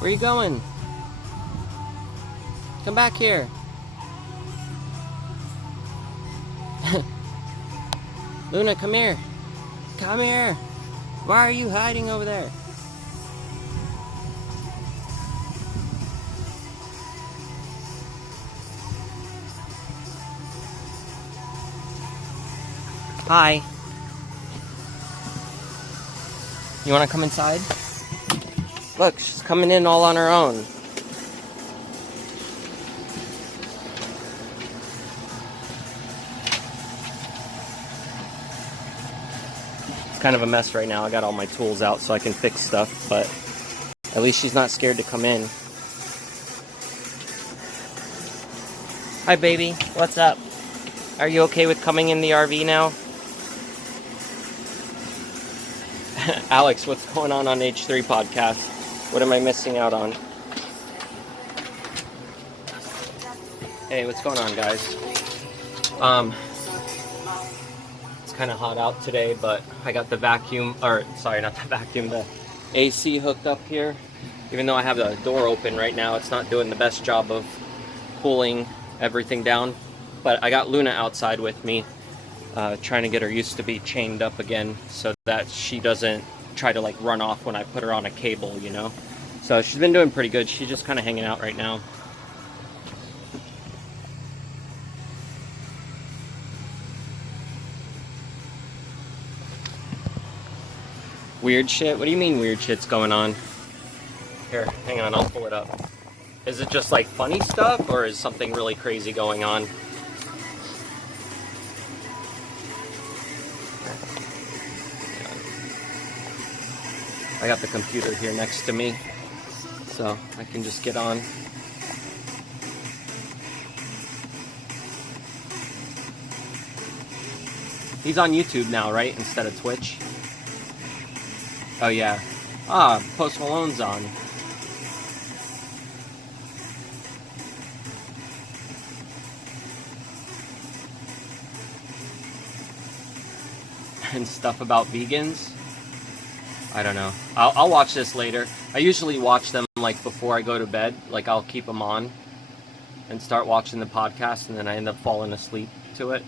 Where are you going? Come back here. Luna, come here. Come here. Why are you hiding over there? Hi. You want to come inside? Look, she's coming in all on her own. It's kind of a mess right now. I got all my tools out so I can fix stuff, but at least she's not scared to come in. Hi, baby. What's up? Are you okay with coming in the RV now? Alex, what's going on H3 podcast? What am I missing out on? Hey, what's going on, guys? It's kind of hot out today, but I got the vacuum, or sorry, not the vacuum, the AC hooked up here. Even though I have the door open right now, it's not doing the best job of cooling everything down. But I got Luna outside with me, trying to get her used to be chained up again so that she doesn't try to like run off when I put her on a cable, you know? So she's been doing pretty good. She's just kind of hanging out right now. Weird shit? What do you mean weird shit's going on? Here, hang on, I'll pull it up. Is it just like funny stuff, or is something really crazy going on? I got the computer here next to me, so I can just get on. He's on YouTube now, right? Instead of Twitch? Oh, yeah. Ah, Post Malone's on. And stuff about vegans? I don't know. I'll watch this later. I usually watch them like before I go to bed. Like I'll keep them on and start watching the podcast, and then I end up falling asleep to it.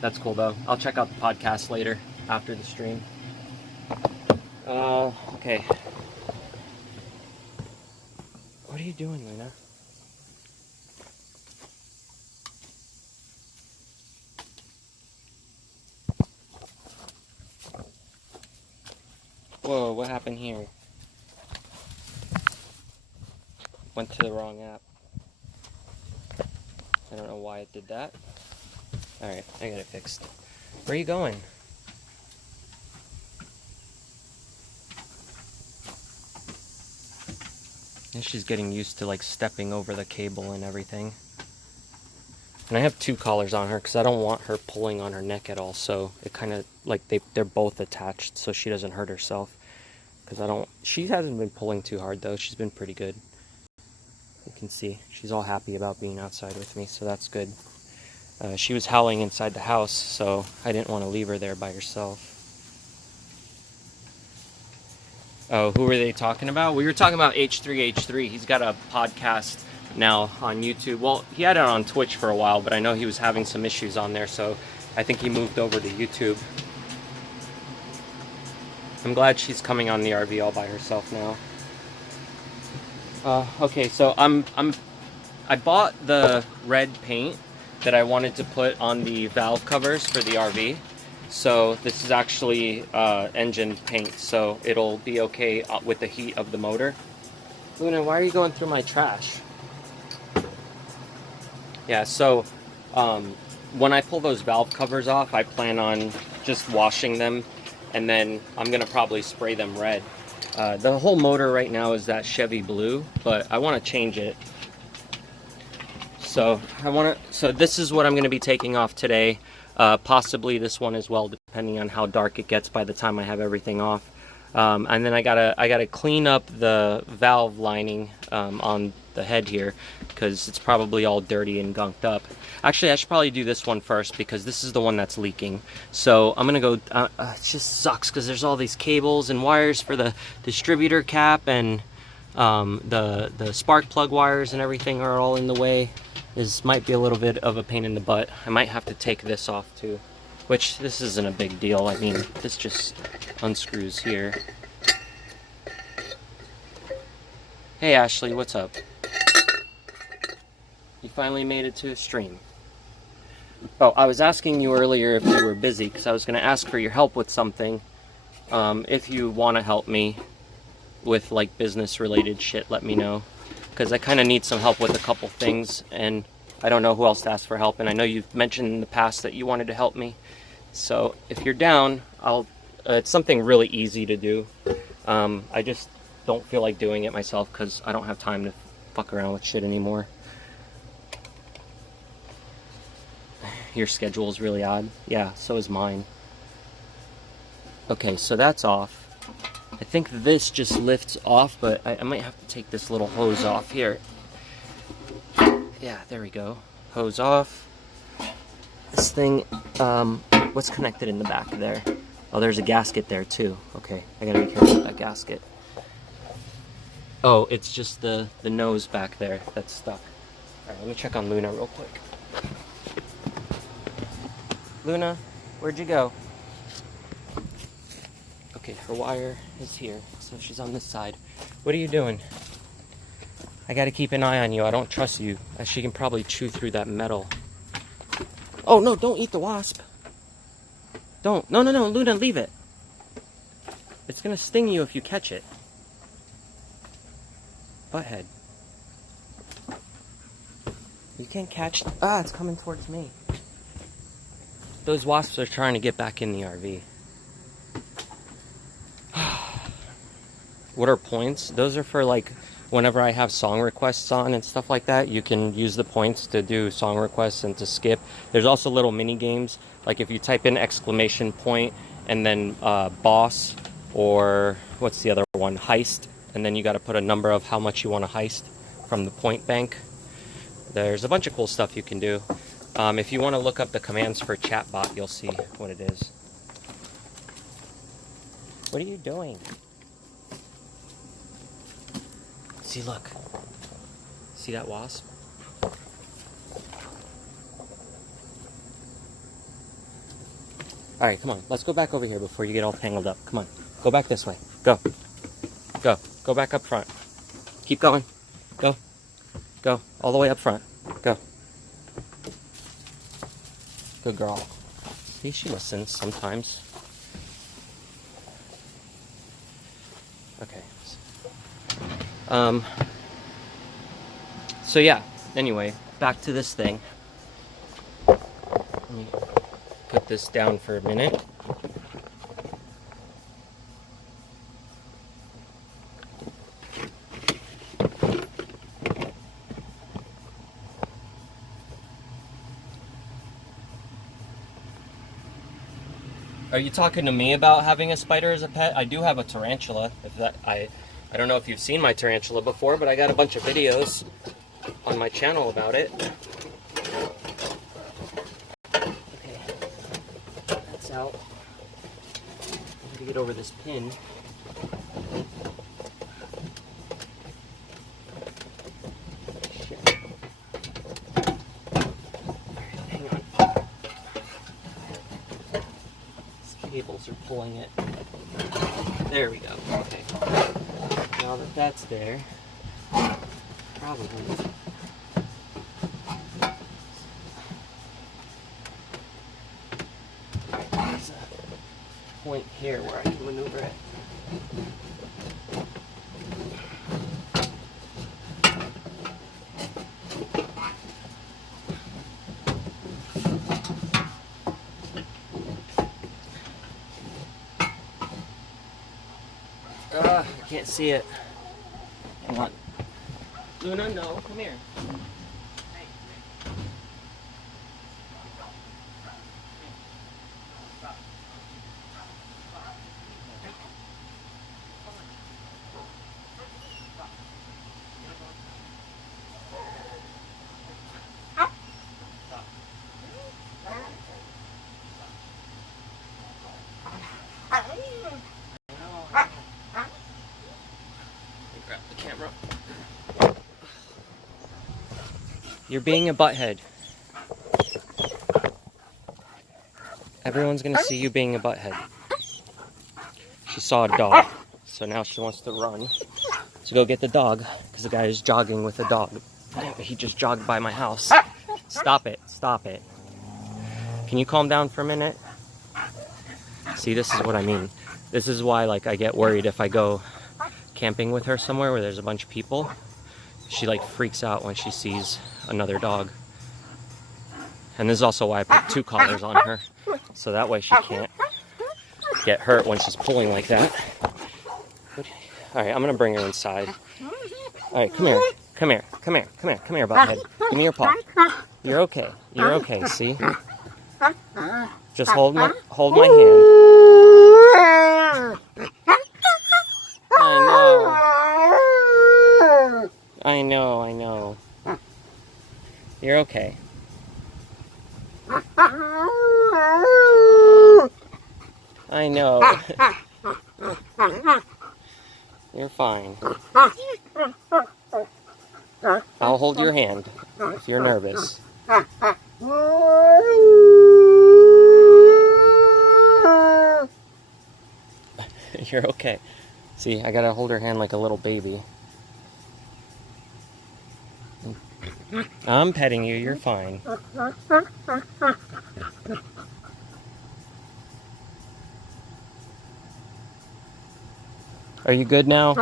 That's cool though. I'll check out the podcast later after the stream. Okay. What are you doing, Luna? Whoa, what happened here? Went to the wrong app. I don't know why it did that. Alright, I got it fixed. Where are you going? And she's getting used to like stepping over the cable and everything. And I have two collars on her because I don't want her pulling on her neck at all. So it kind of like they're both attached so she doesn't hurt herself. Because she hasn't been pulling too hard though. She's been pretty good. You can see she's all happy about being outside with me, so that's good. She was howling inside the house, so I didn't want to leave her there by herself. Oh, who were they talking about? We were talking about H3. He's got a podcast now on YouTube. Well, he had it on Twitch for a while, but I know he was having some issues on there, so I think he moved over to YouTube. I'm glad she's coming on the RV all by herself now. Okay, so I bought the red paint that I wanted to put on the valve covers for the RV. So this is actually engine paint, so it'll be okay with the heat of the motor. Luna, why are you going through my trash? Yeah, so when I pull those valve covers off, I plan on just washing them, and then I'm gonna probably spray them red. The whole motor right now is that Chevy blue, but I want to change it. So so this is what I'm going to be taking off today. Possibly this one as well, depending on how dark it gets by the time I have everything off. And then I gotta clean up the valve lining on the head here, because it's probably all dirty and gunked up. Actually, I should probably do this one first because this is the one that's leaking. So I'm gonna go. It just sucks because there's all these cables and wires for the distributor cap, and The spark plug wires and everything are all in the way. This might be a little bit of a pain in the butt. I might have to take this off too, which this isn't a big deal. I mean, this just unscrews here. Hey Ashley, what's up? You finally made it to a stream. Oh, I was asking you earlier if you were busy, because I was going to ask for your help with something. If you want to help me with like business related shit, let me know, because I kind of need some help with a couple things, and I don't know who else to ask for help. And I know you've mentioned in the past that you wanted to help me, so if you're down, it's something really easy to do. I just don't feel like doing it myself because I don't have time to fuck around with shit anymore. Your schedule is really odd. Yeah, so is mine. Okay, so that's off. I think this just lifts off, but I might have to take this little hose off here. Yeah, there we go. Hose off. This thing, what's connected in the back there? Oh, there's a gasket there too. Okay, I gotta be careful with that gasket. Oh, it's just the nose back there that's stuck. Alright, let me check on Luna real quick. Luna, where'd you go? Okay, her wire is here, so she's on this side. What are you doing? I gotta keep an eye on you. I don't trust you, as she can probably chew through that metal. Oh, no, don't eat the wasp. Don't. No, Luna, leave it. It's gonna sting you if you catch it. Butthead. You can't catch... Ah, it's coming towards me. Those wasps are trying to get back in the RV. What are points? Those are for like whenever I have song requests on and stuff like that. You can use the points to do song requests and to skip. There's also little mini games, like if you type in exclamation point and then boss, or what's the other one, heist, and then you got to put a number of how much you want to heist from the point bank. There's a bunch of cool stuff you can do. If you want to look up the commands for chatbot, you'll see what it is. What are you doing? See, look. See that wasp? Alright, come on. Let's go back over here before you get all tangled up. Come on. Go back this way. Go. Go. Go back up front. Keep going. Go. Go. All the way up front. Go. Good girl. See, she listens sometimes. Okay. So yeah, anyway, back to this thing. Let me put this down for a minute. Are you talking to me about having a spider as a pet? I do have a tarantula. I don't know if you've seen my tarantula before, but I got a bunch of videos on my channel about it. Okay, that's out. I gotta get over this pin. Shit. Hang on. These cables are pulling it. There we go. Okay. Now that that's there, probably there's a point here where I can maneuver it. I can't see it. Hang on. Luna, no, come here. Grab the camera. You're being a butthead. Everyone's gonna see you being a butthead. She saw a dog, so now she wants to run to go get the dog because the guy is jogging with a dog. He just jogged by my house. Stop it, stop it. Can you calm down for a minute? See, this is what I mean. This is why, like, I get worried if I go camping with her somewhere where there's a bunch of people. She, like, freaks out when she sees another dog. And this is also why I put 2 collars on her, so that way she can't get hurt when she's pulling like that. Alright, I'm gonna bring her inside. Alright, come here. Come here. Come here. Come here. Come here, butthead. Give me your paw. You're okay. You're okay, see? Just hold my hand. I know. You're okay. I know. You're fine. I'll hold your hand if you're nervous. You're okay. See, I gotta hold her hand like a little baby. I'm petting you, you're fine. Are you good now?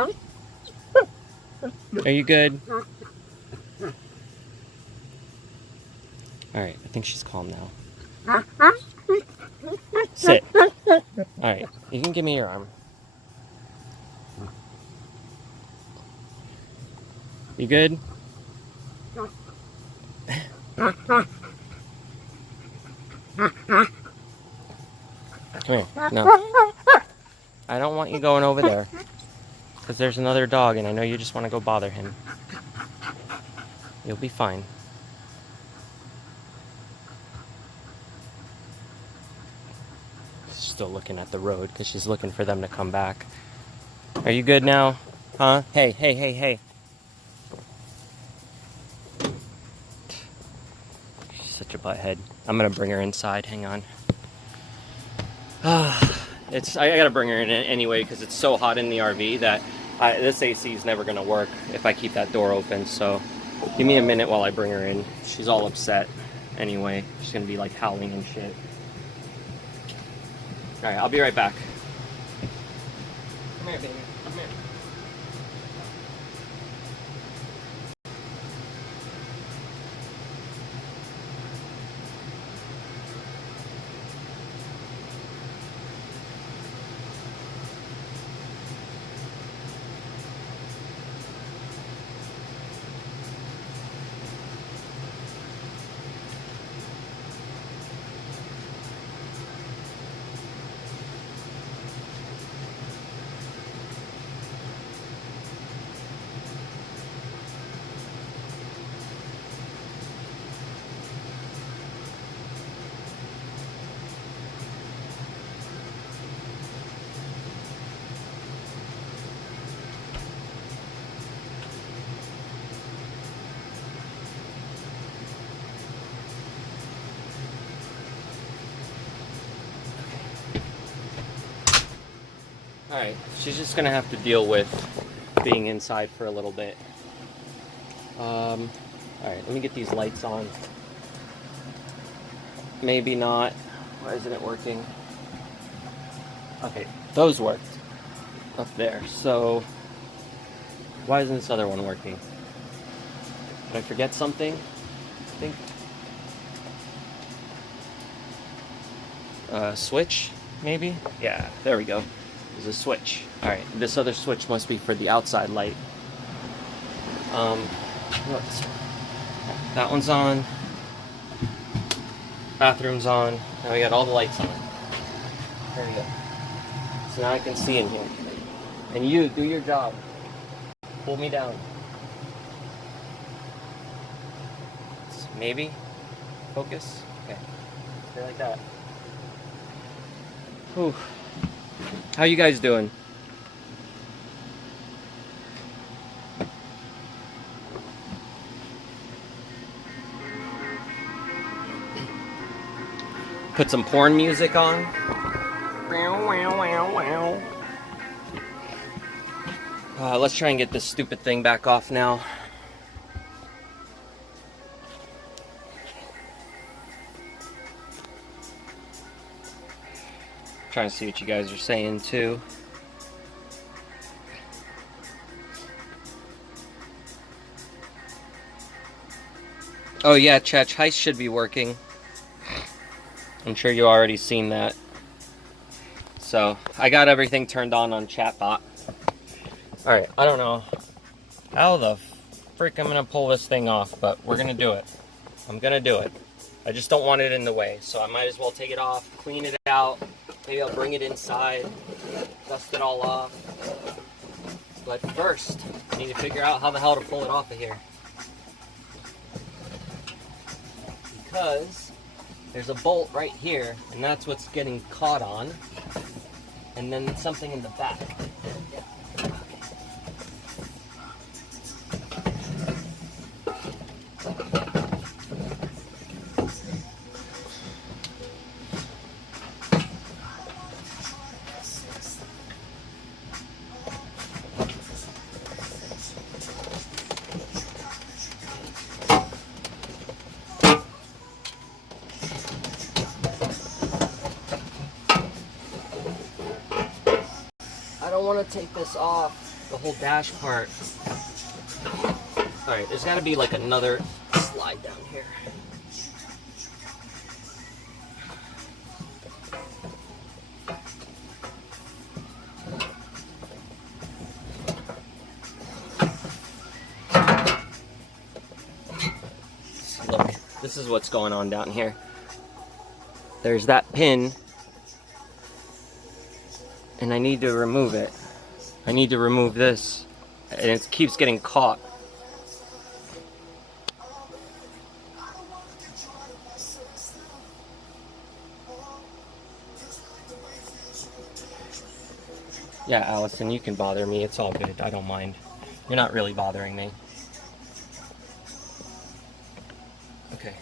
Are you good? Alright, I think she's calm now. Sit. Alright, you can give me your arm. You good? Come here. No. I don't want you going over there. Because there's another dog and I know you just want to go bother him. You'll be fine. Still looking at the road because she's looking for them to come back. Are you good now? Huh? Hey. She's such a butthead. I'm gonna bring her inside. Hang on. I gotta bring her in anyway because it's so hot in the RV that this AC is never gonna work if I keep that door open. So give me a minute while I bring her in. She's all upset anyway. She's gonna be like howling and shit. Alright, I'll be right back. Come here, baby. Come here. Alright, she's just gonna have to deal with being inside for a little bit. Alright, let me get these lights on. Maybe not. Why isn't it working? Okay, those worked up there. So, why isn't this other one working? Did I forget something? I think. Switch, maybe? Yeah, there we go. There's a switch. Alright, this other switch must be for the outside light. That one's on. Bathroom's on. Now we got all the lights on. There we go. So now I can see in here. And you, do your job. Pull me down. Maybe? Focus? Okay. Stay like that. Whew. How you guys doing? Put some porn music on. Let's try and get this stupid thing back off now. Trying to see what you guys are saying too. Oh yeah, Chech, Heist should be working. I'm sure you already seen that. So, I got everything turned on chatbot. Alright, I don't know how the frick I'm gonna pull this thing off, but we're gonna do it. I'm gonna do it. I just don't want it in the way, so I might as well take it off, clean it out. Maybe I'll bring it inside, dust it all off. But first, I need to figure out how the hell to pull it off of here. Because there's a bolt right here, and that's what's getting caught on. And then something in the back. I don't want to take this off, the whole dash part. Alright, there's got to be like another slide down here. Look, this is what's going on down here. There's that pin. And I need to remove it. I need to remove this. And it keeps getting caught. Yeah, Allison, you can bother me. It's all good. I don't mind. You're not really bothering me. Okay.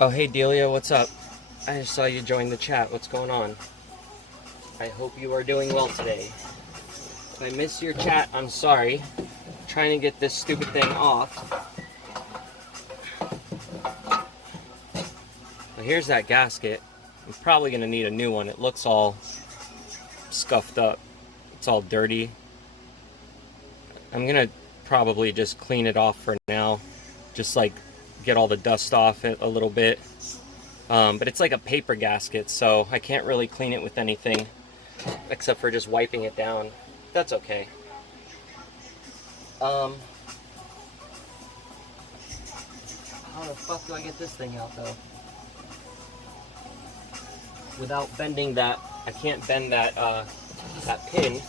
Oh, hey Delia, what's up? I just saw you join the chat. What's going on? I hope you are doing well today. If I miss your chat, I'm sorry. I'm trying to get this stupid thing off. Well, here's that gasket. I'm probably going to need a new one. It looks all scuffed up. It's all dirty. I'm going to probably just clean it off for now. Just like get all the dust off it a little bit. But it's like a paper gasket, so I can't really clean it with anything except for just wiping it down. That's okay. How the fuck do I get this thing out though? Without bending that, I can't bend that that pin.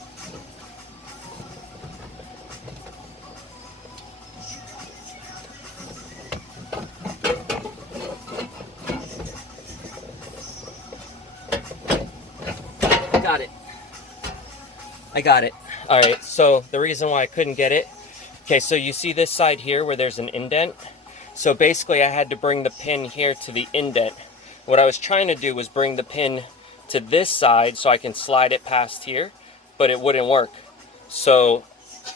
I got it. Alright, so the reason why I couldn't get it, okay, so you see this side here where there's an indent? So basically I had to bring the pin here to the indent. What I was trying to do was bring the pin to this side so I can slide it past here, but it wouldn't work. So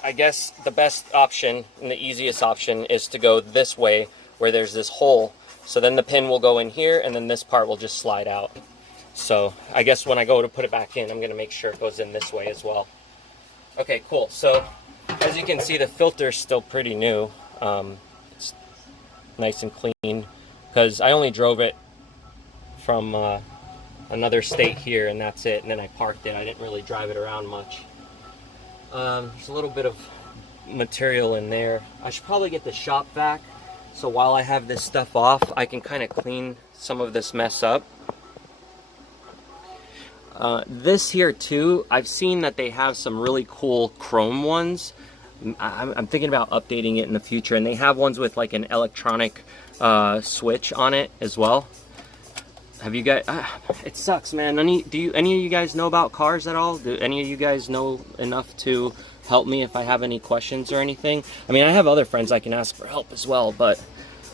I guess the best option and the easiest option is to go this way where there's this hole. So then the pin will go in here and then this part will just slide out. So I guess when I go to put it back in, I'm going to make sure it goes in this way as well. Okay, cool. So as you can see, the filter's still pretty new. It's nice and clean because I only drove it from another state here and that's it. And then I parked it. I didn't really drive it around much. There's a little bit of material in there. I should probably get the shop vac. So while I have this stuff off, I can kind of clean some of this mess up. This here too, I've seen that they have some really cool chrome ones. I'm thinking about updating it in the future, and they have ones with like an electronic switch on it as well. Have you guys? It sucks, man. Any of you guys know about cars at all? Do any of you guys know enough to help me if I have any questions or anything. I mean, I have other friends I can ask for help as well, but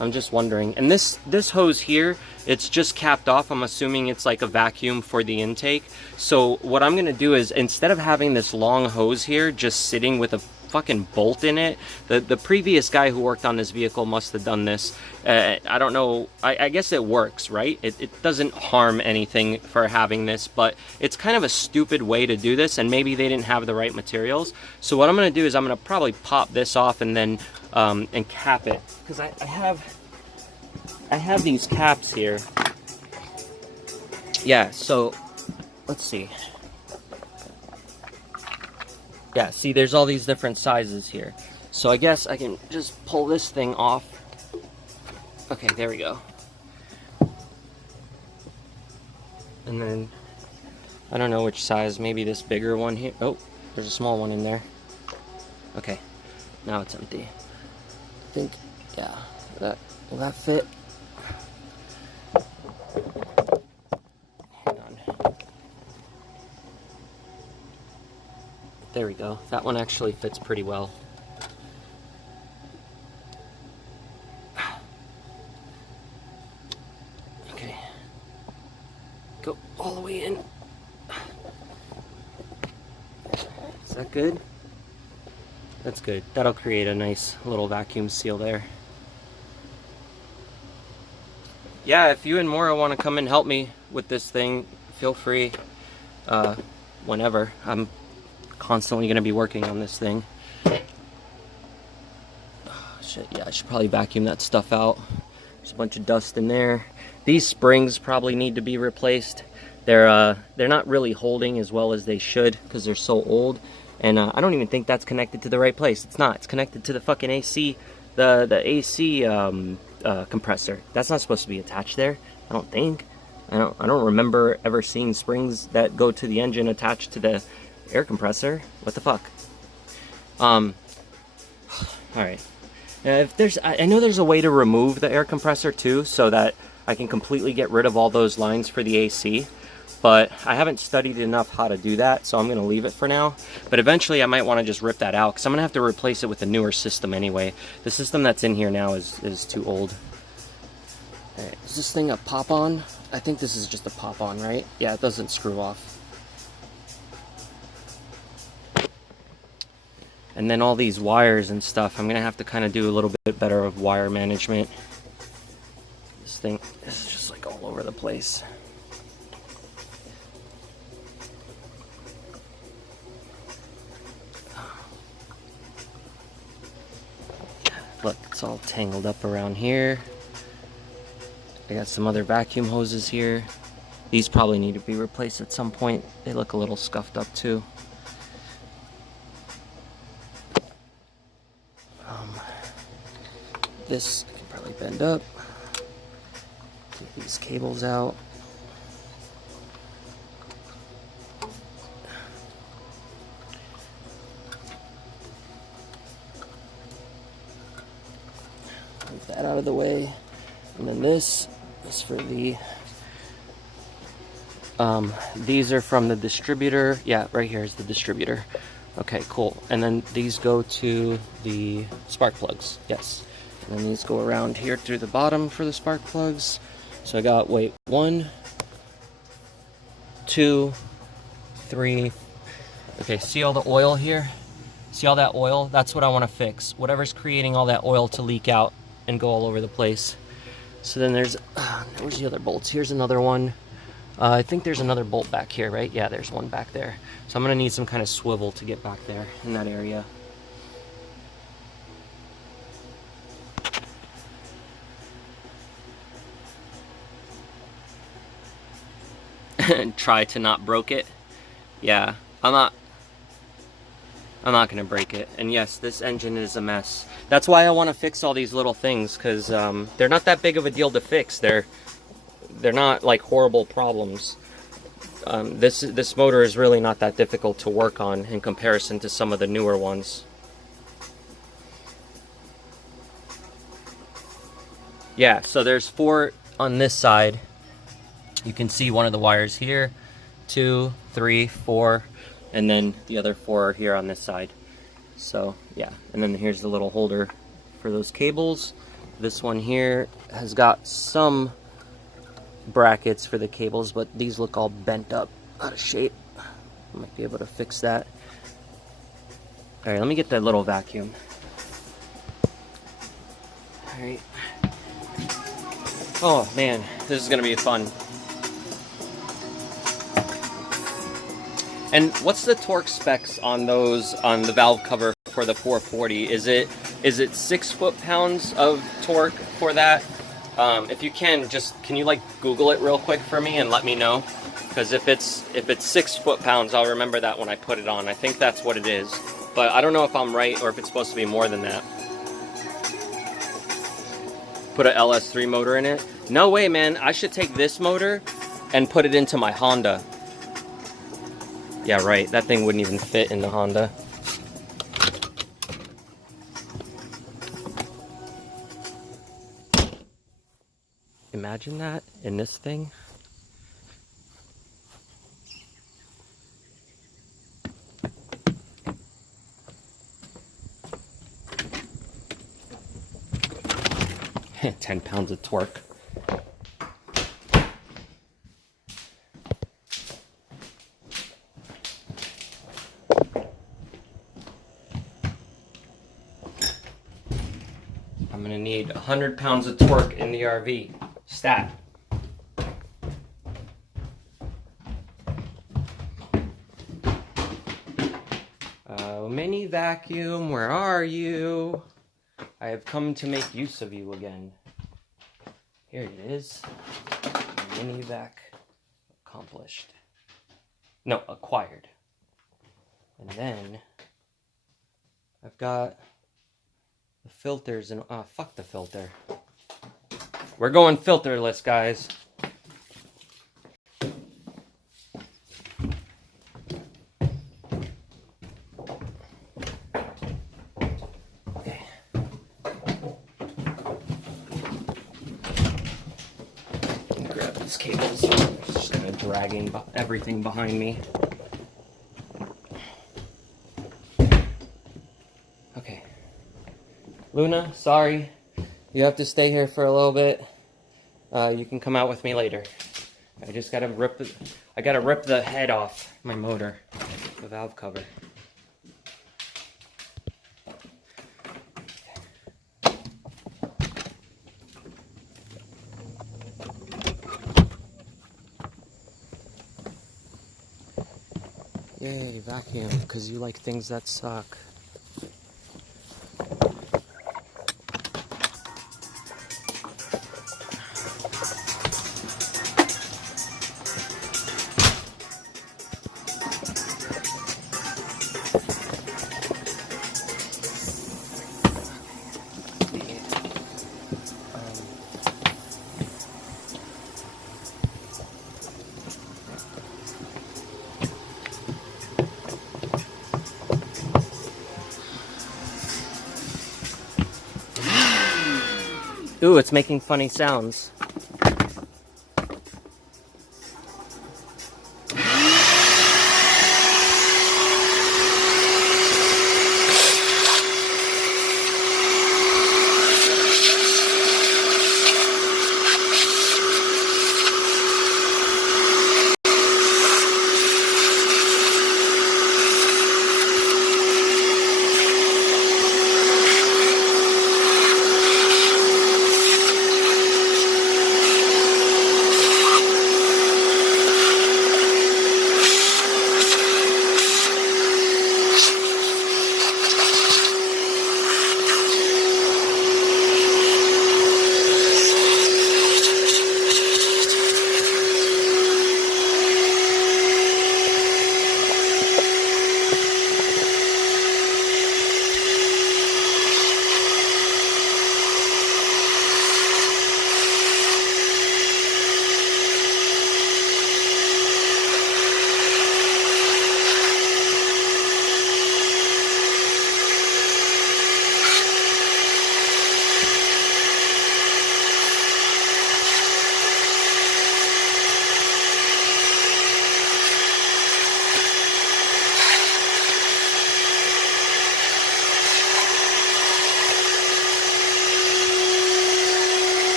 I'm just wondering. And this hose here, it's just capped off. I'm assuming it's like a vacuum for the intake. So what I'm gonna do is, instead of having this long hose here just sitting with a fucking bolt in it, the previous guy who worked on this vehicle must have done this. I don't know, I guess it works, right? It doesn't harm anything for having this, but it's kind of a stupid way to do this, and maybe they didn't have the right materials. So what I'm gonna do is I'm gonna probably pop this off and then and cap it, because I have these caps here. Yeah, so let's see. Yeah, see, there's all these different sizes here. So I guess I can just pull this thing off. Okay, there we go. And then, I don't know which size, maybe this bigger one here. Oh, there's a small one in there. Okay, now it's empty. I think, yeah, will that fit? Hang on. There we go. That one actually fits pretty well. Okay. Go all the way in. Is that good? That's good. That'll create a nice little vacuum seal there. Yeah, if you and Maura want to come and help me with this thing, feel free whenever. I'm constantly going to be working on this thing. Oh, shit, yeah, I should probably vacuum that stuff out. There's a bunch of dust in there. These springs probably need to be replaced. They're not really holding as well as they should because they're so old. And I don't even think that's connected to the right place. It's not. It's connected to the fucking AC, the AC compressor. That's not supposed to be attached there. I don't think. I don't remember ever seeing springs that go to the engine attached to the air compressor. What the fuck? All right. If there's, I know there's a way to remove the air compressor too, so that I can completely get rid of all those lines for the AC. But I haven't studied enough how to do that, so I'm going to leave it for now. But eventually I might want to just rip that out, because I'm going to have to replace it with a newer system anyway. The system that's in here now is too old. All right, is this thing a pop-on? I think this is just a pop-on, right? Yeah, it doesn't screw off. And then all these wires and stuff, I'm going to have to kind of do a little bit better of wire management. This thing is just like all over the place. Look, it's all tangled up around here. I got some other vacuum hoses here. These probably need to be replaced at some point. They look a little scuffed up too. This can probably bend up. Take these cables out. Move that out of the way. And then this is for the these are from the distributor. Yeah, right here is the distributor. Okay, cool. And then these go to the spark plugs. Yes. And then these go around here through the bottom for the spark plugs. So I got, wait, 1, 2, 3. Okay, see all the oil here? See all that oil? That's what I want to fix. Whatever's creating all that oil to leak out and go all over the place. So then there's, where's the other bolts? Here's another one. I think there's another bolt back here, right? Yeah, there's one back there. So I'm going to need some kind of swivel to get back there in that area. And try to not broke it. Yeah, I'm not gonna break it. And yes, this engine is a mess. That's why I want to fix all these little things, because they're not that big of a deal to fix. They're not like horrible problems. This motor is really not that difficult to work on in comparison to some of the newer ones. Yeah, so there's 4 on this side. You can see one of the wires here, 2, 3, 4, and then the other 4 are here on this side. So yeah, and then here's the little holder for those cables. This one here has got some brackets for the cables, but these look all bent up, out of shape. I might be able to fix that. All right, let me get that little vacuum. All right. Oh man, this is gonna be fun. And what's the torque specs on those, on the valve cover for the 440? Is it 6 foot-pounds of torque for that? If you can you like Google it real quick for me and let me know? Because if it's 6 foot-pounds, I'll remember that when I put it on. I think that's what it is, but I don't know if I'm right or if it's supposed to be more than that. Put a LS3 motor in it? No way, man. I should take this motor and put it into my Honda. Yeah, right. That thing wouldn't even fit in the Honda. Imagine that in this thing. £10 of torque. I'm gonna need 100 pounds of torque in the RV. Stat. Mini vacuum, where are you? I have come to make use of you again. Here it is. Mini vac accomplished. No, acquired. And then I've got the filters and fuck the filter. We're going filterless, guys. Okay. Grab these cables. Just kind of dragging everything behind me. Okay. Luna, sorry. You have to stay here for a little bit. You can come out with me later. I just gotta rip the head off my motor, the valve cover. Yay, vacuum, because you like things that suck. Ooh, it's making funny sounds.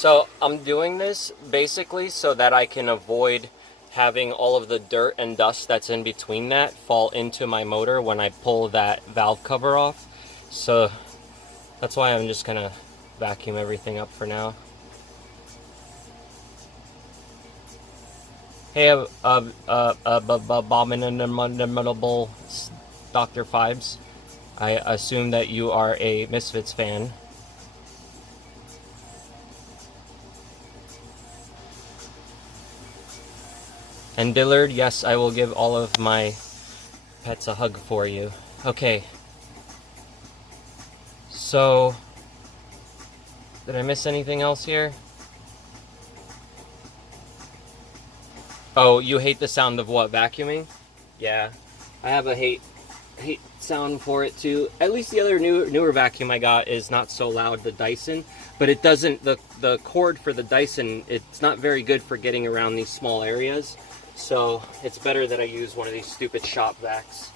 So I'm doing this basically so that I can avoid having all of the dirt and dust that's in between that fall into my motor when I pull that valve cover off. So that's why I'm just gonna vacuum everything up for now. Hey, abominable Dr. Fibes. I assume that you are a Misfits fan. And Dillard, yes, I will give all of my pets a hug for you. Okay. So, did I miss anything else here? Oh, you hate the sound of what, vacuuming? Yeah, I have a hate sound for it too. At least the other newer vacuum I got is not so loud, the Dyson, but it doesn't, the cord for the Dyson, it's not very good for getting around these small areas. So it's better that I use one of these stupid shop vacs.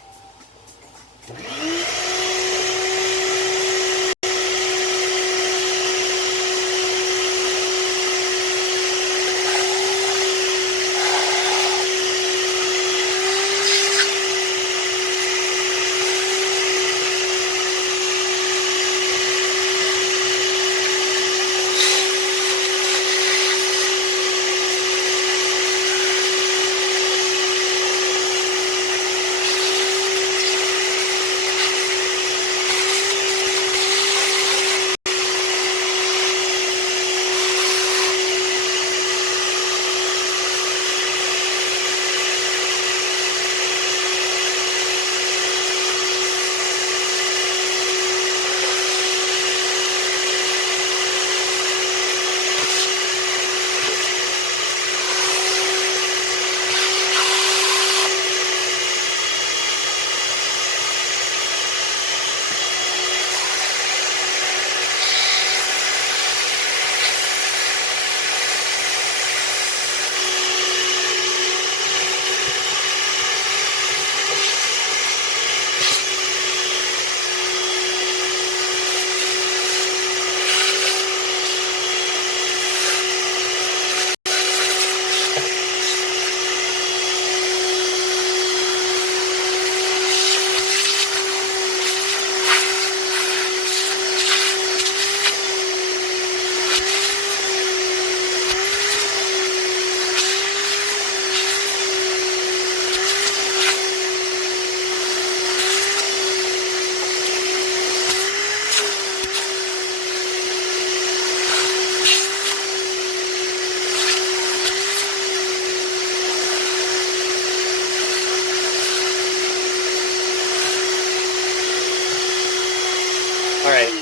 Alright,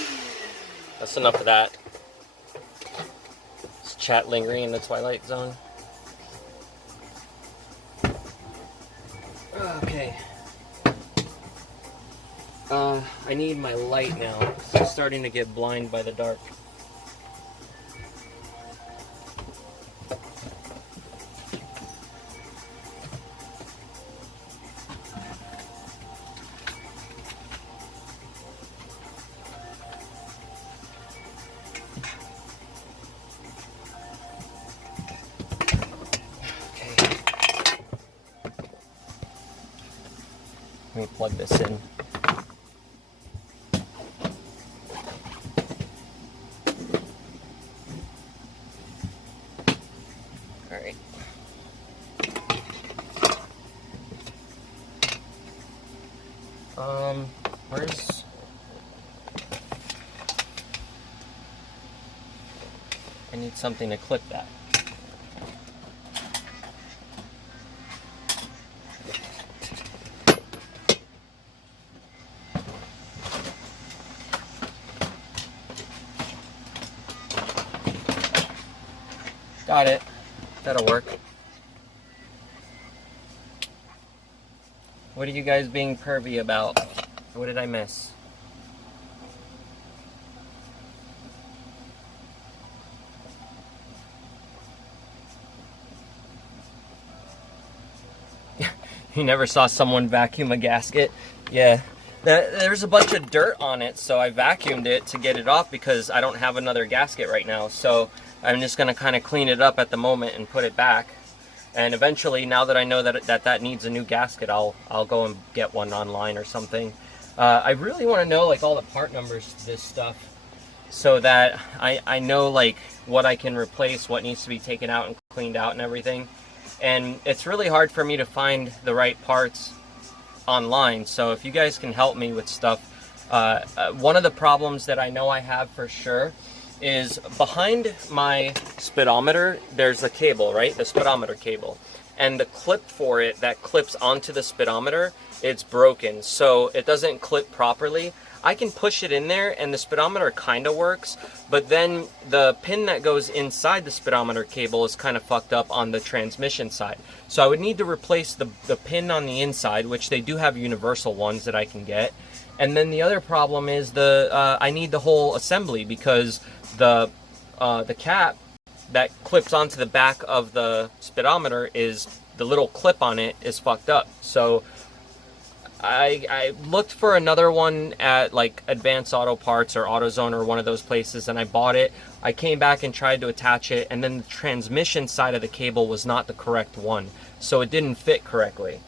that's enough of that. It's chat lingering in the Twilight Zone. Okay. I need my light now. I'm starting to get blind by the dark. Let me plug this in. All right. Where's... I need something to clip that. Got it. That'll work. What are you guys being pervy about? What did I miss? You never saw someone vacuum a gasket? Yeah, There's a bunch of dirt on it, so I vacuumed it to get it off because I don't have another gasket right now. So I'm just going to kind of clean it up at the moment and put it back. And eventually, now that I know that needs a new gasket, I'll go and get one online or something. I really want to know like all the part numbers to this stuff, so that I know like what I can replace, what needs to be taken out and cleaned out and everything. And it's really hard for me to find the right parts online, so if you guys can help me with stuff. One of the problems that I know I have for sure is behind my speedometer, there's a cable, right? The speedometer cable. And the clip for it that clips onto the speedometer, it's broken, so it doesn't clip properly. I can push it in there and the speedometer kind of works, but then the pin that goes inside the speedometer cable is kind of fucked up on the transmission side. So I would need to replace the pin on the inside, which they do have universal ones that I can get. And then the other problem is I need the whole assembly, because the cap that clips onto the back of the speedometer, is the little clip on it is fucked up. So I looked for another one at like Advanced Auto Parts or AutoZone or one of those places, and I bought it. I came back and tried to attach it, and then the transmission side of the cable was not the correct one, so it didn't fit correctly.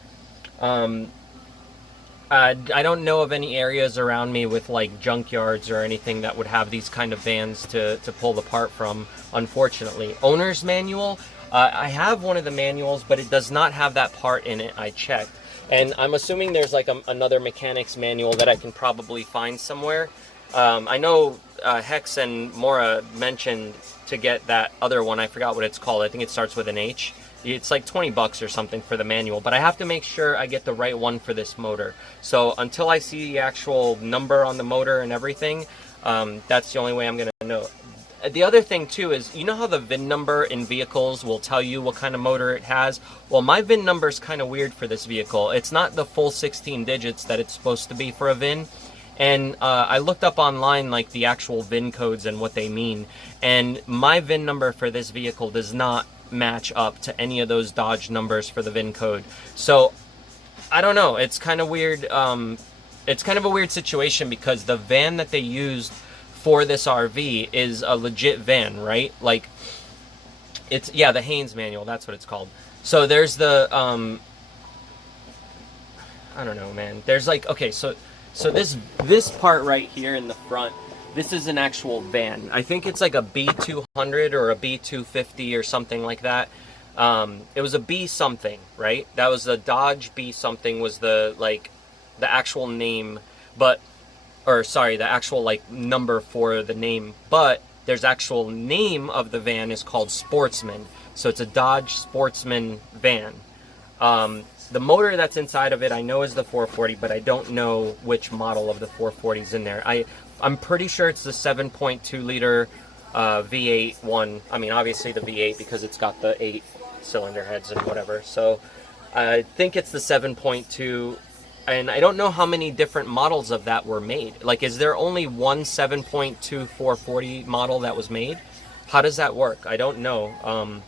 I don't know of any areas around me with like junkyards or anything that would have these kind of vans to pull the part from, unfortunately. Owner's manual, I have one of the manuals, but it does not have that part in it. I checked. And I'm assuming there's like another mechanic's manual that I can probably find somewhere. I know Hex and Mora mentioned to get that other one. I forgot what it's called. I think it starts with an H. It's like 20 bucks or something for the manual, but I have to make sure I get the right one for this motor. So until I see the actual number on the motor and everything, that's the only way I'm going to know. The other thing too is, you know how the VIN number in vehicles will tell you what kind of motor it has? Well, my VIN number is kind of weird for this vehicle. It's not the full 16 digits that it's supposed to be for a VIN. And I looked up online like the actual VIN codes and what they mean. And my VIN number for this vehicle does not match up to any of those Dodge numbers for the VIN code. So I don't know. It's kind of weird. It's kind of a weird situation, because the van that they used for this RV is a legit van, right? Like, it's, yeah, the Haynes manual, that's what it's called. So there's the I don't know, man. There's like, okay, so this part right here in the front, this is an actual van. I think it's like a B200 or a B250 or something like that. It was a B something, right? That was the Dodge B something was the actual name, but, or sorry, the actual like number for the name, but there's actual name of the van is called Sportsman. So it's a Dodge Sportsman van. The motor that's inside of it I know is the 440, but I don't know which model of the 440 is in there. I'm pretty sure it's the 7.2 liter V8 one. I mean, obviously the V8 because it's got the 8 cylinder heads and whatever. So I think it's the 7.2. And I don't know how many different models of that were made. Like, is there only one 7.2 440 model that was made? How does that work? I don't know.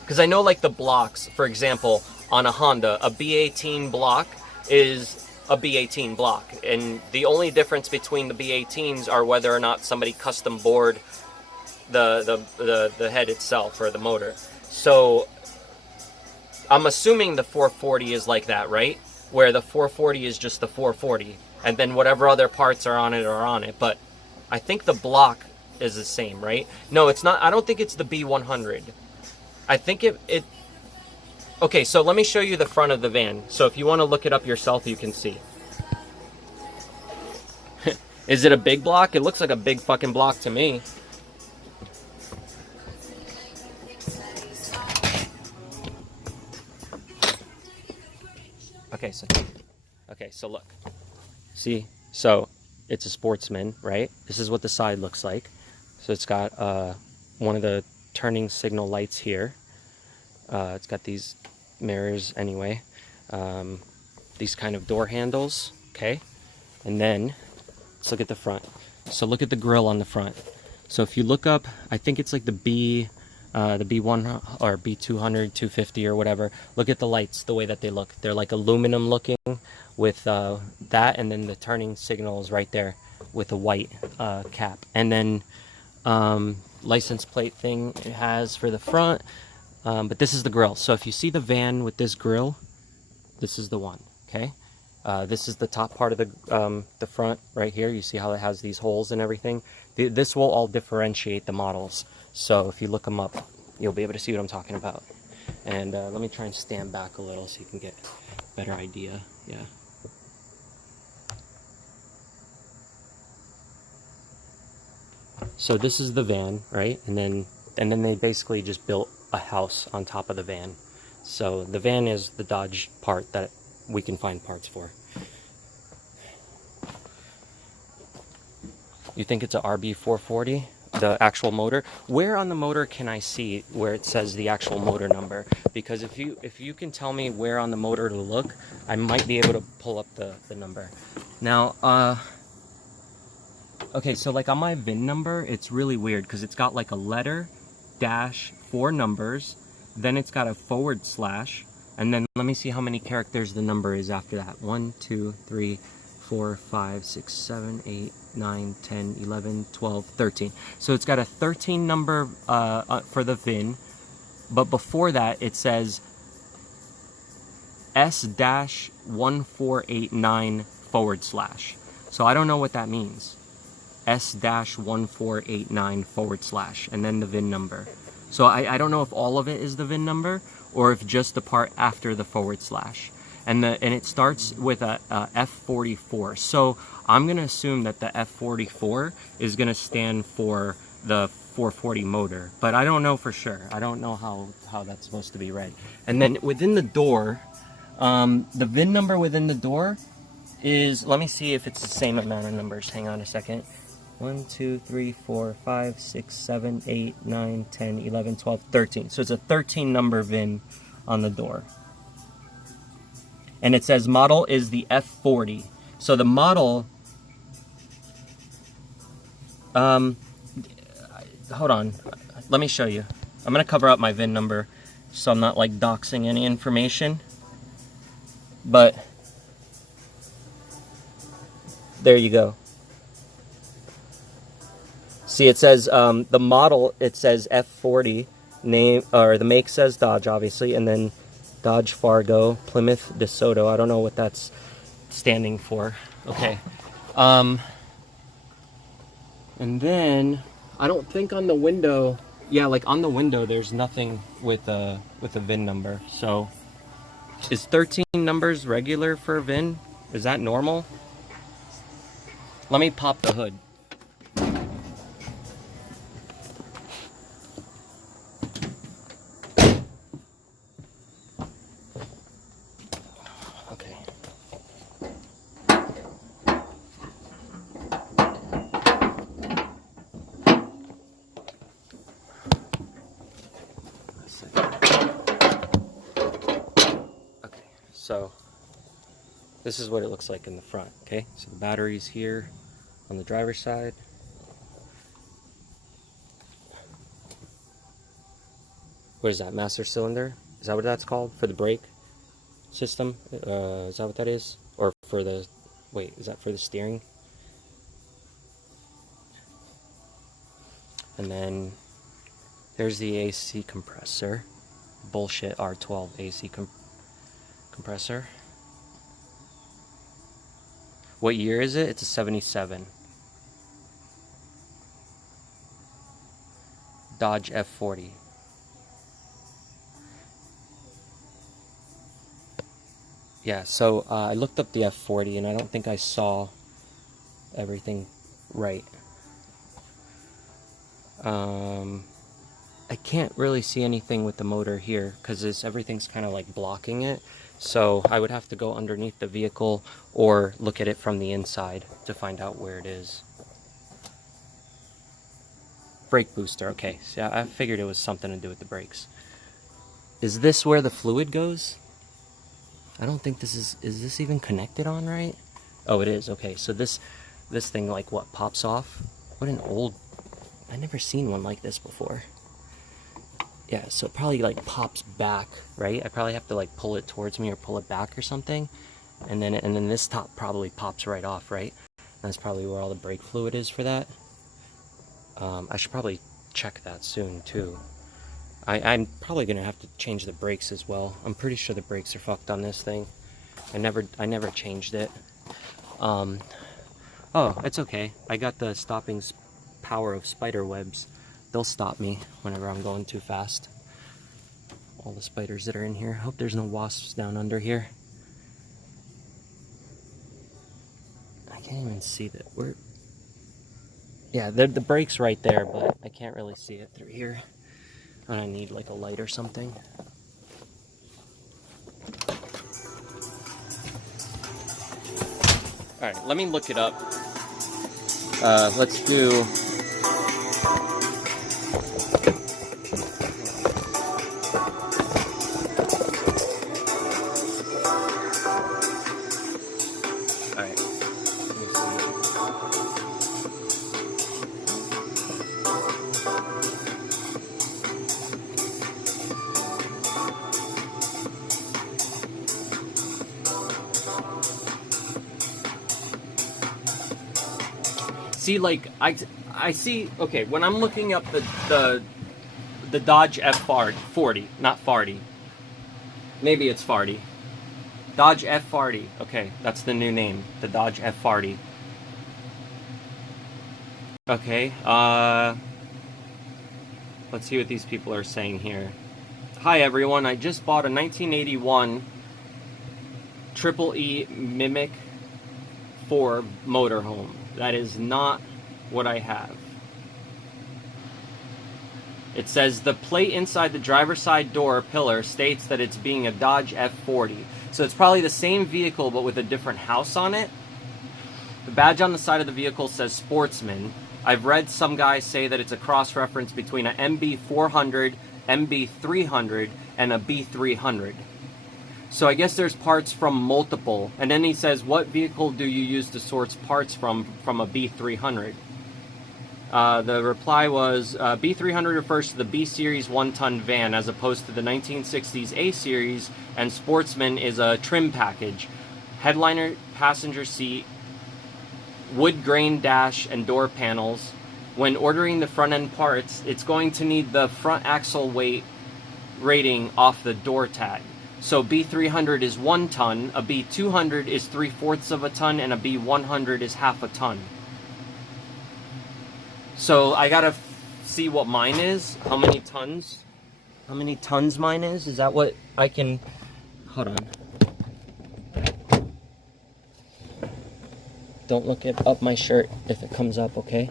Because I know, like, the blocks, for example, on a Honda, a B18 block is a B18 block. And the only difference between the B18s are whether or not somebody custom bored the head itself or the motor. So I'm assuming the 440 is like that, right? Where the 440 is just the 440, and then whatever other parts are on it are on it. But I think the block is the same, right? No, it's not. I don't think it's the B100. I think it okay, so let me show you the front of the van. So if you want to look it up yourself, you can see. Is it a big block? It looks like a big fucking block to me. Okay, so look. See? So it's a Sportsman, right? This is what the side looks like. So it's got one of the turning signal lights here. It's got these mirrors anyway. These kind of door handles, okay? And then let's look at the front. So look at the grill on the front. So if you look up, I think it's like the the B1 or B200, 250 or whatever. Look at the lights, the way that they look. They're like aluminum looking with that, and then the turning signal is right there with a white cap. And then license plate thing it has for the front. But this is the grill. So if you see the van with this grill, this is the one, okay? This is the top part of the front right here. You see how it has these holes and everything? This will all differentiate the models. So if you look them up, you'll be able to see what I'm talking about. And let me try and stand back a little so you can get a better idea. Yeah. So this is the van, right? And then they basically just built a house on top of the van. So the van is the Dodge part that we can find parts for. You think it's a RB440, the actual motor? Where on the motor can I see where it says the actual motor number? Because if you can tell me where on the motor to look, I might be able to pull up the number. Now, okay, so like on my VIN number, it's really weird because it's got like a letter, dash, 4 numbers, then it's got a /, and then let me see how many characters the number is after that. 1, 2, 3, 4, 5, 6, 7, 8, 9, 10, 11, 12, 13. So it's got a 13 number for the VIN, but before that it says S-1489 /. So I don't know what that means. S-1489 /, and then the VIN number. So I don't know if all of it is the VIN number or if just the part after the /. And it starts with a F44. So I'm gonna assume that the F44 is gonna stand for the 440 motor, but I don't know for sure. I don't know how that's supposed to be read. And then within the door, the VIN number within the door is, let me see if it's the same amount of numbers. Hang on a second. 1, 2, 3, 4, 5, 6, 7, 8, 9, 10, 11, 12, 13. So it's a 13 number VIN on the door. And it says model is the F40. So the model, hold on, let me show you. I'm gonna cover up my VIN number so I'm not like doxing any information. But there you go. See, it says the model, it says F40, name, or the make says Dodge, obviously, and then Dodge Fargo, Plymouth DeSoto. I don't know what that's standing for. Okay. And then, I don't think on the window, yeah, like on the window, there's nothing with a VIN number. So, is 13 numbers regular for a VIN? Is that normal? Let me pop the hood. So this is what it looks like in the front, okay? So the battery's here on the driver's side. What is that, master cylinder? Is that what that's called for the brake system? Is that what that is? Or for the, wait, is that for the steering? And then there's the AC compressor. Bullshit R12 AC compressor. What year is it? It's a 77. Dodge F40. Yeah, so I looked up the F40 and I don't think I saw everything right. I can't really see anything with the motor here because everything's kind of like blocking it. So I would have to go underneath the vehicle or look at it from the inside to find out where it is. Brake booster, okay. So I figured it was something to do with the brakes. Is this where the fluid goes? I don't think this is this even connected on right? Oh, it is, okay. So this thing like what, pops off? What an old, I've never seen one like this before. Yeah, so it probably like pops back, right? I probably have to like pull it towards me or pull it back or something. And then this top probably pops right off, right? That's probably where all the brake fluid is for that. I should probably check that soon too. I'm probably gonna have to change the brakes as well. I'm pretty sure the brakes are fucked on this thing. I never changed it. Oh, it's okay. I got the stopping power of spider webs. They'll stop me whenever I'm going too fast. All the spiders that are in here. Hope there's no wasps down under here. I can't even see that. Yeah, the brake's right there, but I can't really see it through here. And I need like a light or something. Alright, let me look it up. Let's do... Alright, let me see. See, like, I see, okay, when I'm looking up the Dodge F40, not Farty. Maybe it's Farty. Dodge F40. Okay, that's the new name. The Dodge F40. Okay, let's see what these people are saying here. Hi everyone, I just bought a 1981 Triple E Mimic 4 motorhome. That is not what I have. It says the plate inside the driver's side door pillar states that it's being a Dodge F40. So it's probably the same vehicle but with a different house on it. The badge on the side of the vehicle says Sportsman. I've read some guys say that it's a cross-reference between an MB400, MB300, and a B300. So I guess there's parts from multiple. And then he says, what vehicle do you use to source parts from a B300? The reply was, B300 refers to the B-Series 1-ton van as opposed to the 1960s A-Series, and Sportsman is a trim package. Headliner, passenger seat, wood grain dash, and door panels. When ordering the front-end parts, it's going to need the front axle weight rating off the door tag. So B300 is 1 ton, a B200 is 3/4 of a ton, and a B100 is half a ton. So I gotta see what mine is. How many tons? How many tons mine is? Is that what I can... Hold on. Don't look up my shirt if it comes up, okay?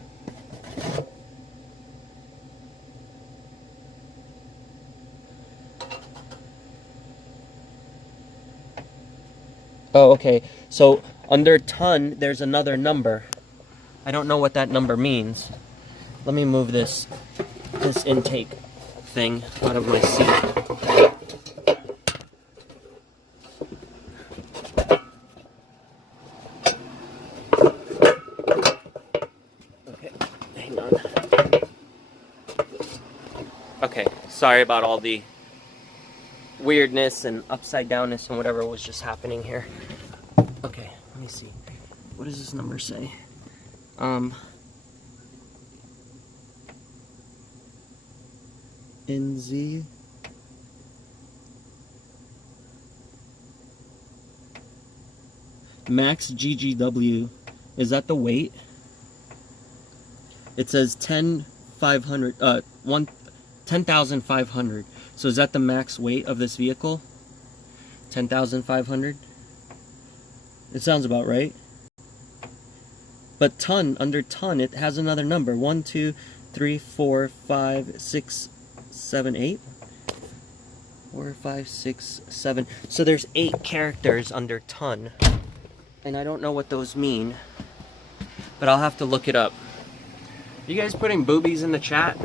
Oh, okay. So under ton, there's another number. I don't know what that number means. Let me move this intake thing out of my seat. Okay, hang on. Okay, sorry about all the weirdness and upside downness and whatever was just happening here. Okay, let me see. What does this number say? NZ. Max GGW. Is that the weight? It says 10,500. So is that the max weight of this vehicle? 10,500? It sounds about right. But ton, under ton, it has another number. 1, 2, 3, 4, 5, 6, 7, 8. 4, 5, 6, 7. So there's 8 characters under ton. And I don't know what those mean. But I'll have to look it up. You guys putting boobies in the chat?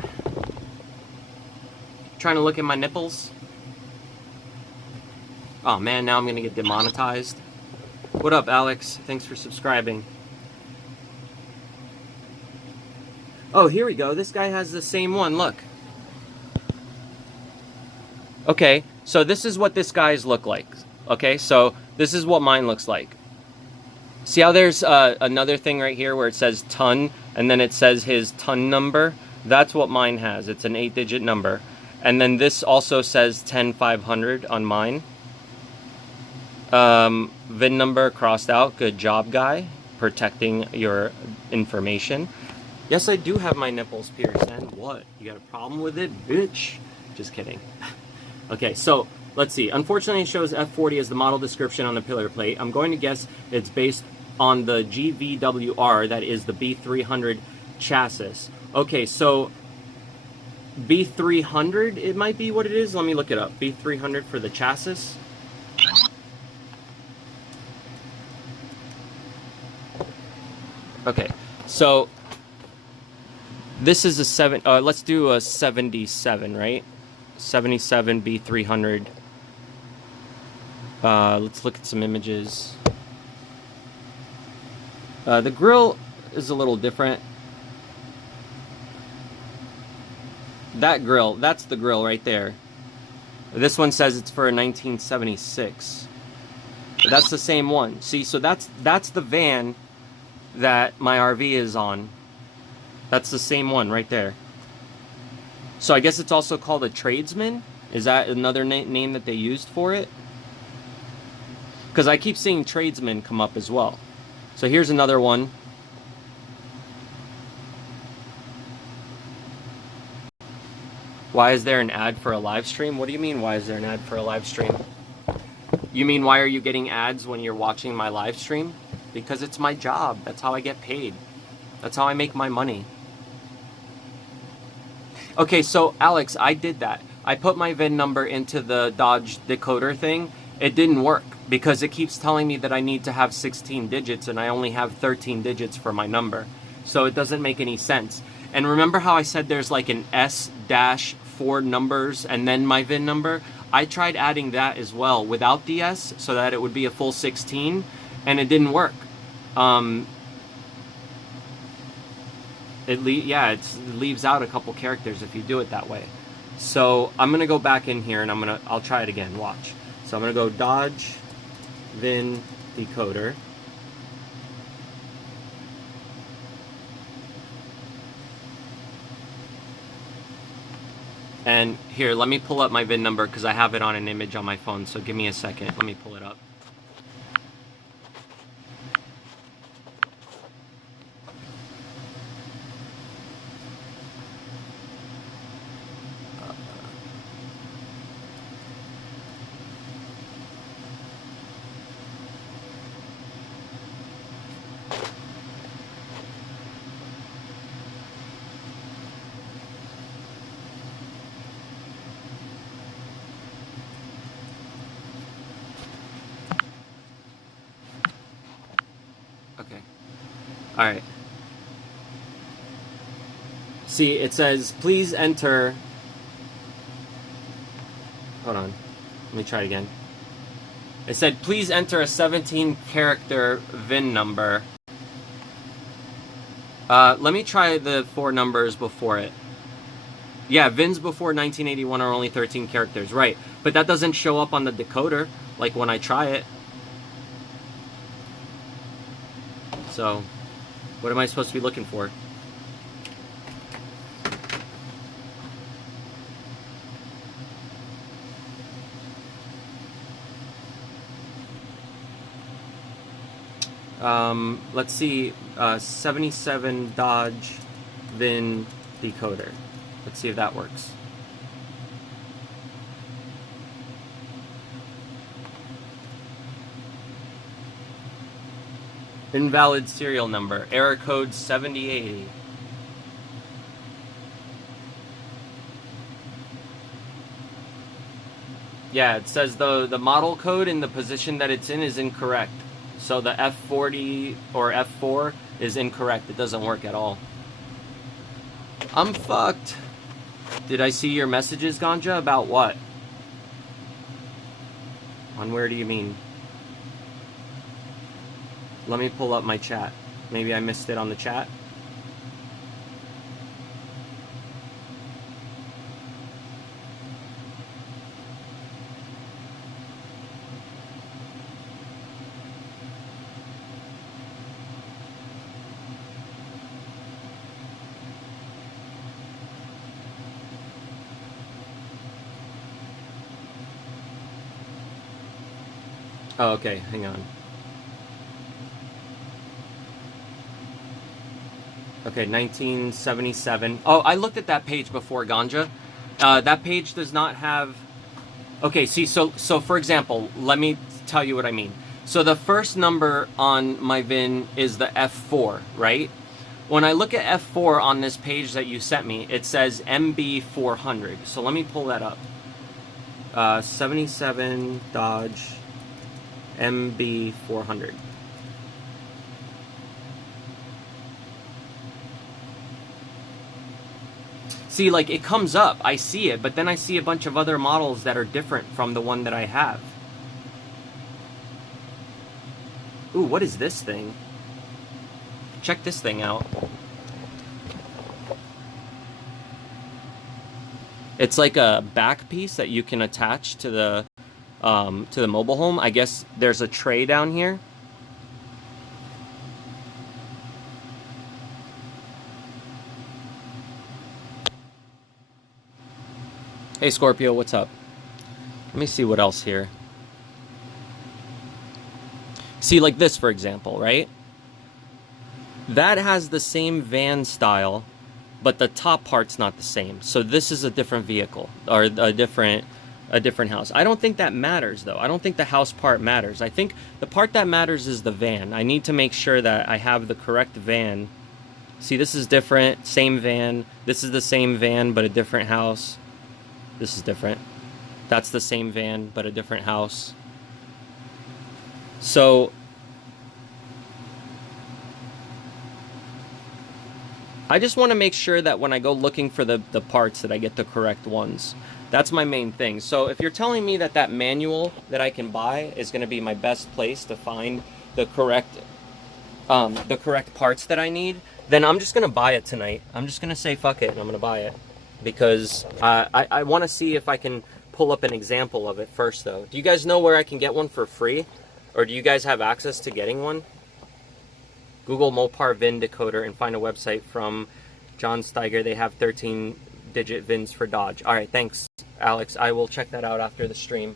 Trying to look at my nipples? Oh man, now I'm gonna get demonetized. What up, Alex? Thanks for subscribing. Oh, here we go. This guy has the same one. Look. Okay, so this is what this guy's look like. Okay, so this is what mine looks like. See how there's another thing right here where it says ton, and then it says his ton number? That's what mine has. It's an 8-digit number. And then this also says 10500 on mine. VIN number crossed out. Good job, guy. Protecting your information. Yes, I do have my nipples pierced. And what? You got a problem with it, bitch? Just kidding. Okay, so let's see. Unfortunately, it shows F40 as the model description on the pillar plate. I'm going to guess it's based on the GVWR, that is the B300 chassis. Okay, so B300, it might be what it is. Let me look it up. B300 for the chassis. Okay, so this is a let's do a 77, right? 77 B300. Let's look at some images. The grill is a little different. That grill, that's the grill right there. This one says it's for a 1976. But that's the same one. See, so that's the van that my RV is on. That's the same one right there. So I guess it's also called a tradesman. Is that another name that they used for it? Because I keep seeing tradesman come up as well. So here's another one. Why is there an ad for a live stream? What do you mean, why is there an ad for a live stream? You mean, why are you getting ads when you're watching my live stream? Because it's my job. That's how I get paid. That's how I make my money. Okay, so Alex, I did that. I put my VIN number into the Dodge decoder thing. It didn't work because it keeps telling me that I need to have 16 digits and I only have 13 digits for my number. So it doesn't make any sense. And remember how I said there's like an S-4 numbers and then my VIN number? I tried adding that as well without the S so that it would be a full 16, and it didn't work. It leaves out a couple characters if you do it that way. So I'm gonna go back in here and I'll try it again. Watch. So I'm gonna go Dodge VIN decoder. And here, let me pull up my VIN number because I have it on an image on my phone. So give me a second. Let me pull it up. Okay. All right. See, it says, please enter. Hold on. Let me try it again. It said, please enter a 17-character VIN number. Let me try the 4 numbers before it. Yeah, VINs before 1981 are only 13 characters, right. But that doesn't show up on the decoder, like when I try it. So, what am I supposed to be looking for? Let's see, 77 Dodge VIN decoder. Let's see if that works. Invalid serial number, error code 7080. Yeah, it says the model code in the position that it's in is incorrect. So the F40 or F4 is incorrect. It doesn't work at all. I'm fucked. Did I see your messages, Ganja? About what? On where do you mean? Let me pull up my chat. Maybe I missed it on the chat. Oh, okay, hang on. Okay, 1977. Oh, I looked at that page before, Ganja. That page does not have... Okay, see, so for example, let me tell you what I mean. So the first number on my VIN is the F4, right? When I look at F4 on this page that you sent me, it says MB400. So let me pull that up. 77 Dodge MB400. See, like, it comes up, I see it, but then I see a bunch of other models that are different from the one that I have. Ooh, what is this thing? Check this thing out. It's like a back piece that you can attach to the mobile home. I guess there's a tray down here. Hey Scorpio, what's up? Let me see what else here. See, like this, for example, right? That has the same van style, but the top part's not the same. So this is a different vehicle, or a different house. I don't think that matters, though. I don't think the house part matters. I think the part that matters is the van. I need to make sure that I have the correct van. See, this is different, same van. This is the same van, but a different house. This is different. That's the same van, but a different house. So I just want to make sure that when I go looking for the parts that I get the correct ones. That's my main thing. So if you're telling me that manual that I can buy is going to be my best place to find the correct parts that I need, then I'm just going to buy it tonight. I'm just going to say fuck it and I'm going to buy it. Because I want to see if I can pull up an example of it first, though. Do you guys know where I can get one for free? Or do you guys have access to getting one? Google Mopar VIN decoder and find a website from John Steiger. They have 13-digit VINs for Dodge. All right, thanks, Alex. I will check that out after the stream.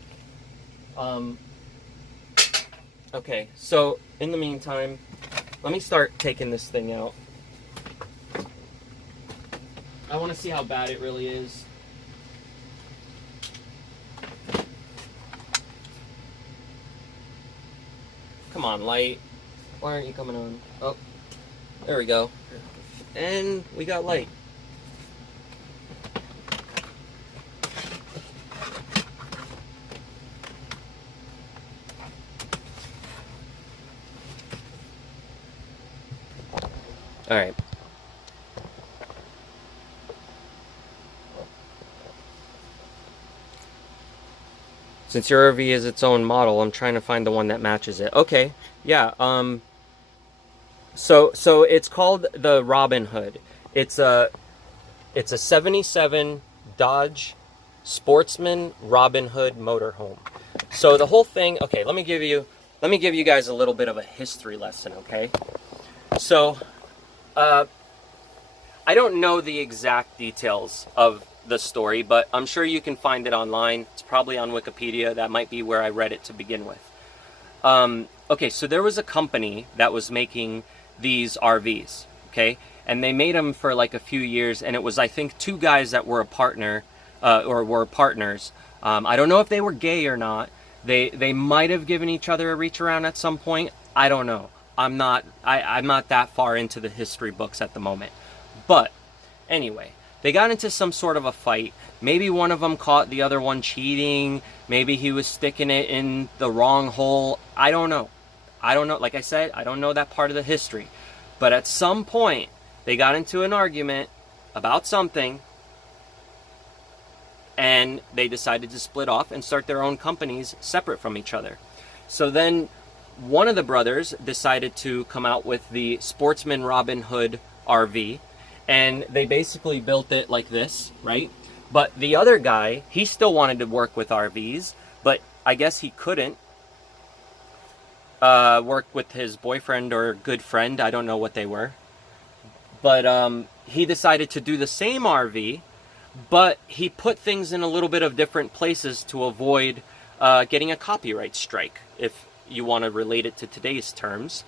Okay, so in the meantime, let me start taking this thing out. I want to see how bad it really is. Come on, light. Why aren't you coming on? Oh, there we go. And we got light. All right. Since your RV is its own model, I'm trying to find the one that matches it. Okay, yeah. So it's called the Robin Hood. It's a 77 Dodge Sportsman Robin Hood motorhome. So the whole thing. Okay, let me give you guys a little bit of a history lesson. Okay, so I don't know the exact details of the story, but I'm sure you can find it online. It's probably on Wikipedia. That might be where I read it to begin with. Okay, so there was a company that was making these RVs, okay? And they made them for like a few years, and it was, I think, two guys that were a partner, or were partners. I don't know if they were gay or not. They might have given each other a reach around at some point. I don't know. I'm not that far into the history books at the moment. But anyway, they got into some sort of a fight. Maybe one of them caught the other one cheating. Maybe he was sticking it in the wrong hole. I don't know. Like I said, I don't know that part of the history. But at some point, they got into an argument about something, and they decided to split off and start their own companies separate from each other. So then one of the brothers decided to come out with the Sportsman Robin Hood RV, and they basically built it like this, right? But the other guy, he still wanted to work with RVs, but I guess he couldn't work with his boyfriend or good friend. I don't know what they were. But he decided to do the same RV, but he put things in a little bit of different places to avoid getting a copyright strike, you want to relate it to today's terms.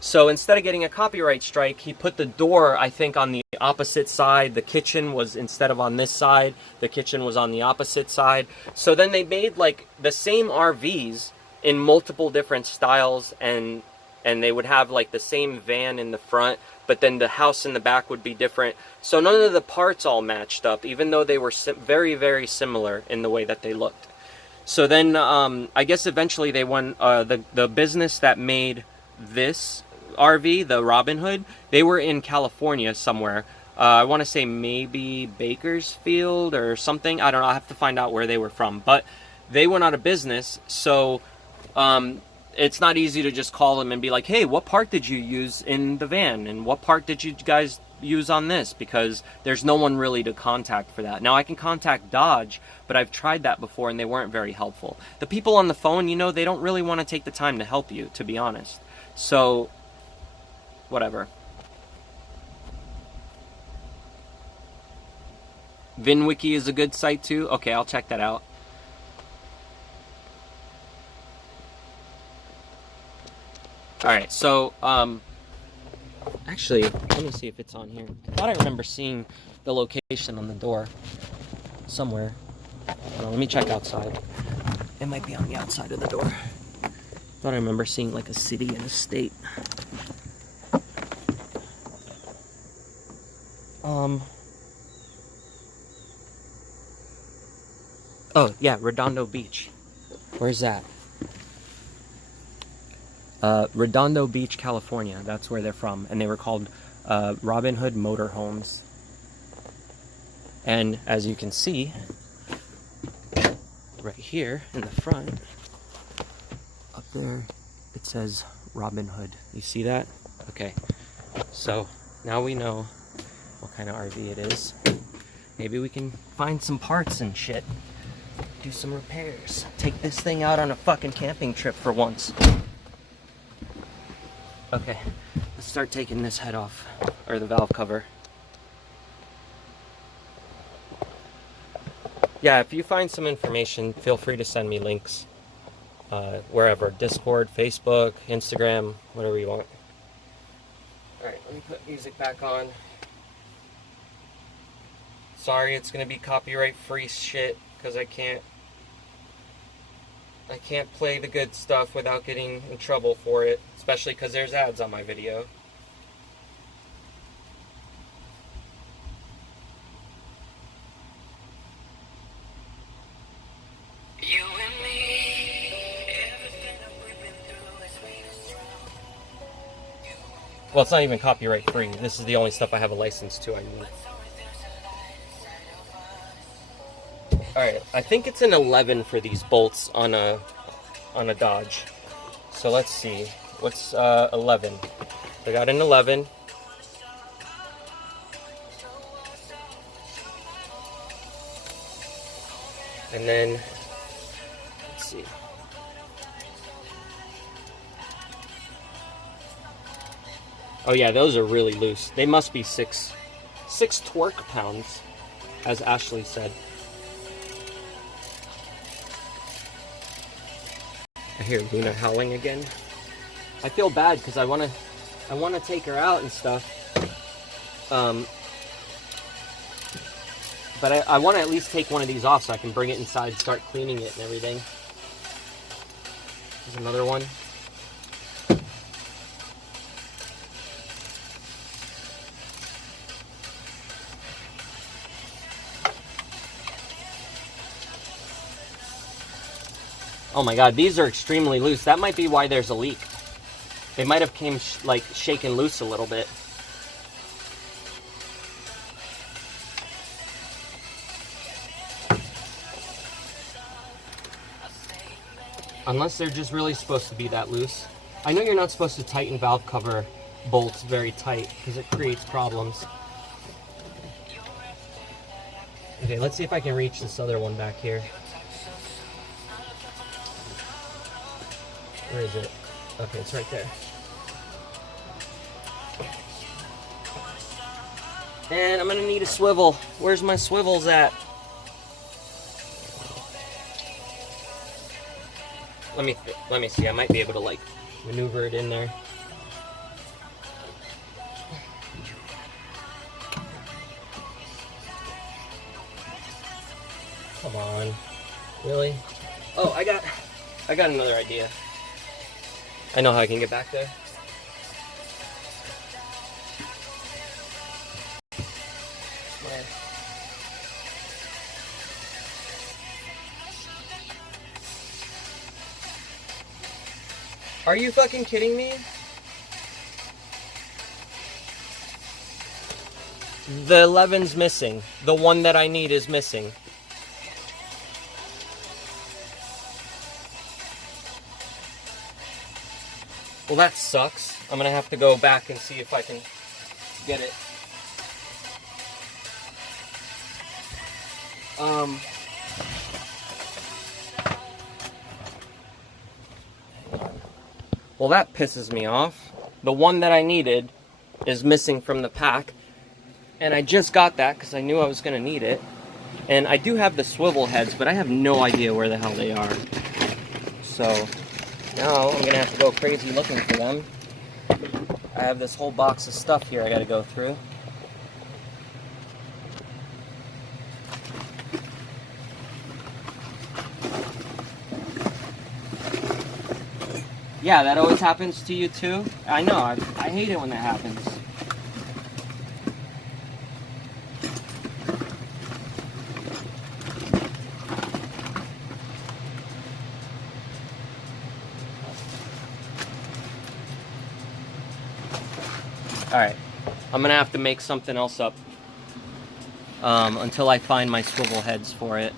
So instead of getting a copyright strike, he put the door, I think, on the opposite side. The kitchen was, instead of on this side, the kitchen was on the opposite side. So then they made like the same RVs in multiple different styles, and they would have like the same van in the front, but then the house in the back would be different. So none of the parts all matched up, even though they were very, very similar in the way that they looked. So then I guess eventually they won, the business that made this RV, the Robin Hood, they were in California somewhere. I want to say maybe Bakersfield or something. I don't know. I have to find out where they were from. But they went out of business, so it's not easy to just call them and be like, hey, what part did you use in the van? And what part did you guys use on this? Because there's no one really to contact for that. Now, I can contact Dodge, but I've tried that before and they weren't very helpful. The people on the phone, you know, they don't really want to take the time to help you, to be honest. So, whatever. VinWiki is a good site too. Okay, I'll check that out. Alright, so, actually, let me see if it's on here. I thought I remember seeing the location on the door somewhere. Hold on, let me check outside. It might be on the outside of the door. I thought I remember seeing like a city and a state. Oh, yeah, Redondo Beach. Where's that? Redondo Beach, California. That's where they're from. And they were called Robin Hood Motorhomes. And as you can see, right here in the front, up there, it says Robin Hood. You see that? Okay. So now we know what kind of RV it is. Maybe we can find some parts and shit. Do some repairs. Take this thing out on a fucking camping trip for once. Okay, let's start taking this head off, or the valve cover. Yeah, if you find some information, feel free to send me links. Wherever, Discord, Facebook, Instagram, whatever you want. Alright, let me put music back on. Sorry, it's gonna be copyright free shit, because I can't play the good stuff without getting in trouble for it, especially because there's ads on my video. Well, it's not even copyright free. This is the only stuff I have a license to. I need. Alright, I think it's an 11 for these bolts on a Dodge. So let's see. What's 11? I got an 11. And then, let's see. Oh yeah, those are really loose. They must be six torque pounds, as Ashley said. I hear Luna howling again. I feel bad because I wanna take her out and stuff. But I want to at least take one of these off so I can bring it inside and start cleaning it and everything. There's another one. Oh my god, these are extremely loose. That might be why there's a leak. They might have came like shaken loose a little bit. Unless they're just really supposed to be that loose. I know you're not supposed to tighten valve cover bolts very tight because it creates problems. Okay, let's see if I can reach this other one back here. Where is it? Okay, it's right there. And I'm gonna need a swivel. Where's my swivels at? let me see. I might be able to like maneuver it in there. Come on. Really? Oh, I got another idea. I know how I can get back there. Where? Are you fucking kidding me? The 11's missing. The one that I need is missing. Well, that sucks. I'm gonna have to go back and see if I can get it. Well, that pisses me off. The one that I needed is missing from the pack. And I just got that because I knew I was going to need it. And I do have the swivel heads, but I have no idea where the hell they are. So now I'm going to have to go crazy looking for them. I have this whole box of stuff here I got to go through. Yeah, that always happens to you too. I know, I hate it when that happens. Alright, I'm gonna have to make something else up until I find my swivel heads for it.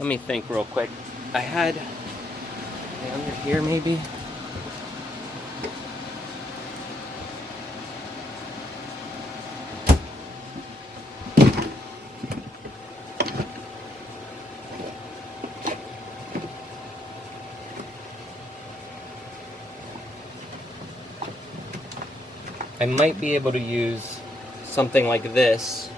Let me think real quick. I had under here maybe. I might be able to use something like this.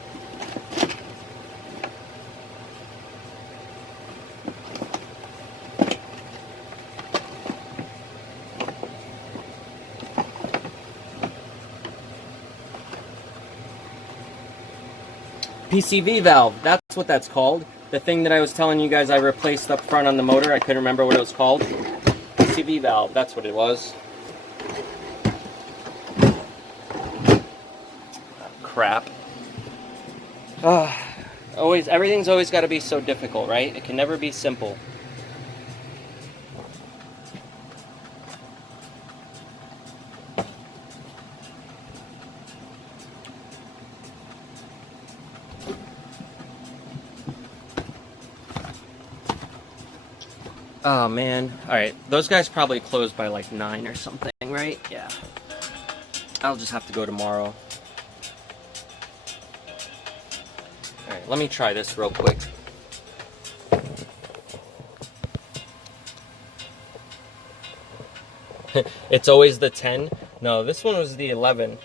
PCV valve, that's what that's called. The thing that I was telling you guys I replaced up front on the motor, I couldn't remember what it was called. PCV valve, that's what it was. Crap. Everything's always got to be so difficult, right? It can never be simple. Oh man. Alright, those guys probably close by like 9 or something, right? Yeah. I'll just have to go tomorrow. Alright, let me try this real quick. It's always the 10? No, this one was the 11.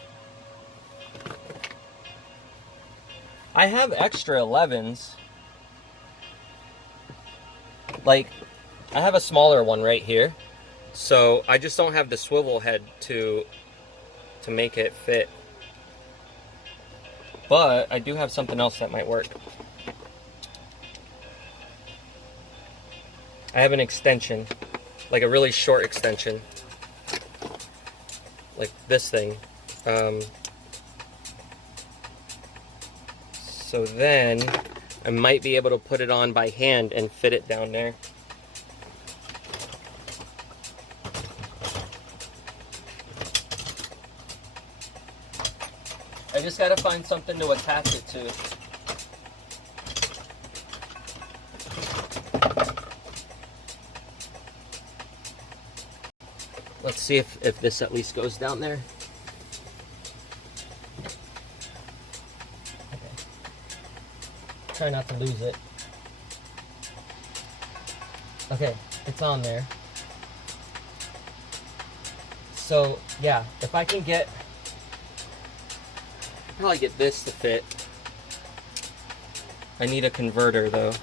I have extra 11s. Like, I have a smaller one right here, so I just don't have the swivel head to make it fit. But I do have something else that might work. I have an extension, like a really short extension, like this thing. So then I might be able to put it on by hand and fit it down there. I just gotta find something to attach it to. Let's see if this at least goes down there. Okay. Try not to lose it. Okay, it's on there. So yeah, if I can get probably get this to fit. I need a converter though.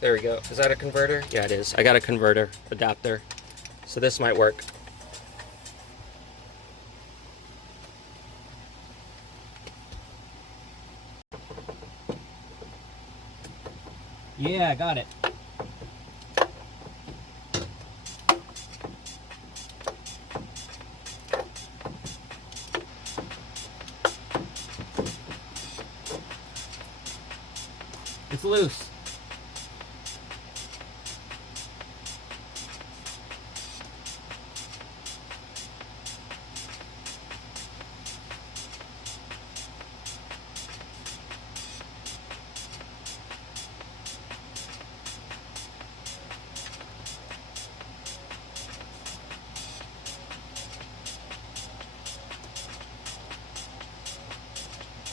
There we go. Is that a converter? Yeah, it is. I got a converter adapter. So this might work. Yeah, I got it. It's loose.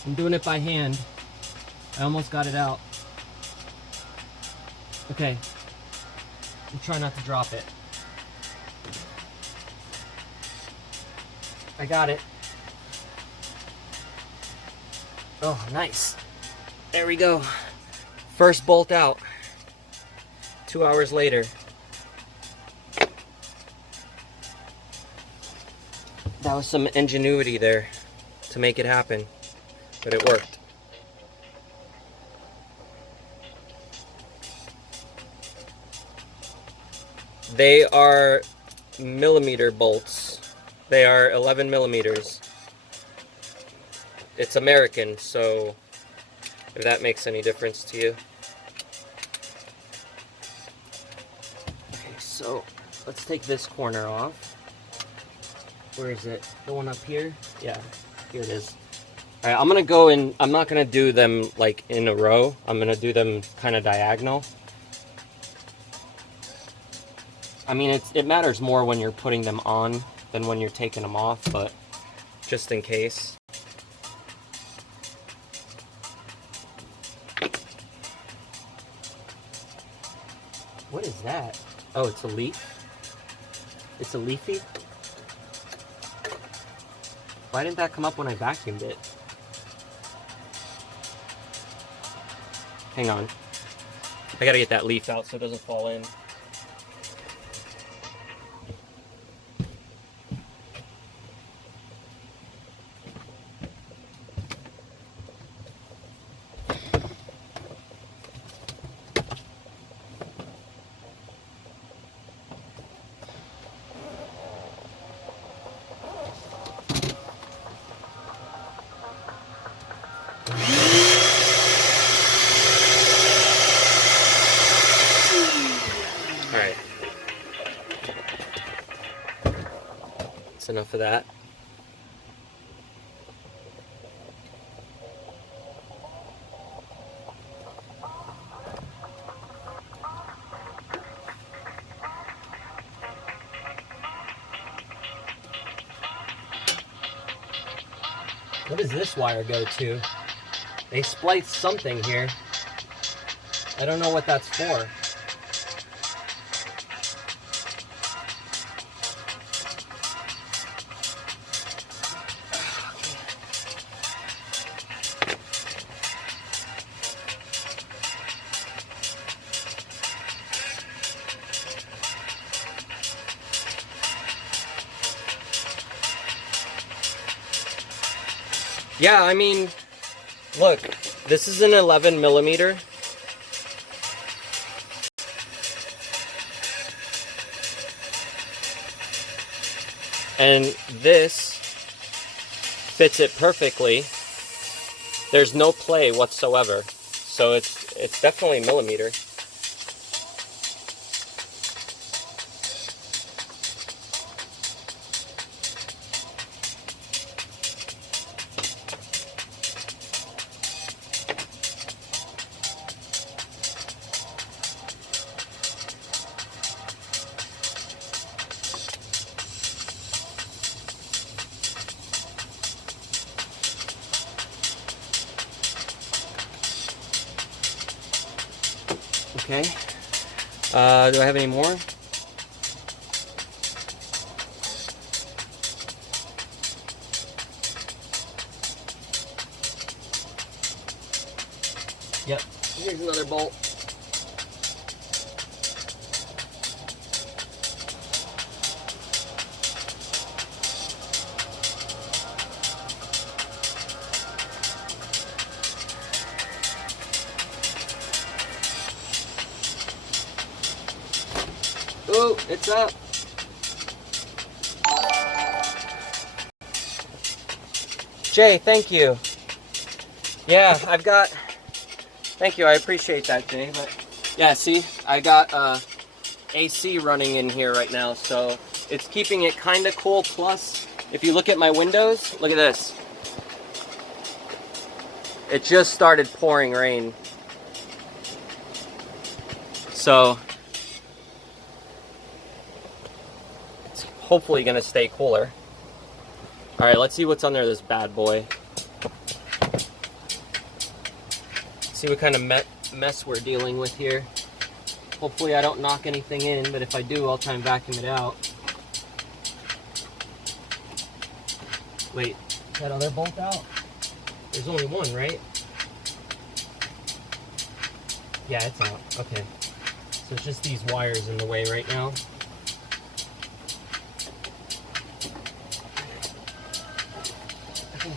I'm doing it by hand. I almost got it out. Okay. I'm trying not to drop it. I got it. Oh, nice. There we go. First bolt out. 2 hours later. That was some ingenuity there to make it happen, but it worked. They are millimeter bolts. They are 11 millimeters. It's American, so if that makes any difference to you. Okay, so let's take this corner off. Where is it? The one up here? Yeah, here it is. All right, I'm gonna go in. I'm not gonna do them like in a row. I'm gonna do them kind of diagonal. I mean, it matters more when you're putting them on than when you're taking them off, but just in case. What is that? Oh, it's a leaf? It's a leafy? Why didn't that come up when I vacuumed it? Hang on. I gotta get that leaf out so it doesn't fall in. Alright. That's enough of that. What does this wire go to? They spliced something here. I don't know what that's for. Yeah, I mean, look, this is an 11 millimeter. And this fits it perfectly. There's no play whatsoever. So it's definitely millimeter. Okay. Do I have any more? Yep, here's another bolt. Oh, it's up. Jay, thank you. Yeah, I've got, thank you, I appreciate that, Jay. But yeah, see, I got AC running in here right now, so it's keeping it kind of cool. Plus, if you look at my windows, look at this. It just started pouring rain. So, it's hopefully gonna stay cooler. All right, let's see what's under this bad boy. See what kind of mess we're dealing with here. Hopefully I don't knock anything in, but if I do, I'll try and vacuum it out. Wait, is that other bolt out? There's only one, right? Yeah, it's out. Okay. So it's just these wires in the way right now. Okay.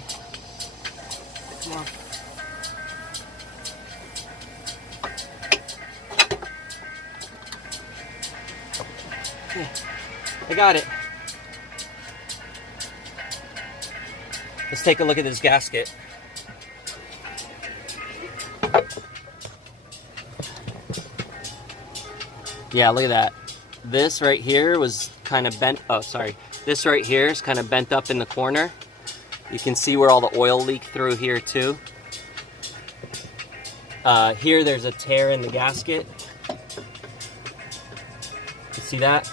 Come on. Okay. I got it. Let's take a look at this gasket. Yeah, look at that. This right here was kind of bent. Oh, sorry. This right here is kind of bent up in the corner. You can see where all the oil leaked through here too. Here there's a tear in the gasket. You see that?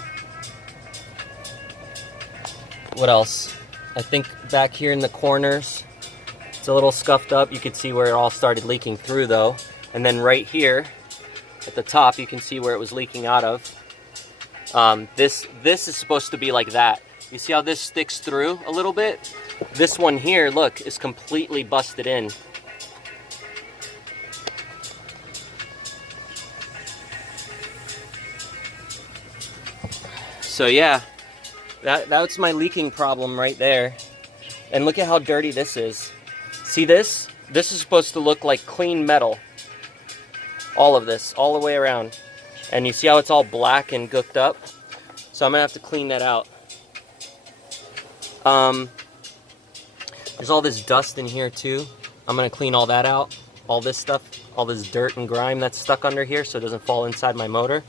What else? I think back here in the corners, it's a little scuffed up. You can see where it all started leaking through though. And then right here at the top, you can see where it was leaking out of. This is supposed to be like that. You see how this sticks through a little bit? This one here, look, is completely busted in. So yeah, that's my leaking problem right there. And look at how dirty this is. See this? This is supposed to look like clean metal. All of this, all the way around. And you see how it's all black and gooked up? So I'm gonna have to clean that out. There's all this dust in here too. I'm gonna clean all that out. All this stuff, all this dirt and grime that's stuck under here so it doesn't fall inside my motor.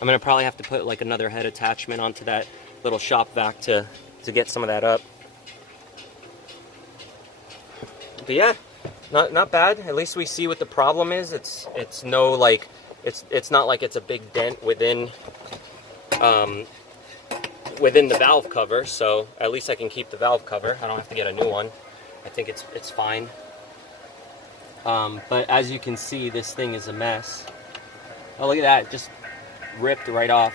I'm gonna probably have to put like another head attachment onto that little shop vac to get some of that up. But yeah, not bad. At least we see what the problem is. It's no like it's not like it's a big dent within within the valve cover. So at least I can keep the valve cover. I don't have to get a new one. I think it's fine. But as you can see, this thing is a mess. Oh, look at that! It just ripped right off.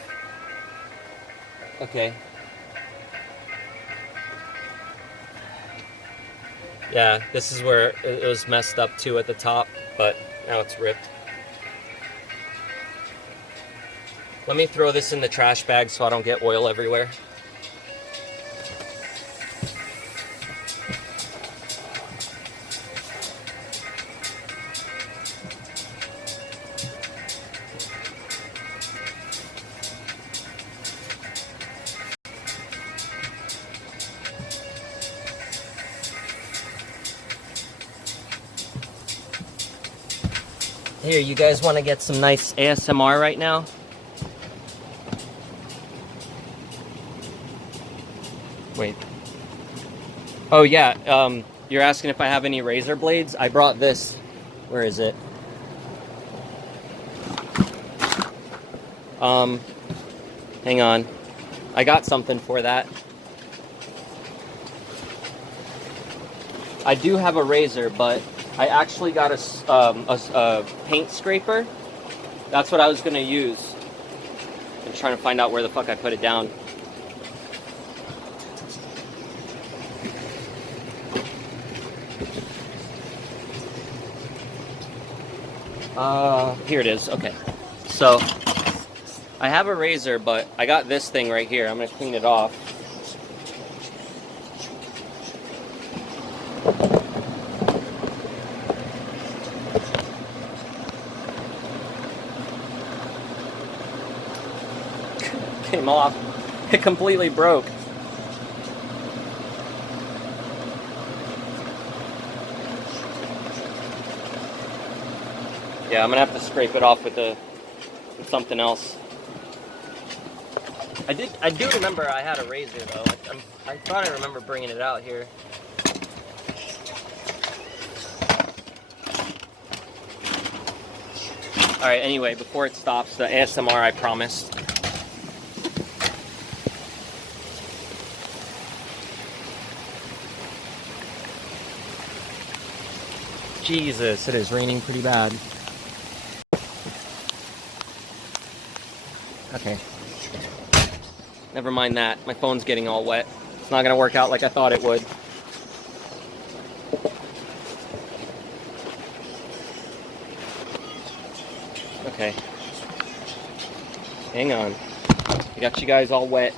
Okay. Yeah, this is where it was messed up too at the top, but now it's ripped. Let me throw this in the trash bag so I don't get oil everywhere. Here, you guys want to get some nice ASMR right now? Wait. Oh yeah, you're asking if I have any razor blades? I brought this. Where is it? Hang on. I got something for that. I do have a razor, but I actually got a paint scraper. That's what I was gonna use. I'm trying to find out where the fuck I put it down. Here it is. Okay. So, I have a razor, but I got this thing right here. I'm going to clean it off. Came off. It completely broke. Yeah, I'm gonna have to scrape it off with something else. I do remember I had a razor though. I thought I remember bringing it out here. All right. Anyway, before it stops, the ASMR I promised. Jesus, it is raining pretty bad. Okay. Never mind that. My phone's getting all wet. It's not gonna work out like I thought it would. Okay. Hang on. I got you guys all wet.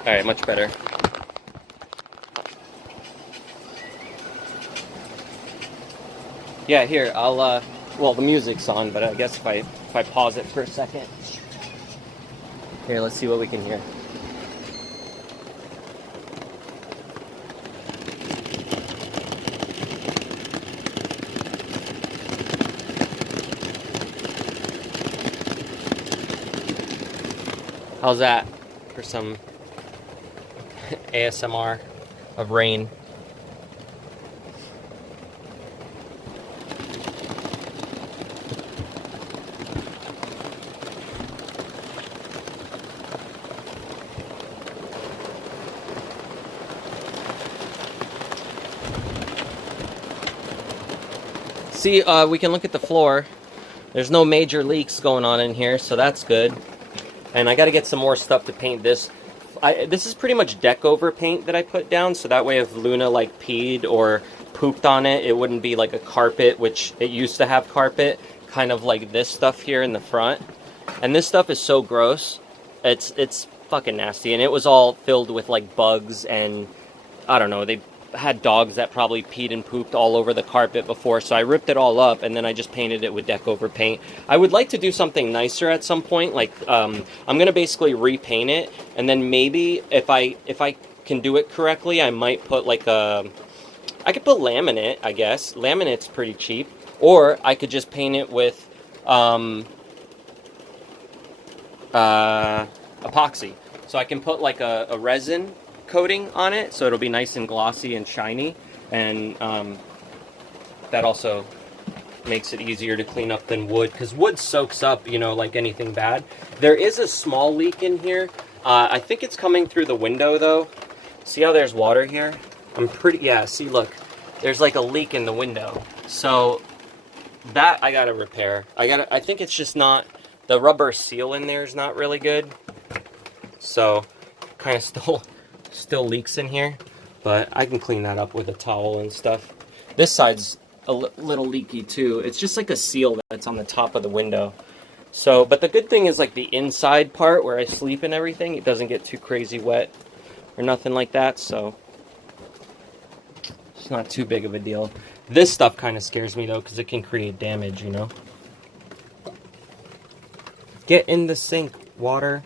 Alright, much better. Yeah, here, I'll, well, the music's on, but I guess if I pause it for a second. Here, let's see what we can hear. How's that for some ASMR of rain? See, we can look at the floor. There's no major leaks going on in here, so that's good. And I got to get some more stuff to paint this. This is pretty much deck over paint that I put down, so that way if Luna like peed or pooped on it, it wouldn't be like a carpet, which it used to have carpet, kind of like this stuff here in the front. And this stuff is so gross. It's fucking nasty, and it was all filled with like bugs, and I don't know, they had dogs that probably peed and pooped all over the carpet before, so I ripped it all up and then I just painted it with deck over paint. I would like to do something nicer at some point, like I'm gonna basically repaint it, and then maybe if I can do it correctly, I might put like I could put laminate, I guess. Laminate's pretty cheap, or I could just paint it with epoxy. So I can put like a resin coating on it, so it'll be nice and glossy and shiny, and that also makes it easier to clean up than wood, because wood soaks up, you know, like anything bad. There is a small leak in here. I think it's coming through the window though. See how there's water here? Yeah, see, look, there's like a leak in the window, so that I gotta repair. I think it's just not, the rubber seal in there is not really good, so kind of still leaks in here, but I can clean that up with a towel and stuff. This side's a little leaky too. It's just like a seal that's on the top of the window. So, but the good thing is like the inside part where I sleep and everything, it doesn't get too crazy wet or nothing like that, so it's not too big of a deal. This stuff kind of scares me though, because it can create damage, you know. Get in the sink, water.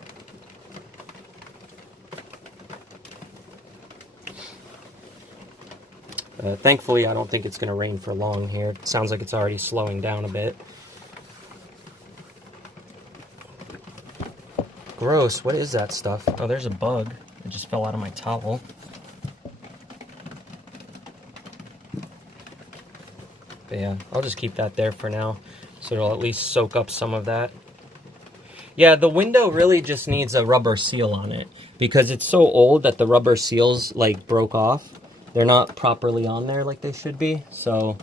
Thankfully, I don't think it's going to rain for long here. It sounds like it's already slowing down a bit. Gross. What is that stuff? Oh, there's a bug. It just fell out of my towel. But yeah, I'll just keep that there for now, so it'll at least soak up some of that. Yeah, the window really just needs a rubber seal on it, because it's so old that the rubber seals, like, broke off. They're not properly on there like they should be, so,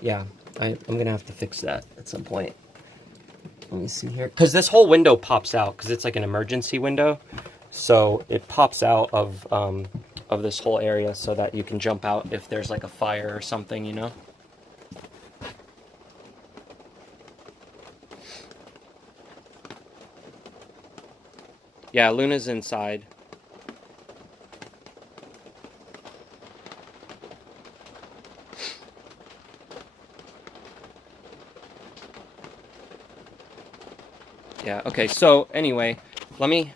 yeah, I'm gonna have to fix that at some point. Let me see here, because this whole window pops out, because it's like an emergency window, So it pops out of this whole area so that you can jump out if there's like a fire or something, you know? Yeah, Luna's inside. Yeah, okay, so anyway, let's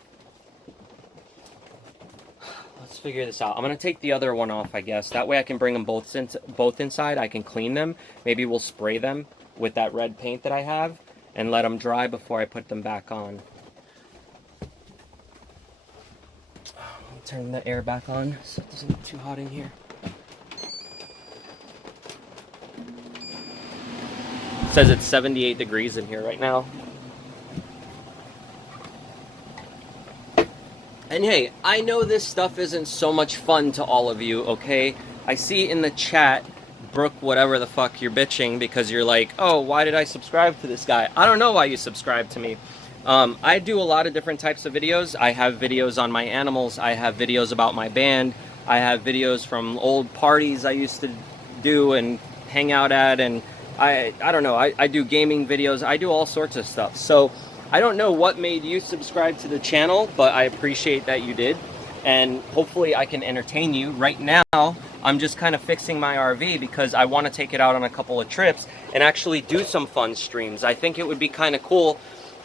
figure this out. I'm gonna take the other one off, I guess. That way I can bring them both inside. I can clean them. Maybe we'll spray them with that red paint that I have and let them dry before I put them back on. Turn the air back on so it doesn't get too hot in here. It says it's 78 degrees in here right now. And hey, I know this stuff isn't so much fun to all of you, okay? I see in the chat, Brooke, whatever the fuck, you're bitching because you're like, oh, why did I subscribe to this guy? I don't know why you subscribe to me. I do a lot of different types of videos. I have videos on my animals. I have videos about my band. I have videos from old parties I used to do and hang out at. And I don't know, I do gaming videos. I do all sorts of stuff. So I don't know what made you subscribe to the channel, but I appreciate that you did. And hopefully I can entertain you. Right now, I'm just kind of fixing my RV because I want to take it out on a couple of trips and actually do some fun streams. I think it would be kind of cool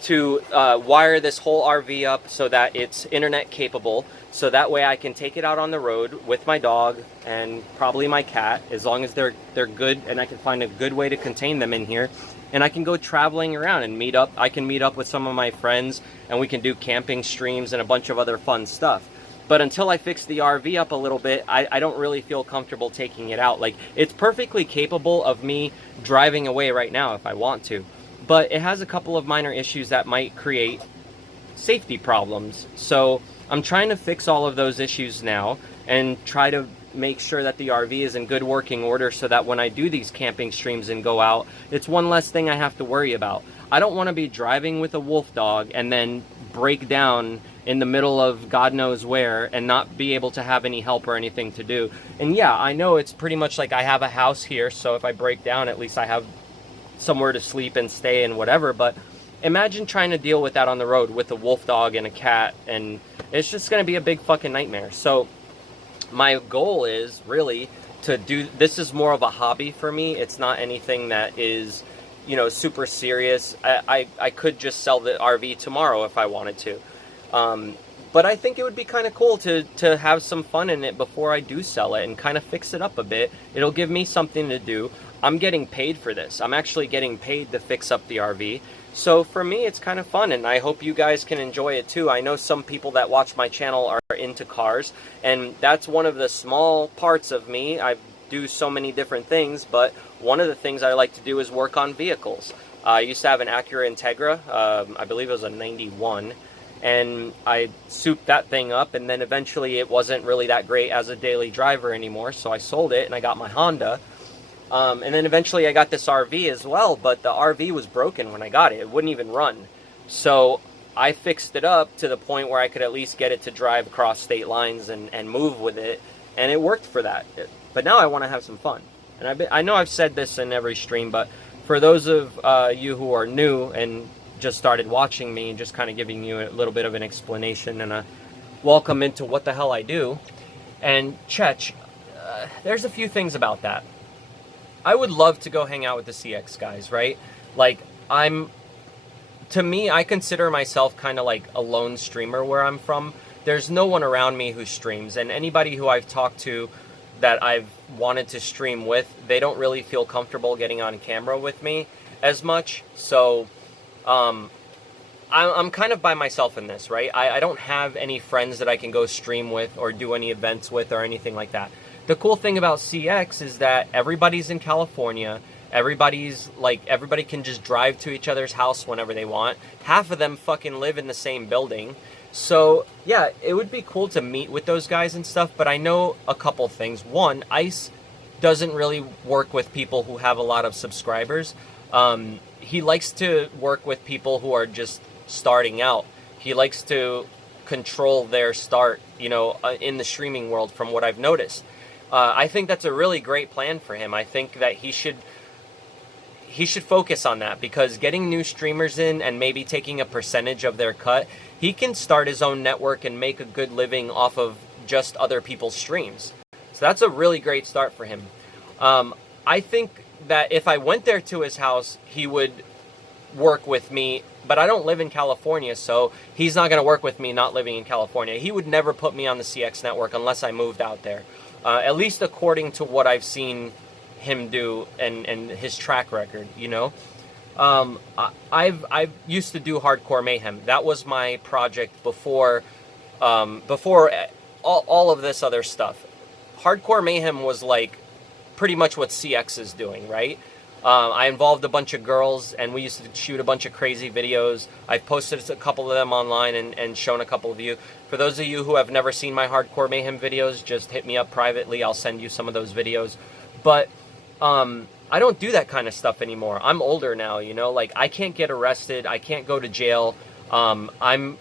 to wire this whole RV up so that it's internet capable, so that way I can take it out on the road with my dog and probably my cat, as long as they're good and I can find a good way to contain them in here, and I can go traveling around and meet up. I can meet up with some of my friends and we can do camping streams and a bunch of other fun stuff. But until I fix the RV up a little bit, I don't really feel comfortable taking it out. Like, it's perfectly capable of me driving away right now if I want to. But it has a couple of minor issues that might create safety problems. So I'm trying to fix all of those issues now and try to make sure that the RV is in good working order so that when I do these camping streams and go out, it's one less thing I have to worry about. I don't want to be driving with a wolf dog and then break down in the middle of God knows where and not be able to have any help or anything to do. And yeah, I know it's pretty much like I have a house here, so if I break down, at least I have somewhere to sleep and stay and whatever. But imagine trying to deal with that on the road with a wolf dog and a cat, and it's just going to be a big fucking nightmare. So my goal is really to do, this is more of a hobby for me. It's not anything that is, you know, super serious. I could just sell the RV tomorrow if I wanted to. But I think it would be kind of cool to have some fun in it before I do sell it and kind of fix it up a bit. It'll give me something to do. I'm getting paid for this. I'm actually getting paid to fix up the RV. So for me, it's kind of fun, and I hope you guys can enjoy it too. I know some people that watch my channel are into cars, and that's one of the small parts of me. I do so many different things, but one of the things I like to do is work on vehicles. I used to have an Acura Integra. I believe it was a 91. And I souped that thing up, and then eventually it wasn't really that great as a daily driver anymore, so I sold it and I got my Honda. And then eventually I got this RV as well, but the RV was broken when I got it. It wouldn't even run. So I fixed it up to the point where I could at least get it to drive across state lines and move with it, and it worked for that. But now I want to have some fun. And I know I've said this in every stream, but for those of you who are new and just started watching me, and just kind of giving you a little bit of an explanation and a welcome into what the hell I do. And Chech, there's a few things about that. I would love to go hang out with the CX guys, right? Like, to me, I consider myself kind of like a lone streamer where I'm from. There's no one around me who streams, and anybody who I've talked to that I've wanted to stream with, they don't really feel comfortable getting on camera with me as much. So I'm kind of by myself in this, right? I don't have any friends that I can go stream with or do any events with or anything like that. The cool thing about CX is that everybody's in California. Everybody can just drive to each other's house whenever they want. Half of them fucking live in the same building. So yeah, it would be cool to meet with those guys and stuff, but I know a couple things. One, ICE doesn't really work with people who have a lot of subscribers. He likes to work with people who are just starting out. He likes to control their start, you know, in the streaming world from what I've noticed. I think that's a really great plan for him. I think that he should focus on that, because getting new streamers in and maybe taking a percentage of their cut, he can start his own network and make a good living off of just other people's streams. So that's a really great start for him. I think that if I went there to his house, he would work with me, but I don't live in California, so he's not going to work with me not living in California. He would never put me on the CX network unless I moved out there, at least according to what I've seen him do and his track record, you know. I've used to do Hardcore Mayhem. That was my project before all of this other stuff. Hardcore Mayhem was like pretty much what CX is doing, right? I involved a bunch of girls, and we used to shoot a bunch of crazy videos. I've posted a couple of them online and shown a couple of you. For those of you who have never seen my Hardcore Mayhem videos, just hit me up privately. I'll send you some of those videos. But I don't do that kind of stuff anymore. I'm older now, you know? Like, I can't get arrested. I can't go to jail. I'm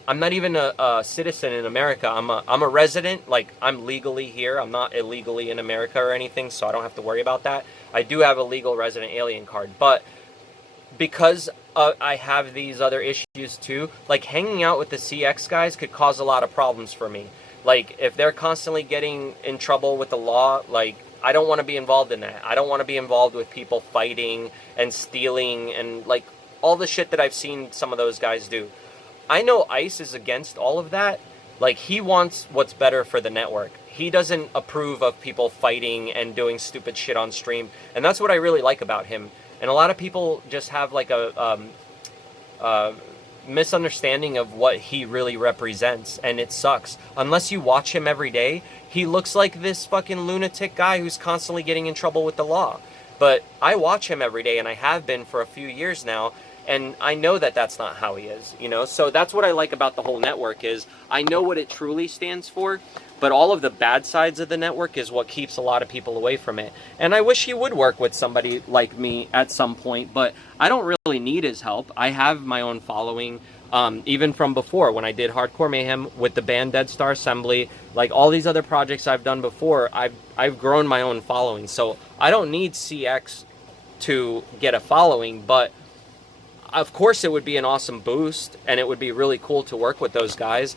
not even a citizen in America. I'm a resident. Like, I'm legally here. I'm not illegally in America or anything, so I don't have to worry about that. I do have a legal resident alien card, but because I have these other issues too, like hanging out with the CX guys could cause a lot of problems for me. Like, if they're constantly getting in trouble with the law, like, I don't want to be involved in that. I don't want to be involved with people fighting and stealing and like all the shit that I've seen some of those guys do. I know ICE is against all of that. Like, he wants what's better for the network. He doesn't approve of people fighting and doing stupid shit on stream. And that's what I really like about him. And a lot of people just have like a misunderstanding of what he really represents. And it sucks. Unless you watch him every day, he looks like this fucking lunatic guy who's constantly getting in trouble with the law. But I watch him every day, and I have been for a few years now. And I know that that's not how he is, you know? So that's what I like about the whole network is I know what it truly stands for, but all of the bad sides of the network is what keeps a lot of people away from it. And I wish he would work with somebody like me at some point, but I don't really need his help. I have my own following, even from before when I did Hardcore Mayhem with the band Dead Star Assembly, like all these other projects I've done before, I've grown my own following. So I don't need CX to get a following, but of course, it would be an awesome boost, and it would be really cool to work with those guys.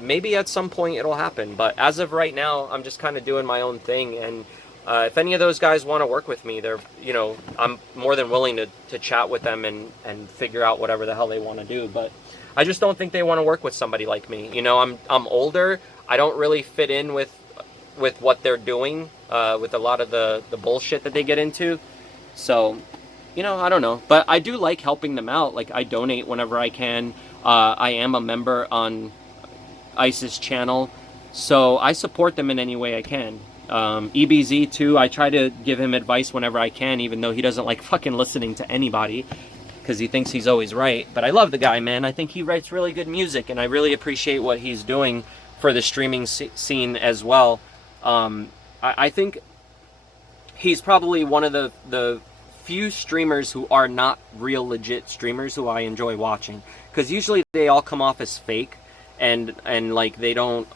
Maybe at some point it'll happen, but as of right now, I'm just kind of doing my own thing. And if any of those guys want to work with me, they're, you know, I'm more than willing to chat with them and figure out whatever the hell they want to do. But I just don't think they want to work with somebody like me. You know, I'm older. I don't really fit in with what they're doing, with a lot of the bullshit that they get into. So, you know, I don't know, but I do like helping them out. Like, I donate whenever I can. I am a member on ICE's channel, so I support them in any way I can. EBZ too, I try to give him advice whenever I can, even though he doesn't like fucking listening to anybody because he thinks he's always right. But I love the guy, man. I think he writes really good music, and I really appreciate what he's doing for the streaming scene as well. I think he's probably one of the few streamers who are not real legit streamers who I enjoy watching, because usually they all come off as fake and like they don't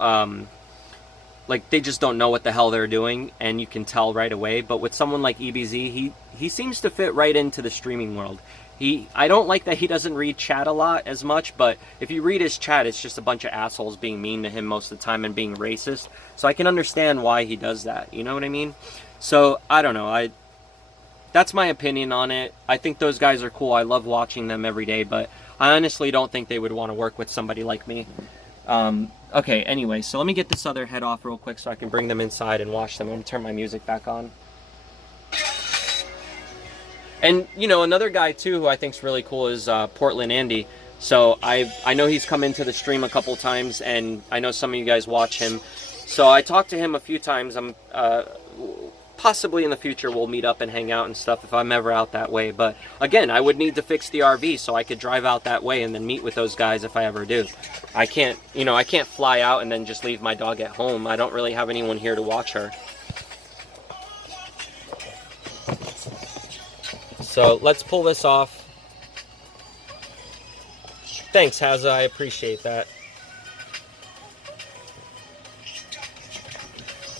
like they just don't know what the hell they're doing, and you can tell right away. But with someone like EBZ, he seems to fit right into the streaming world. I don't like that he doesn't read chat a lot as much, but if you read his chat, it's just a bunch of assholes being mean to him most of the time and being racist. So I can understand why he does that, you know what I mean? So I don't know, that's my opinion on it. I think those guys are cool. I love watching them every day, but I honestly don't think they would want to work with somebody like me. Okay, anyway, so let me get this other head off real quick so I can bring them inside and watch them. I'm going to turn my music back on. And, you know, another guy, too, who I think's really cool is Portland Andy. So I know he's come into the stream a couple times, and I know some of you guys watch him. So I talked to him a few times. I'm possibly in the future we'll meet up and hang out and stuff if I'm ever out that way. But again, I would need to fix the RV so I could drive out that way and then meet with those guys if I ever do. I can't, you know, I can't fly out and then just leave my dog at home. I don't really have anyone here to watch her. So let's pull this off. Thanks, Hazza, I appreciate that.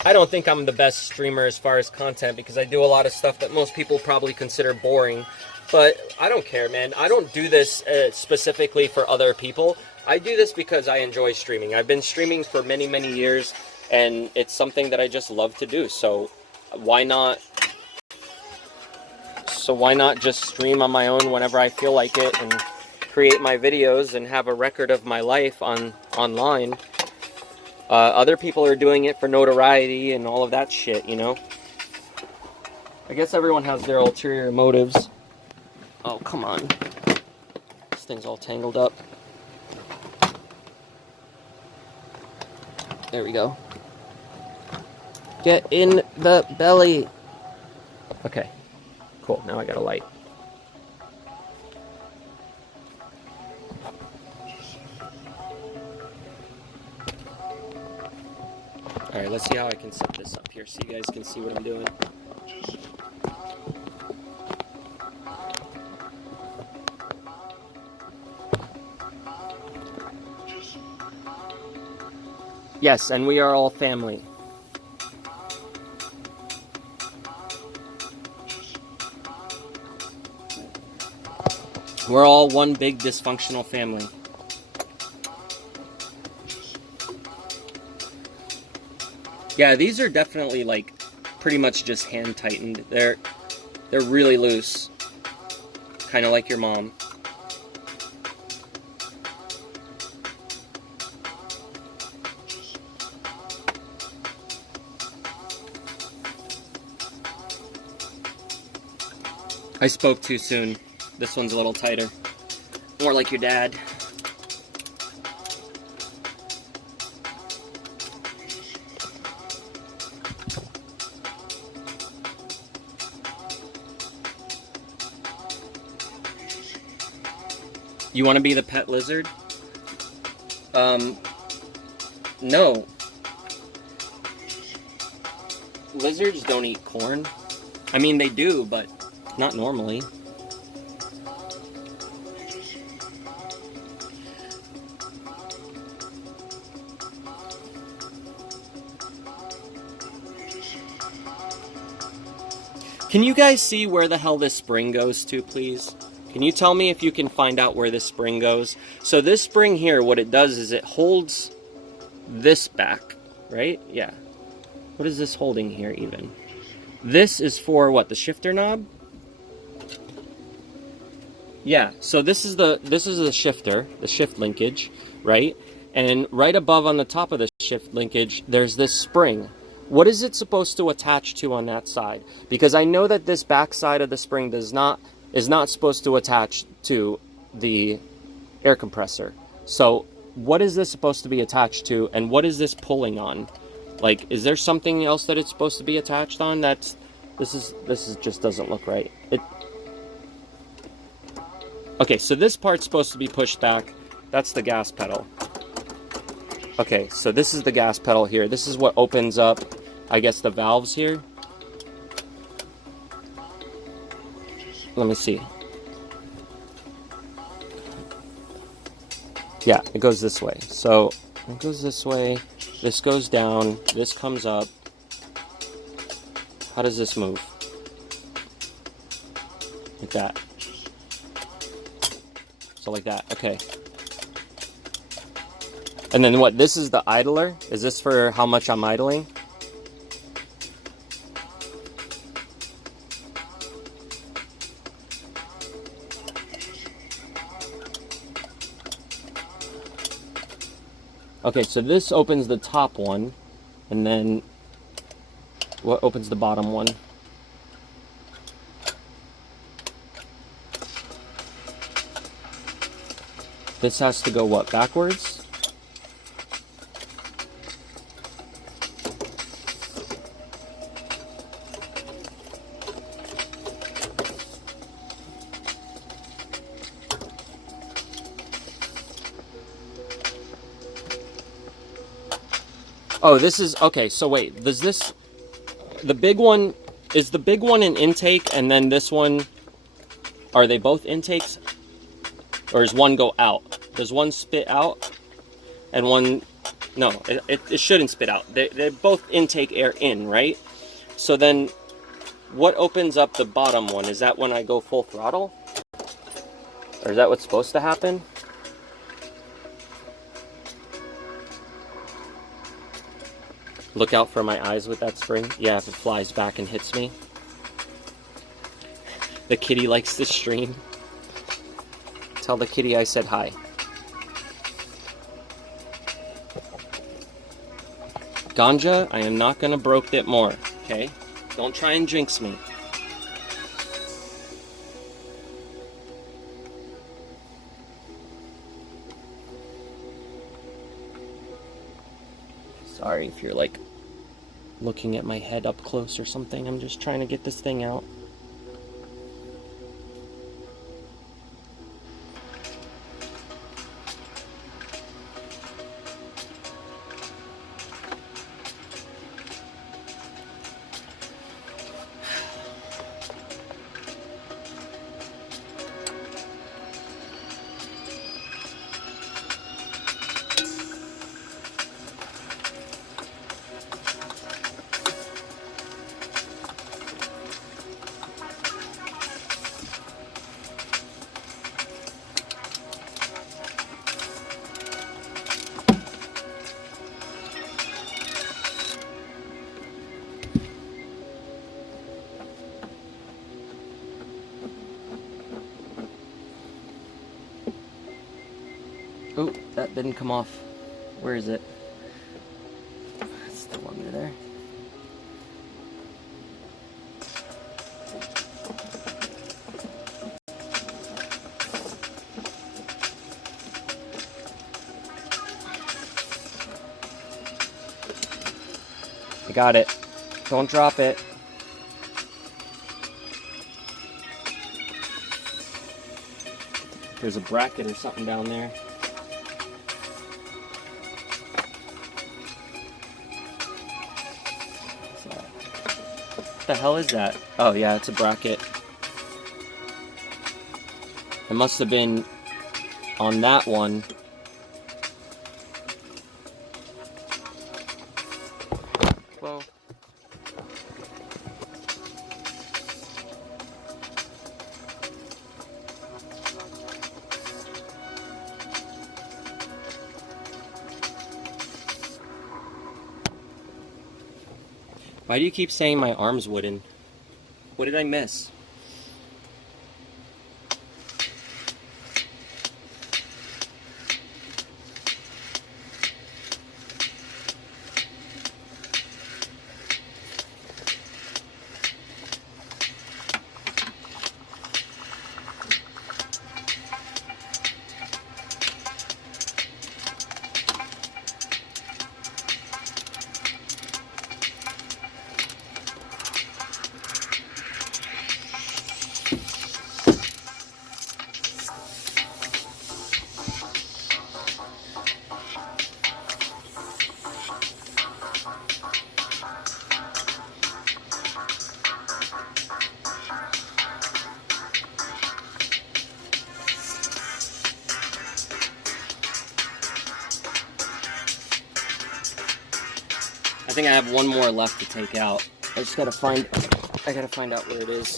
I don't think I'm the best streamer as far as content because I do a lot of stuff that most people probably consider boring. But I don't care, man. I don't do this specifically for other people. I do this because I enjoy streaming. I've been streaming for many, many years, and it's something that I just love to do. So why not? So why not just stream on my own whenever I feel like it and create my videos and have a record of my life online? Other people are doing it for notoriety and all of that shit, you know? I guess everyone has their ulterior motives. Oh, come on. This thing's all tangled up. There we go. Get in the belly. Okay. Cool. Now I got a light. Alright, let's see how I can set this up here so you guys can see what I'm doing. Yes, and we are all family. We're all one big dysfunctional family. Yeah, these are definitely like pretty much just hand tightened. They're really loose. Kind of like your mom. I spoke too soon. This one's a little tighter. More like your dad. You want to be the pet lizard? No. Lizards don't eat corn. I mean, they do, but not normally. Can you guys see where the hell this spring goes to, please? Can you tell me if you can find out where this spring goes? So this spring here, what it does is it holds this back, right? Yeah. What is this holding here even? This is for what, the shifter knob? Yeah, so this is the shifter, the shift linkage, right? And right above on the top of the shift linkage, there's this spring. What is it supposed to attach to on that side? Because I know that this back side of the spring is not supposed to attach to the air compressor. So what is this supposed to be attached to, and what is this pulling on? Like, is there something else that it's supposed to be attached on? This just doesn't look right. Okay, so this part's supposed to be pushed back. That's the gas pedal. Okay, so this is the gas pedal here. This is what opens up, I guess, the valves here. Let me see. Yeah, it goes this way. So it goes this way. This goes down. This comes up. How does this move? Like that. So like that. Okay. And then what? This is the idler? Is this for how much I'm idling? Okay, so this opens the top one, and then what opens the bottom one? This has to go what, backwards? Oh, this is, okay, so wait, does this, the big one, is the big one an intake, and then this one, are they both intakes? Or does one go out? Does one spit out, and one No, it shouldn't spit out. They both intake air in, right? So then what opens up the bottom one? Is that when I go full throttle? Or is that what's supposed to happen? Look out for my eyes with that spring. Yeah, if it flies back and hits me. The kitty likes to stream. Tell the kitty I said hi. Ganja, I am not gonna broke it more, okay? Don't try and jinx me. Sorry if you're like looking at my head up close or something. I'm just trying to get this thing out. Oh, that didn't come off. Where is it? It's still under there. I got it. Don't drop it. There's a bracket or something down there. What the hell is that? Oh yeah, it's a bracket. It must have been on that one. Whoa. Why do you keep saying my arm's wooden? What did I miss? I think I have one more left to take out. I gotta find out where it is.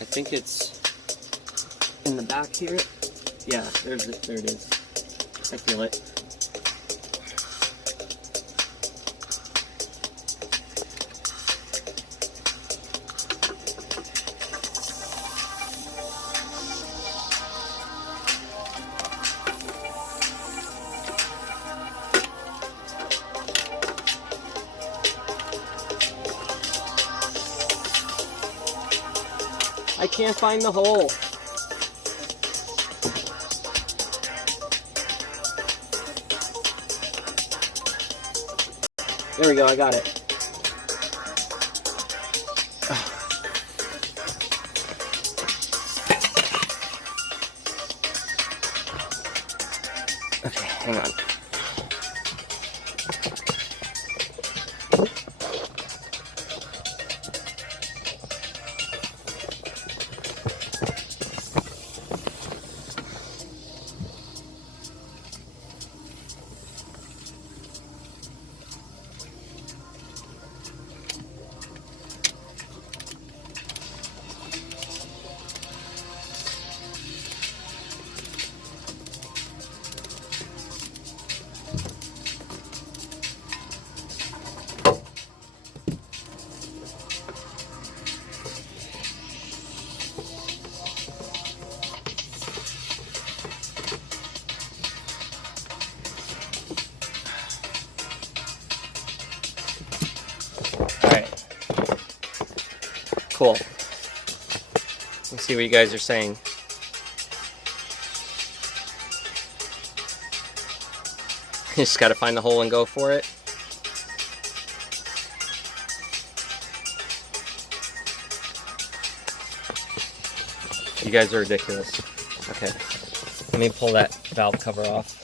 I think it's in the back here. Yeah, there it is. I feel it. I can't find the hole. There we go, I got it. Okay, hang on. Cool. Let's see what you guys are saying. You just gotta find the hole and go for it. You guys are ridiculous. Okay, let me pull that valve cover off.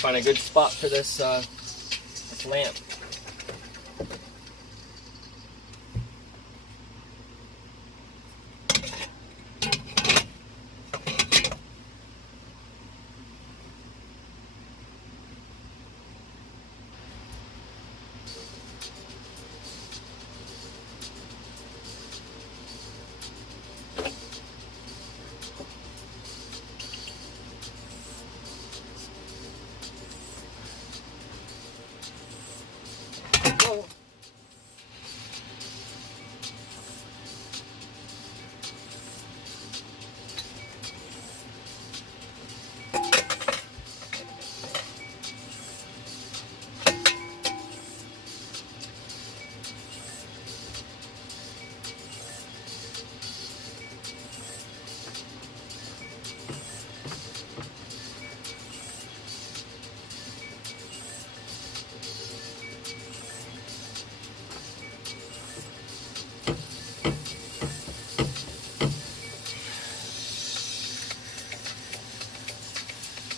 Find a good spot for this lamp.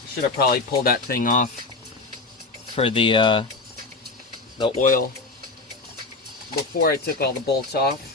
Should have probably pulled that thing off for the oil before I took all the bolts off.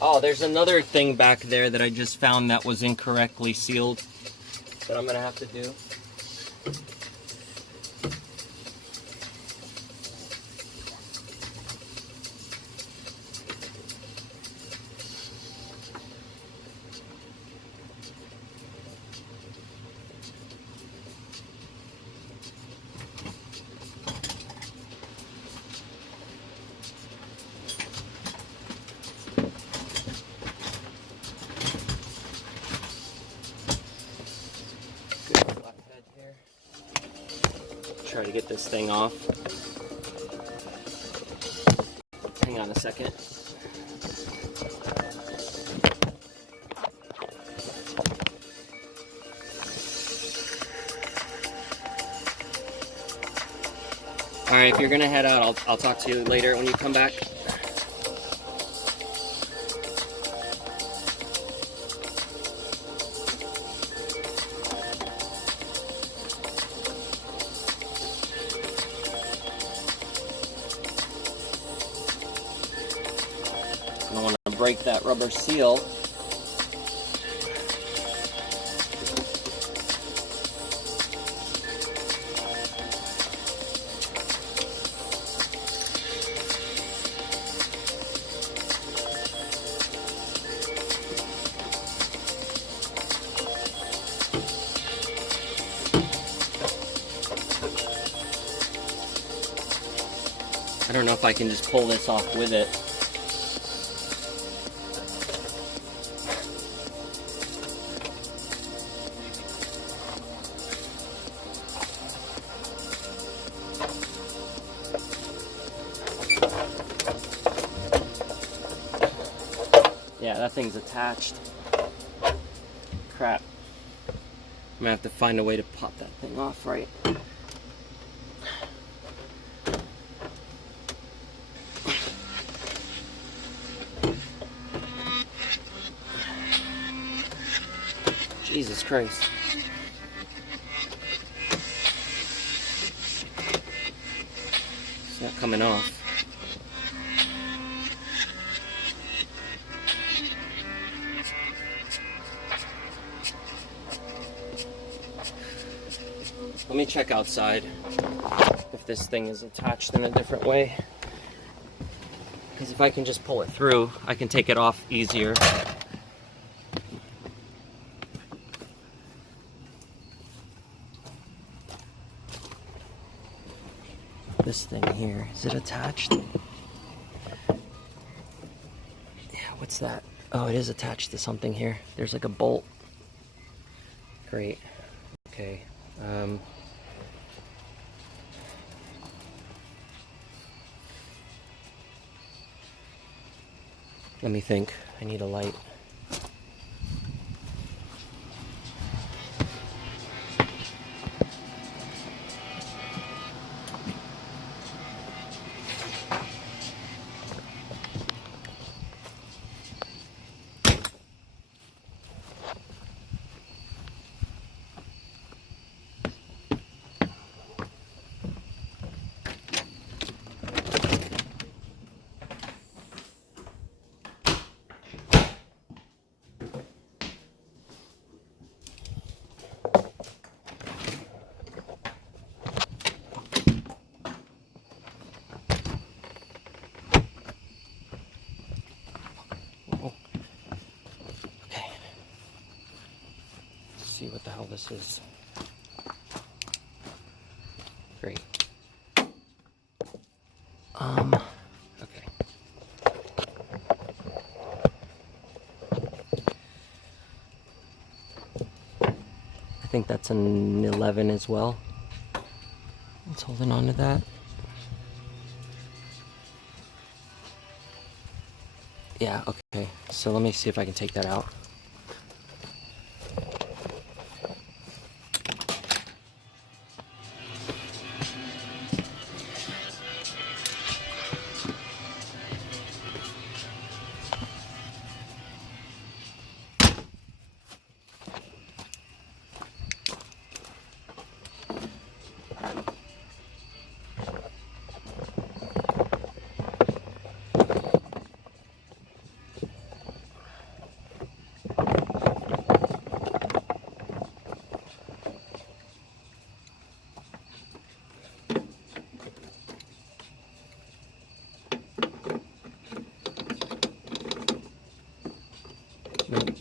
Oh, there's another thing back there that I just found that was incorrectly sealed that I'm gonna have to do. Try to get this thing off. Hang on a second. Alright, if you're gonna head out, I'll talk to you later when you come back. I don't want to break that rubber seal. I don't know if I can just pull this off with it. Yeah, that thing's attached. Crap. I'm gonna have to find a way to pop that thing off right. Jesus Christ. It's not coming off. Let me check outside if this thing is attached in a different way. Because if I can just pull it through, I can take it off easier. This thing here, is it attached? Yeah, what's that? Oh, it is attached to something here. There's like a bolt. Great. Okay. Let me think. I need a light. See what the hell this is. Great. Okay. I think that's an 11 as well. It's holding on to that. Yeah, okay. So let me see if I can take that out.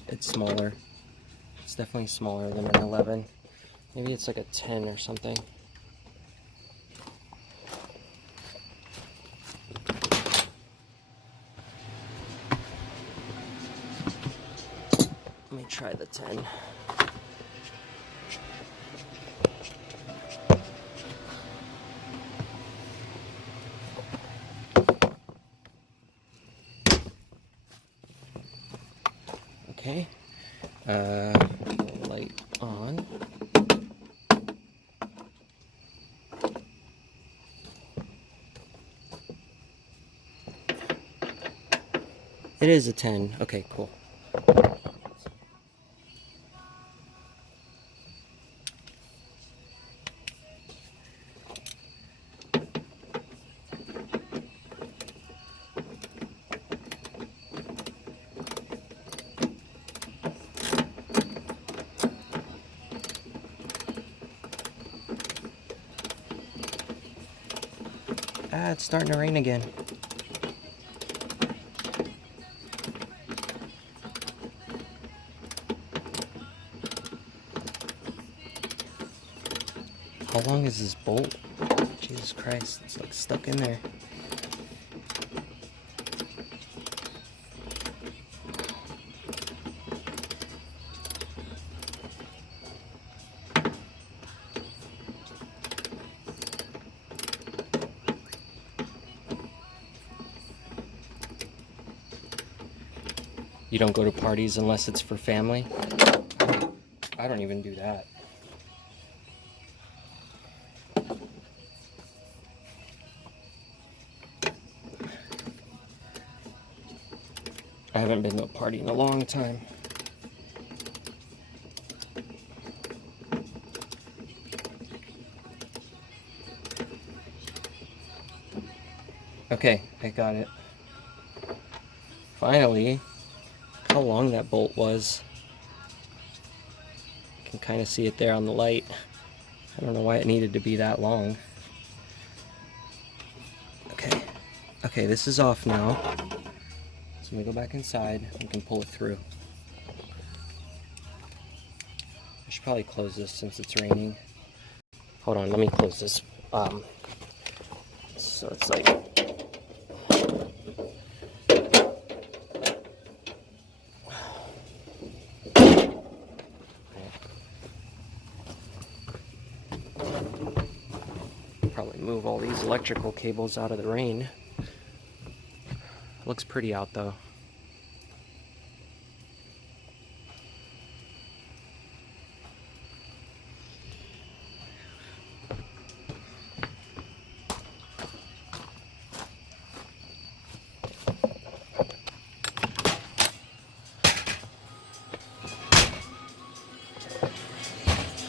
It's smaller. It's definitely smaller than an 11. Maybe it's like a 10 or something. Let me try the 10. Okay. Light on. It is a 10. Okay, cool. Ah, it's starting to rain again. How long is this bolt? Jesus Christ, it's like stuck in there. You don't go to parties unless it's for family? I don't even do that. I haven't been to a party in a long time. Okay, I got it. Finally, how long that bolt was. You can kind of see it there on the light. I don't know why it needed to be that long. Okay, this is off now. So let me go back inside and can pull it through. I should probably close this since it's raining. Hold on, let me close this. So it's like... Probably move all these electrical cables out of the rain. Looks pretty out though.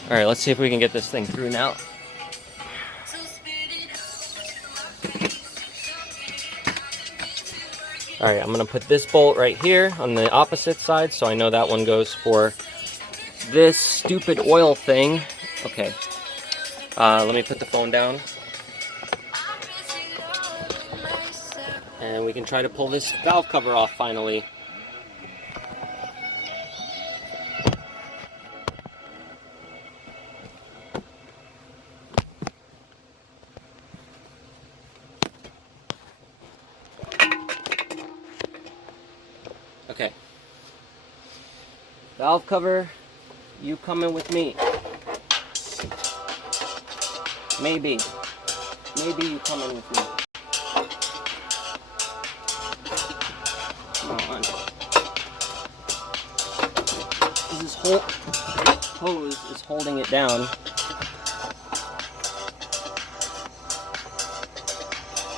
All right, let's see if we can get this thing through now. All right, I'm gonna put this bolt right here on the opposite side, so I know that one goes for this stupid oil thing. Okay, let me put the phone down. And we can try to pull this valve cover off finally. Okay. Valve cover, you coming with me. Maybe you coming with me. Come on. This whole hose is holding it down.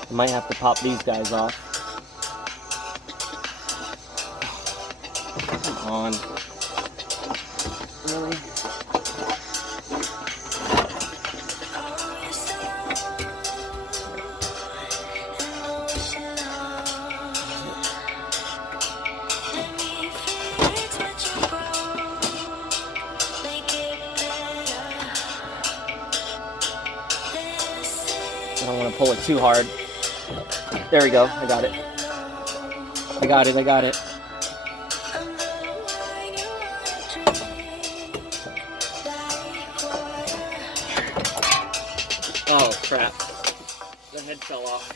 I might have to pop these guys off. Come on. Really? I don't want to pull it too hard. There we go. I got it. I got it. Oh crap. The head fell off.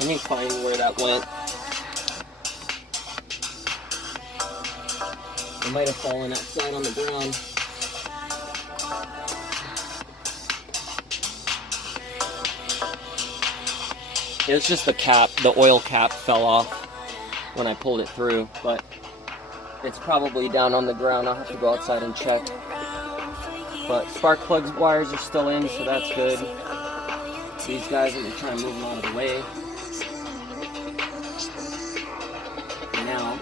Let me find where that went. It might have fallen outside on the ground. It was just the cap, the oil cap fell off when I pulled it through, but it's probably down on the ground. I'll have to go outside and check. But spark plug wires are still in, so that's good. These guys, I'm going to try and move them out of the way. Now,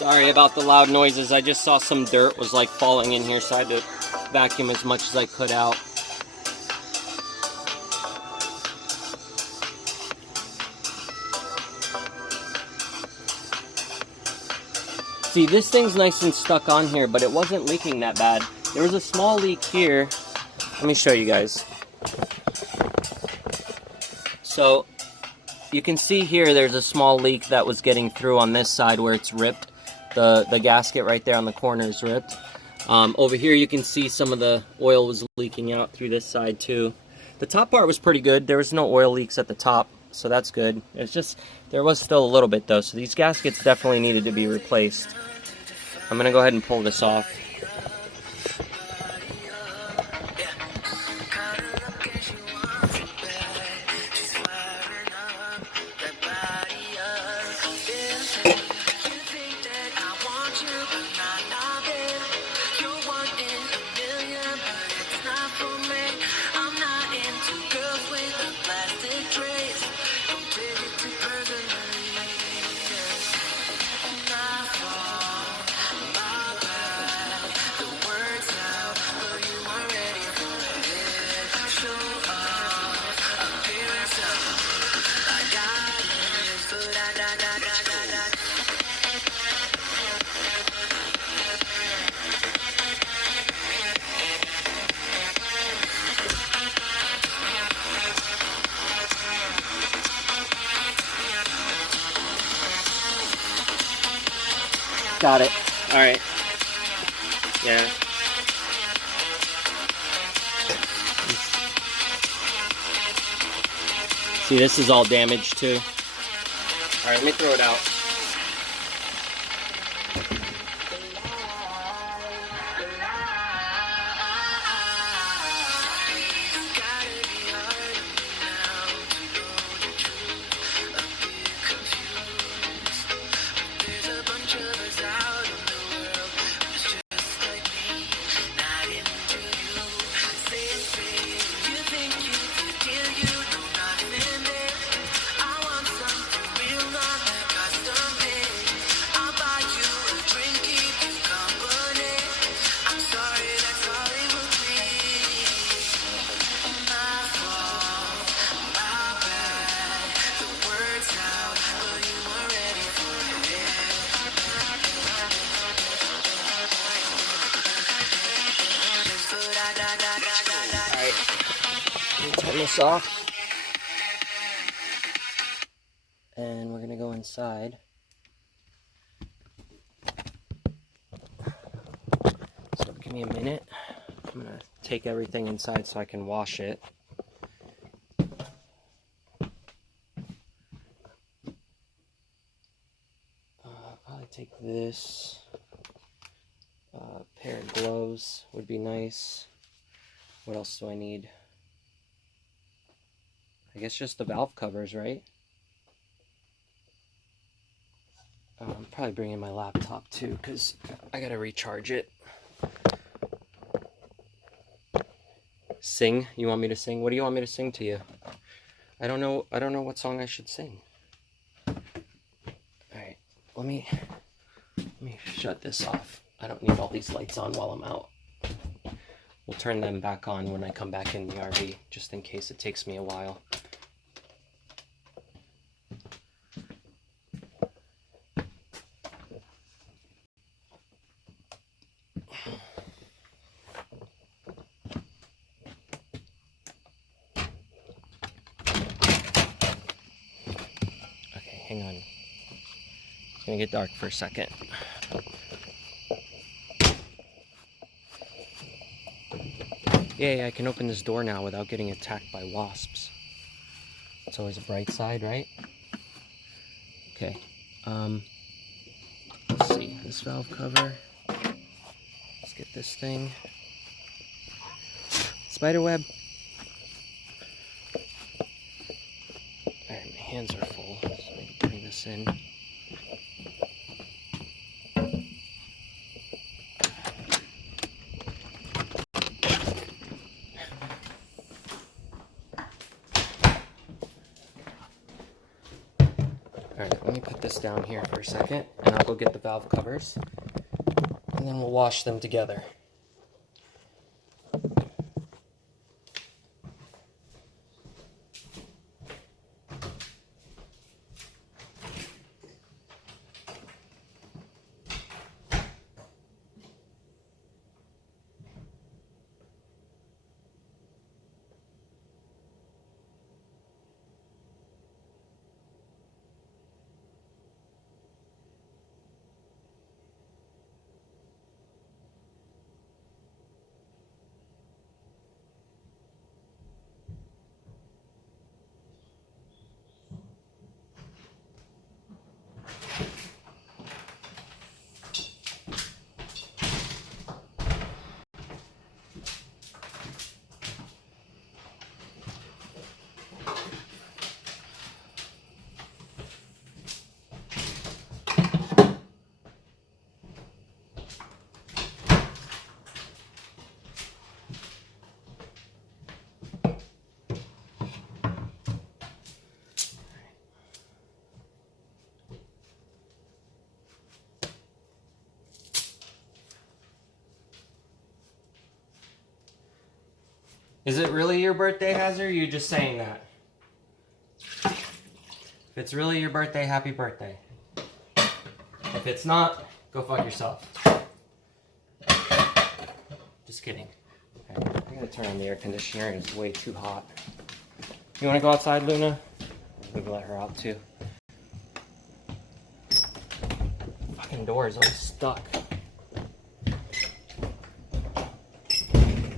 Sorry about the loud noises. I just saw some dirt was like falling in here, so I had to vacuum as much as I could out. See, this thing's nice and stuck on here, but it wasn't leaking that bad. There was a small leak here. Let me show you guys. So, you can see here there's a small leak that was getting through on this side where it's ripped. The gasket right there on the corner is ripped. Over here you can see some of the oil was leaking out through this side too. The top part was pretty good. There was no oil leaks at the top, so that's good. It's just, there was still a little bit though, so these gaskets definitely needed to be replaced. I'm gonna go ahead and pull this off. Got it. Alright. Yeah. See, this is all damaged too. Alright, let me throw it out. Turn this off, and we're gonna go inside. So give me a minute. I'm gonna take everything inside so I can wash it. Probably take this. Pair of gloves would be nice. What else do I need? I guess just the valve covers, right? I'm probably bringing my laptop too, because I gotta recharge it. Sing? You want me to sing? What do you want me to sing to you? I don't know what song I should sing. Alright, let me shut this off. I don't need all these lights on while I'm out. We'll turn them back on when I come back in the RV, just in case it takes me a while. Okay, hang on. It's gonna get dark for a second. Yay, I can open this door now without getting attacked by wasps. It's always a bright side, right? Okay. Let's see. This valve cover. Let's get this thing. Spider web. Alright, my hands are full, so I can bring this in. Alright, let me put this down here for a second, and I'll go get the valve covers, and then we'll wash them together. Is it really your birthday, Hazard, or are you just saying that? If it's really your birthday, happy birthday. If it's not, go fuck yourself. Just kidding. Okay, I'm gonna turn on the air conditioner. It's way too hot. You wanna go outside, Luna? Maybe let her out too. Fucking door is always stuck.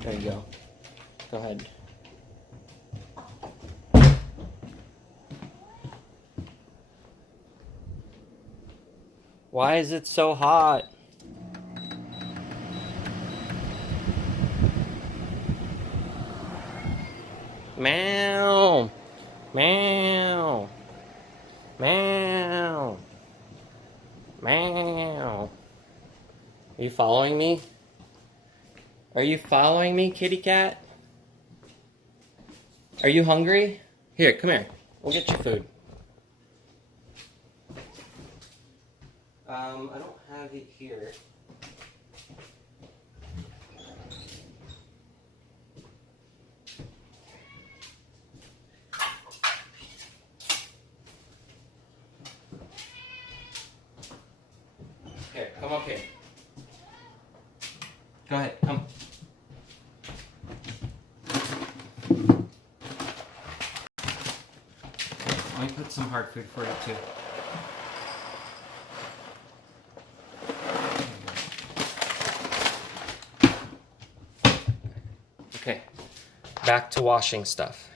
There you go. Go ahead. Why is it so hot? Meow. Meow. Meow. Meow. Are you following me? Are you following me, kitty cat? Are you hungry? Here, come here. We'll get your food. I don't have it here. Here, come up here. Go ahead, come. Let me put some hard food for you too. Okay, back to washing stuff.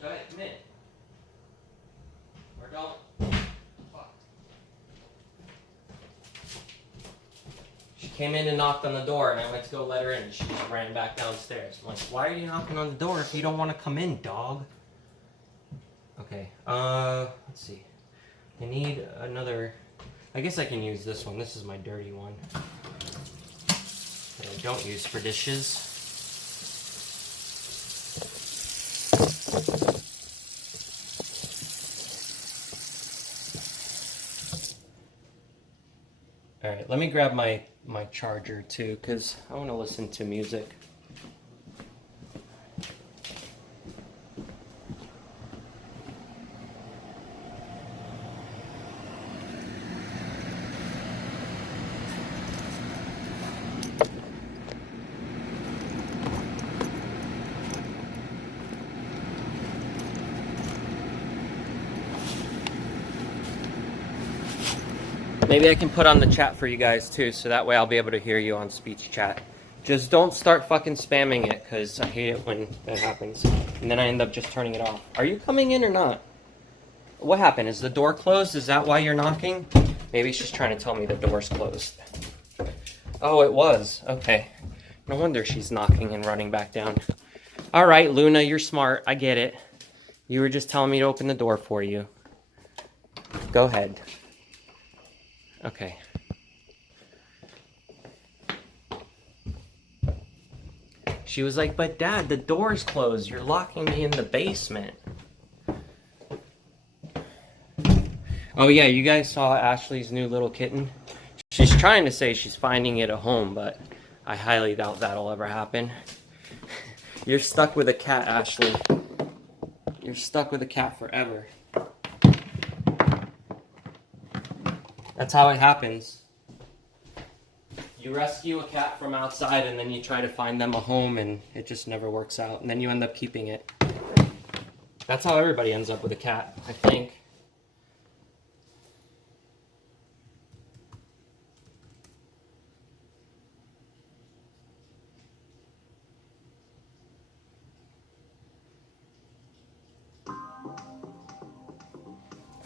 Go ahead, come in. Or don't. Fuck. She came in and knocked on the door, and I went to go let her in. She just ran back downstairs. I'm like, why are you knocking on the door if you don't want to come in, dog? Okay, let's see. I need another... I guess I can use this one. This is my dirty one that I don't use for dishes. Alright, let me grab my charger too, because I want to listen to music. Maybe I can put on the chat for you guys too, so that way I'll be able to hear you on speech chat. Just don't start fucking spamming it, because I hate it when that happens. And then I end up just turning it off. Are you coming in or not? What happened? Is the door closed? Is that why you're knocking? Maybe she's trying to tell me the door's closed. Oh, it was. Okay. No wonder she's knocking and running back down. All right, Luna, you're smart. I get it. You were just telling me to open the door for you. Go ahead. Okay. She was like, but Dad, the door's closed. You're locking me in the basement. Oh yeah, you guys saw Ashley's new little kitten? She's trying to say she's finding it a home, but I highly doubt that'll ever happen. You're stuck with a cat, Ashley. You're stuck with a cat forever. That's how it happens. You rescue a cat from outside and then you try to find them a home and it just never works out. And then you end up keeping it. That's how everybody ends up with a cat, I think.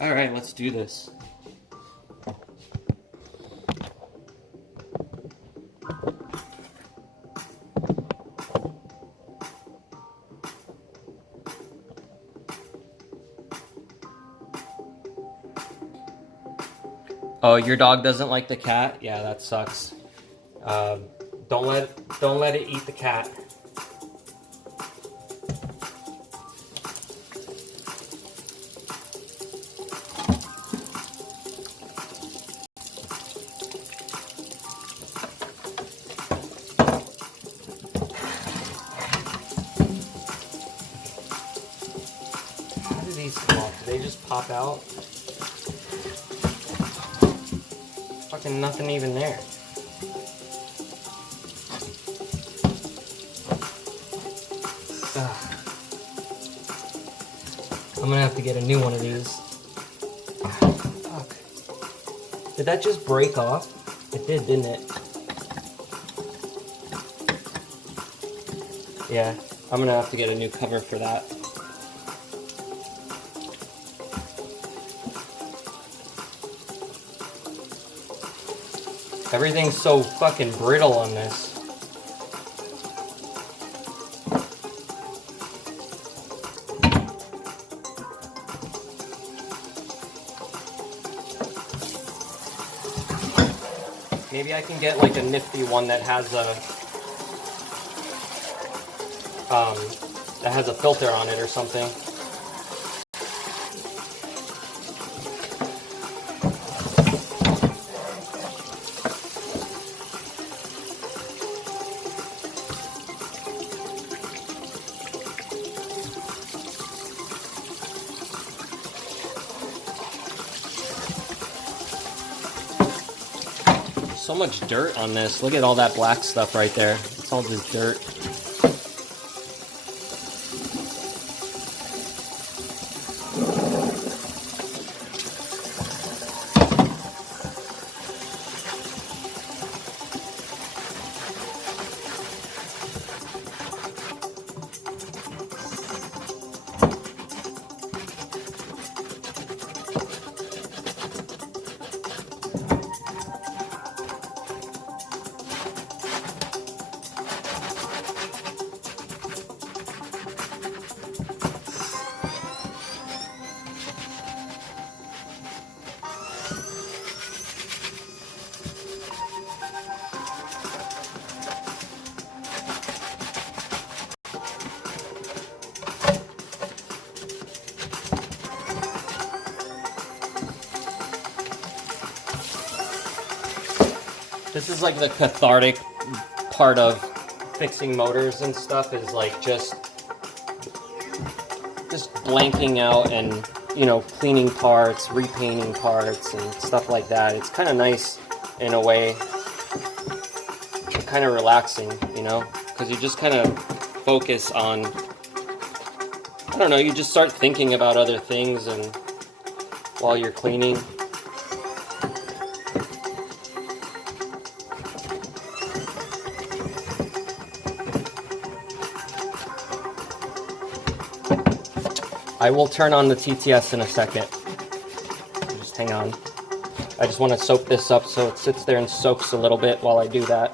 All right, let's do this. Oh, your dog doesn't like the cat? Yeah, that sucks. Don't let it eat the cat. How do these come off? Do they just pop out? Fucking nothing even there. Ugh. I'm gonna have to get a new one of these. Fuck. Did that just break off? It did, didn't it? Yeah, I'm gonna have to get a new cover for that. Everything's so fucking brittle on this. Maybe I can get like a nifty one that has a filter on it or something. So much dirt on this. Look at all that black stuff right there. It's all just dirt. This is like the cathartic part of fixing motors and stuff, is like just blanking out and, you know, cleaning parts, repainting parts and stuff like that. It's kind of nice in a way, kind of relaxing, you know, because you just kind of focus on, I don't know, you just start thinking about other things and while you're cleaning. I will turn on the TTS in a second. Just hang on. I just want to soak this up so it sits there and soaks a little bit while I do that.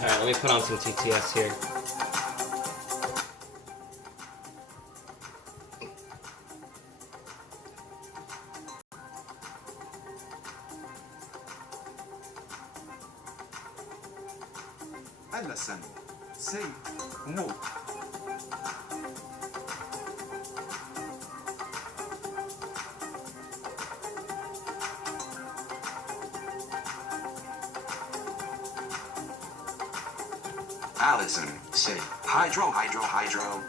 Alright, let me put on some TTS here. Allison, say no. Allison, say hydro,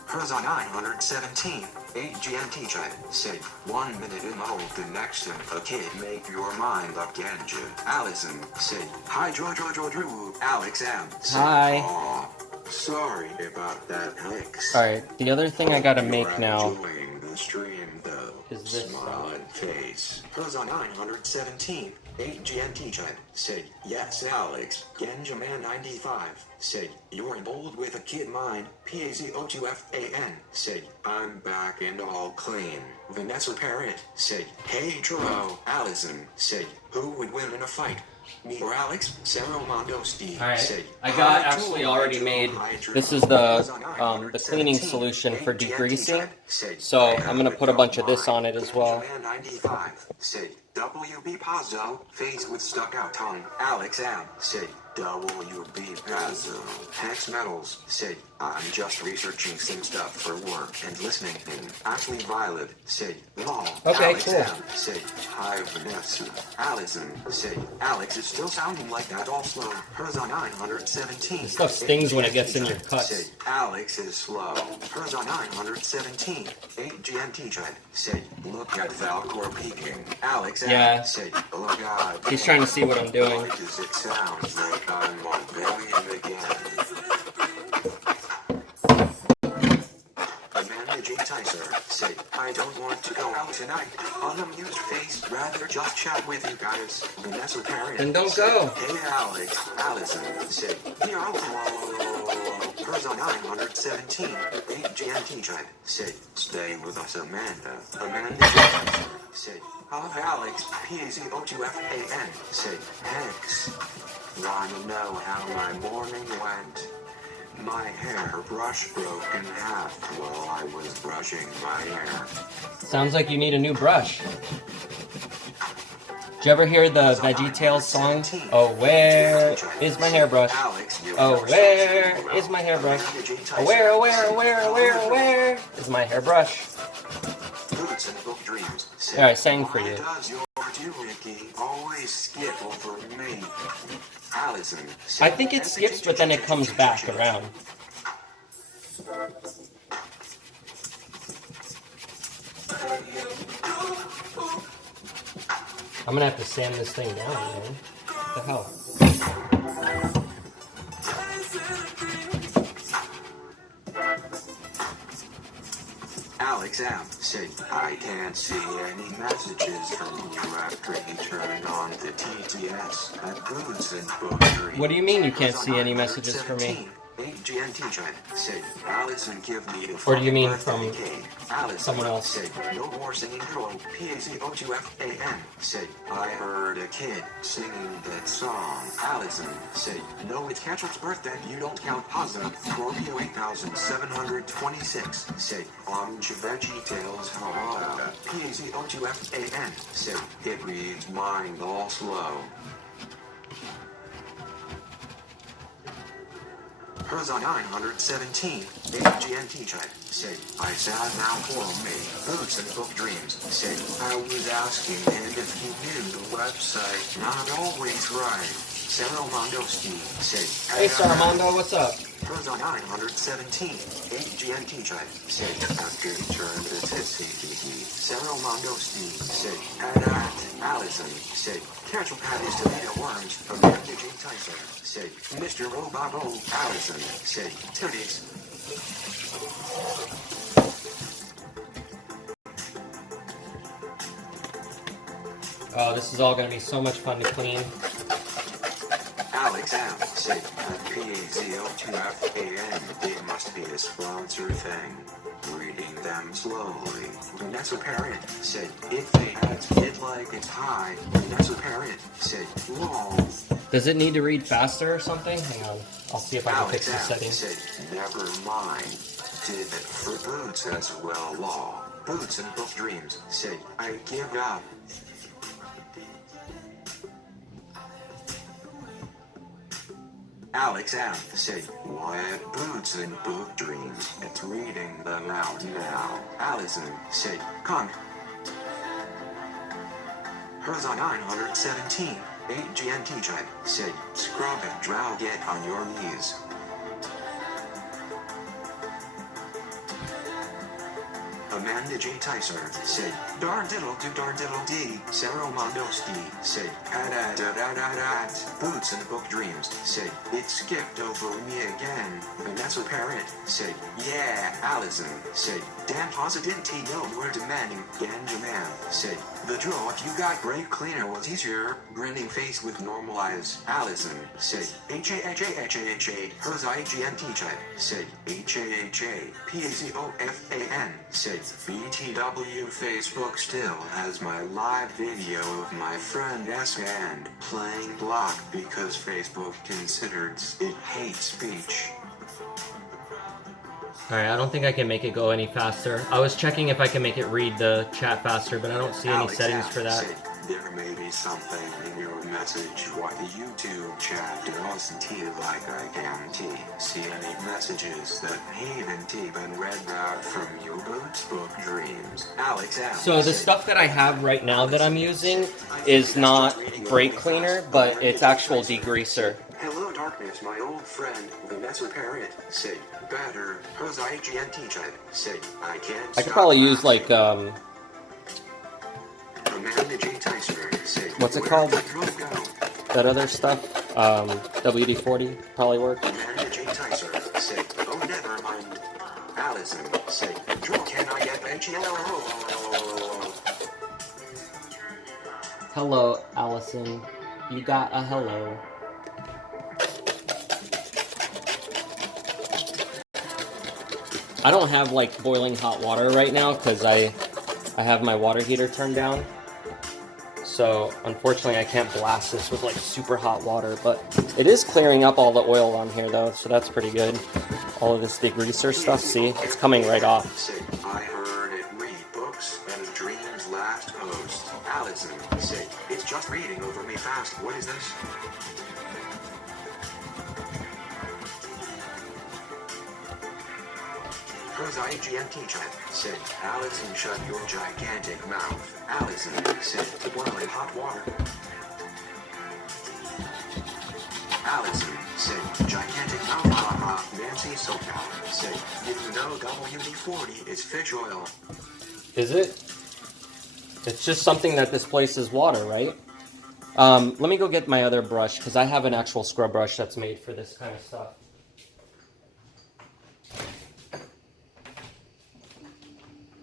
hers on 917. 8 GMT chime, say 1 minute in hold the next in a kid make your mind up Genja. Allison, say hydro, Drew, Alex M. Say, hi. Aw, sorry about that, Alex. Alright, the other thing I gotta make now The stream, though. is this. Smile and face. Hers on 917. 8 GMT chime. Say, yes, Alex. Genja Man 95. Say, you're in bold with a kid mind. PAZO2FAN. Say, I'm back and all clean. Vanessa Parrott. Say, hey, Truro. Allison. Say, who would win in a fight? Me or Alex? Sarah Mondo Steve. Alright, I got actually already made, this is the cleaning solution for degreasing, so I'm going to put a bunch of this on it as well. Say, WB Pazzo, face with stuck out tongue. Alex M. Say, WB Pazzo. Hex Metals. Say, I'm just researching some stuff for work and listening in. Ashley Violet. Say, lol. Okay, Alex cool. M. Say, hi Vanessa. Allison. Say, Alex is still sounding like that all slow. Hers on 917. This stuff stings when it gets in your cuts. Say, Alex is slow. Hers on 917. 8 GMT chime. Say, look at Valcor peeking. Alex M. Yeah. Say, oh god. He's trying to see what I'm doing. Why does it sound like I'm on Valium again? Amanda J. Tyser. Say, I don't want to go out tonight. Unamused face. Rather just chat with you guys. Vanessa Parrott. Then don't go. Hey Alex. Allison. Say, here I'll hers on 917. 8 GMT chime. Say, stay with us, Amanda. Amanda J. Tyser. Say, hi Alex. PAZO2FAN. Say, Hex. Wanna know how my morning went? My hairbrush broke in half while I was brushing my hair. Sounds like you need a new brush. Did you ever hear the VeggieTales song? Oh, where is my hairbrush? Oh, where is my hairbrush? Oh, where is my hairbrush? There, I sang for you. Always skip over me. Allison. I think it skips, but then it comes back around. I'm gonna have to sand this thing down, man. What the hell? Alex M. Say, I can't see any messages from you after you turned on the TTS at Goods and Bookery. What do you mean you can't see any messages from me? 8 GMT chime. Say, Allison, give me the Or do you mean from Allison, someone else? Say, no more singing girl. PAZO2FAN. Say, I heard a kid singing that song. Allison. Say, no, it's Ketchup's birthday. You don't count Pazza. Scorpio 8726. Say, Veggie Tales. PAZO2FAN. Say, it reads mind all slow. Hers on 917. 8 GMT chime. Say, I sat now for me. Boots and book dreams. Say, I was asking him if he knew the website. Not always right. Sarah Mondo Steve. Say, Hey, Sarmondo, what's up? Hers on 917. 8 GMT chime. Say, after he turned the TTC. Sarah Mondo Steve. Say, at Allison. Say, catch a patties tomato worms. Amanda J. Tyson. Say, Mr. Robabo. Allison. Say, titties. Oh, this is all gonna be so much fun to clean. Alex M. Say, PAZO2FAN. It must be a sponsor thing. Reading that them slowly. Vanessa Parrot said, if they had it like it's high. Vanessa Parrot said, lol. Does it need to read faster or something? Hang on. I'll see if I can fix the Alex settings. said, never mind. Did it for Boots as well, law. Boots and Book Dreams said, I give up. Alex M. said, Wyatt Boots and Book Dreams. It's reading them out now. Allison said, Con. Hers on 917. 8 GNT Tribe said, Scrub and drow, get on your knees. Amanda J. Tyser said, darn diddle dee. Sarah Mondoski said, Boots and Book Dreams said, it skipped over me again. Vanessa Parrot said, yeah. Allison said, damn positivity, no more demanding. Ganja Man said, the draw if you got great cleaner was easier. Grinning face with normal eyes. Allison said, H-A-H-A-H-A-H-A. Hers I-G-N-T type said, H-A-H-A-P-A-C-O-F-A-N said, BTW Facebook still has my live video of my friend S and playing block because Facebook considers it hate speech. Alright, I don't think I can make it go any faster. I was checking if I can make it read the chat faster, but I don't see any settings for that. There may be something in your message what the YouTube chat doesn't like I guarantee. See any messages that haven't even read out from your Boots Book Dreams. Alex M. So the stuff that I have right now that I'm using is not brake cleaner, but it's actual degreaser. Hello darkness, my old friend, Vanessa Parrot said, better. Hers I-G-N-T type said, I can't I could probably use like Amanda J. Tyser said, what's it called? That other stuff? WD-40 probably work. Amanda J. Tyser said, oh never mind. Allison said, Drew, can I get H-E-L-L-O? Hello, Allison. You got a hello. I don't have like boiling hot water right now because I have my water heater turned down. So unfortunately I can't blast this with like super hot water, but it is clearing up all the oil on here though, so that's pretty good. All of this degreaser stuff, see, it's coming right off. I heard it read books and dreams last post. Allison said, it's just reading over me fast. What is this? Hers I-G-N-T chat said, Allison, shut your gigantic mouth. Allison said, boiling hot water. Allison said, gigantic mouth. Nancy SoCal said, did you know WD-40 is fish oil? Is it? It's just something that displaces water, right? Let me go get my other brush because I have an actual scrub brush that's made for this kind of stuff.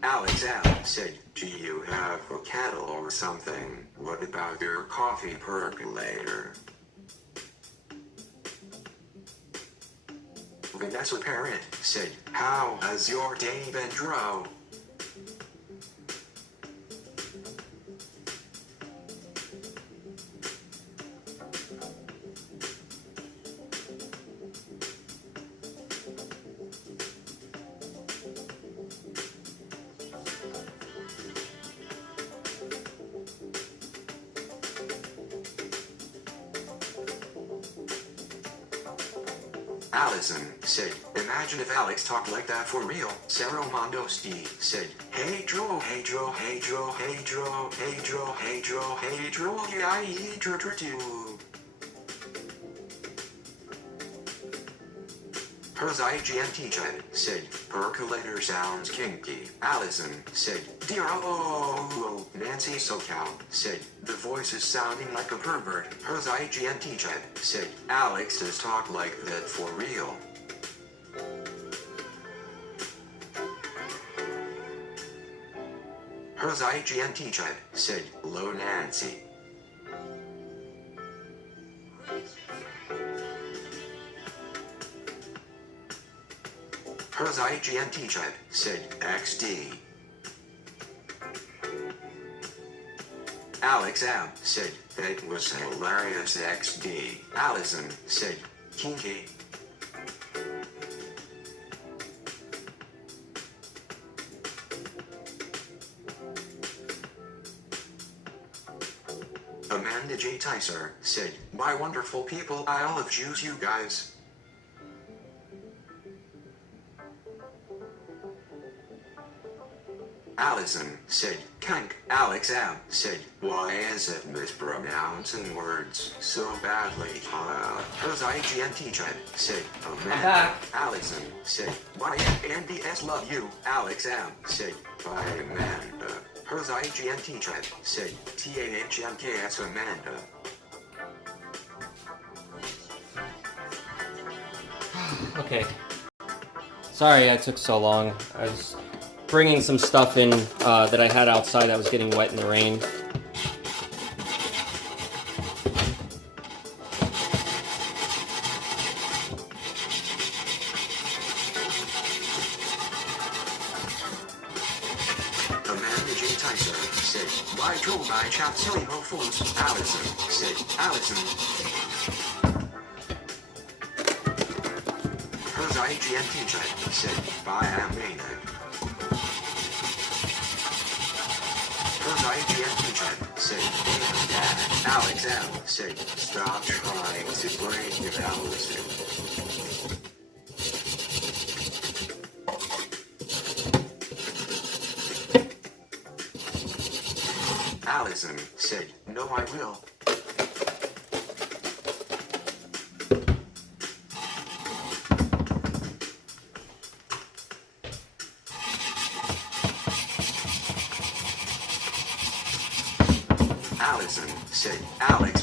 Alex L. said, do you have a kettle or something? What about your coffee percolator? Vanessa Parrot said, how has your day been, Dro? Allison said, imagine if Alex talked like that for real. Sarah Mondoski said, hey Dro, hey Dro, hey Dro, hey Dro, hey Dro, hey Dro, hey Dro, yeah, I eat Dro. Hers I-G-N-T chat said, percolator sounds kinky. Allison said, dear oh. Nancy SoCal said, the voice is sounding like a pervert. Hers I-G-N-T chat said, Alex does talk like that for real. Hers I-G-N-T chat said, low Nancy. Hers Hers IGNT tribe said XD. Alex M said that was hilarious XD. Allison said kinky. Amanda J. Tyser said, "My wonderful people, I all of choose you guys." Allison said, "Kank." Alex M said, "Why is it mispronouncing words so badly?" Hers IGNT tribe said, "Amanda." Allison said, "Why Andy S love you." Alex M said, "Bye Amanda." Hers IGNT tribe said, "TAHMKS Amanda." Okay. Sorry I took so long. I was bringing some stuff in that I had outside that was getting wet in the rain. Amanda J. Tyser said, "Why drove my chat silly ho fools?" Allison said, "Allison." Hers IGNT tribe said, "Bye Amanda." Hers IGNT tribe said, "Damn dad." Alex M said, "Stop trying to break it, Allison." Allison said, "No, I will." Allison said, "Alex."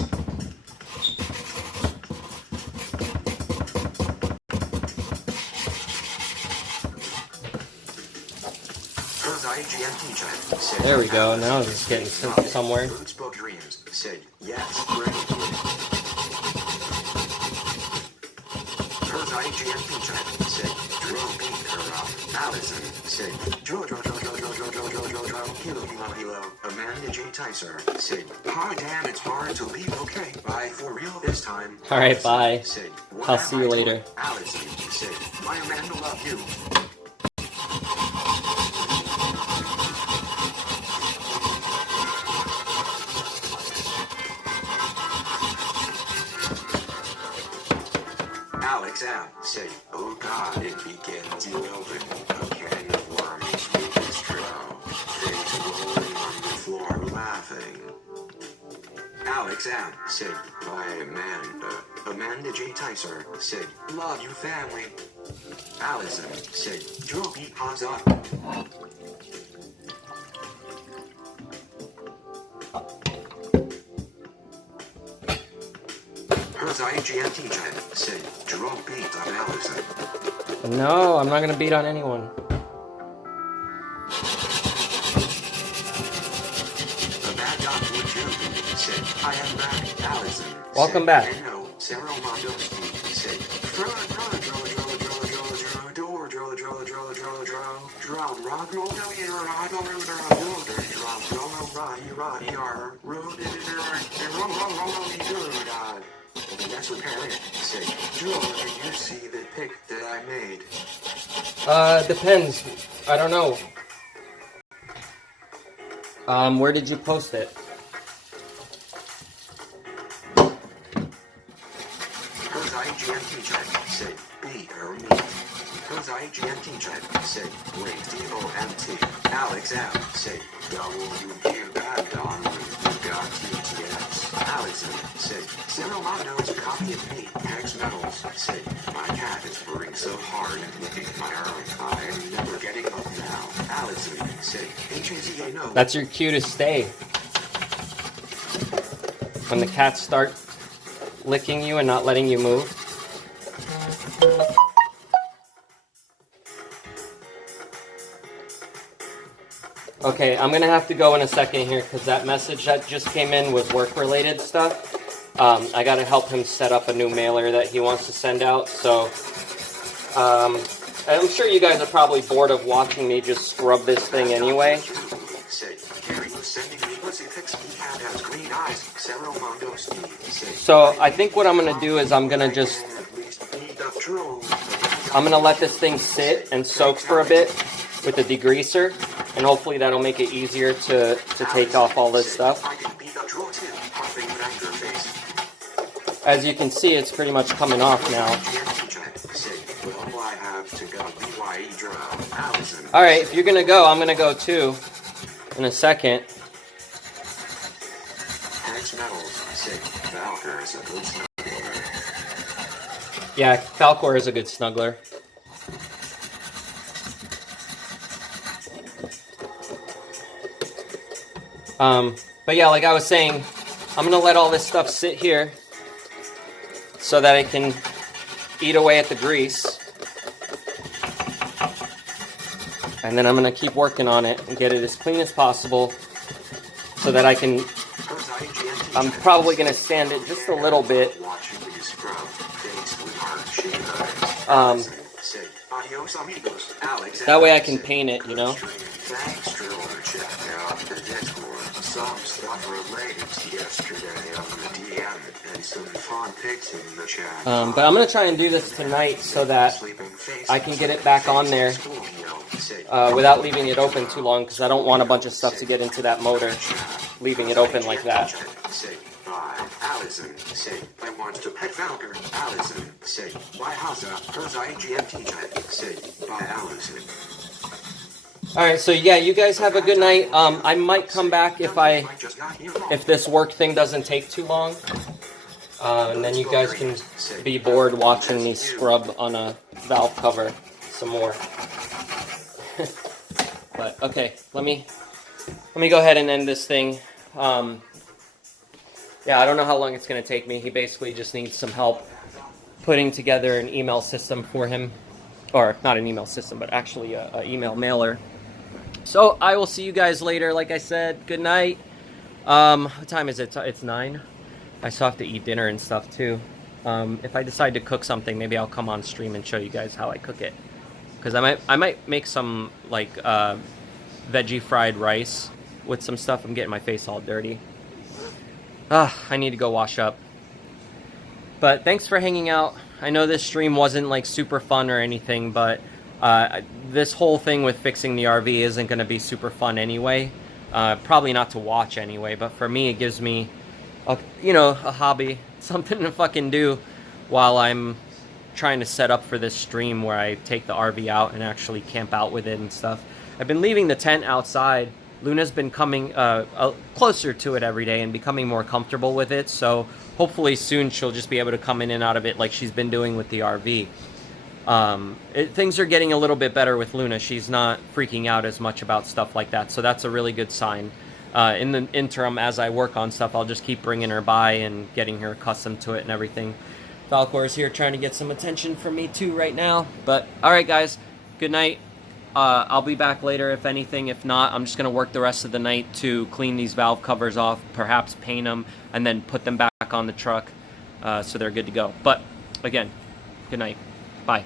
Hers IGNT tribe said, There we go. Now it's getting somewhere. Spoke Dreams said, "Yes, great." Hers IGNT tribe said, "Drill beat her up." Allison said, "Drill, drill, drill, drill, drill, drill, drill, drill, drill, drill, kilo, kilo, kilo." Amanda J. Tyser said, "Oh damn, it's hard to leave. Okay, bye for real this time." All right, Allison bye. said, I'll see you later. Allison said, "My Amanda love you." Alex M said, "Oh God, it begins to open a can of worms with this straw. Face rolling on the floor laughing." Alex M said, "Bye Amanda." Amanda J. Tyser said, "Love you family." Allison said, "Drill beat Haas up." Hers IGNT tribe said, "Drill beat on Allison." No, I'm not gonna beat on anyone. The bad dog would said, "I am back." Allison Welcome said, back. "Hello." Sarah Mondowski said, "Drill, drill, drill, drill, drill, drill, drill, door, drill, drill, drill, drill, drill, drill, rock, roll, no, you rock, roll, roll, roll, roll, drill, roll, roll, roll, roll, roll, and that's what Parrot said. "Drill, did you see the pic that I made?" Depends. I don't know. Where did you post it? Hers IGNT tribe said, "Beat or me." Hers IGNT tribe said, "Wait, DOMT." Alex M said, "WQ bad dog, you got TTS." Allison said, "Sarah Mondo's copy of me." Hex Metals said, "My cat is purring so hard and licking my arm. I am never getting up now." Allison said, "HAZA no." That's your cue to stay. When the cats start licking you and not letting you move. Okay, I'm gonna have to go in a second here because that message that just came in was work-related stuff. I gotta help him set up a new mailer that he wants to send out, so I'm sure you guys are probably bored of watching me just scrub this thing anyway. So I think what I'm going to do is I'm going to let this thing sit and soak for a bit with the degreaser, and hopefully that'll make it easier to take off all this stuff. As you can see, it's pretty much coming off now. Alright, if you're going to go, I'm going to go too in a second. Yeah, Falcor is a good snuggler. But yeah, like I was saying, I'm going to let all this stuff sit here so that I can eat away at the grease. And then I'm going to keep working on it and get it as clean as possible so that I can... I'm probably going to sand it just a little bit. That way I can paint it, you know? But I'm going to try and do this tonight so that I can get it back on there without leaving it open too long, because I don't want a bunch of stuff to get into that motor, leaving it open like that. Alright, so yeah, you guys have a good night. I might come back if this work thing doesn't take too long. And then you guys can be bored watching me scrub on a valve cover some more. But okay, let me go ahead and end this thing. Yeah, I don't know how long it's going to take me. He basically just needs some help putting together an email system for him. Or, not an email system, but actually an email mailer. So, I will see you guys later. Like I said, good night. What time is it? It's 9. I still have to eat dinner and stuff, too. If I decide to cook something, maybe I'll come on stream and show you guys how I cook it. Because I might make some, like, veggie fried rice with some stuff. I'm getting my face all dirty. I need to go wash up. But thanks for hanging out. I know this stream wasn't like super fun or anything, but this whole thing with fixing the RV isn't going to be super fun anyway. Probably not to watch anyway, but for me it gives me, a hobby, something to fucking do while I'm trying to set up for this stream where I take the RV out and actually camp out with it and stuff. I've been leaving the tent outside. Luna's been coming closer to it every day and becoming more comfortable with it, so hopefully soon she'll just be able to come in and out of it like she's been doing with the RV. Things are getting a little bit better with Luna. She's not freaking out as much about stuff like that, so that's a really good sign. In the interim, as I work on stuff, I'll just keep bringing her by and getting her accustomed to it and everything. Falcor is here trying to get some attention from me too right now. But, alright guys, good night. I'll be back later if anything. If not, I'm just going to work the rest of the night to clean these valve covers off, perhaps paint them, and then put them back on the truck so they're good to go. But, again, good night. Bye.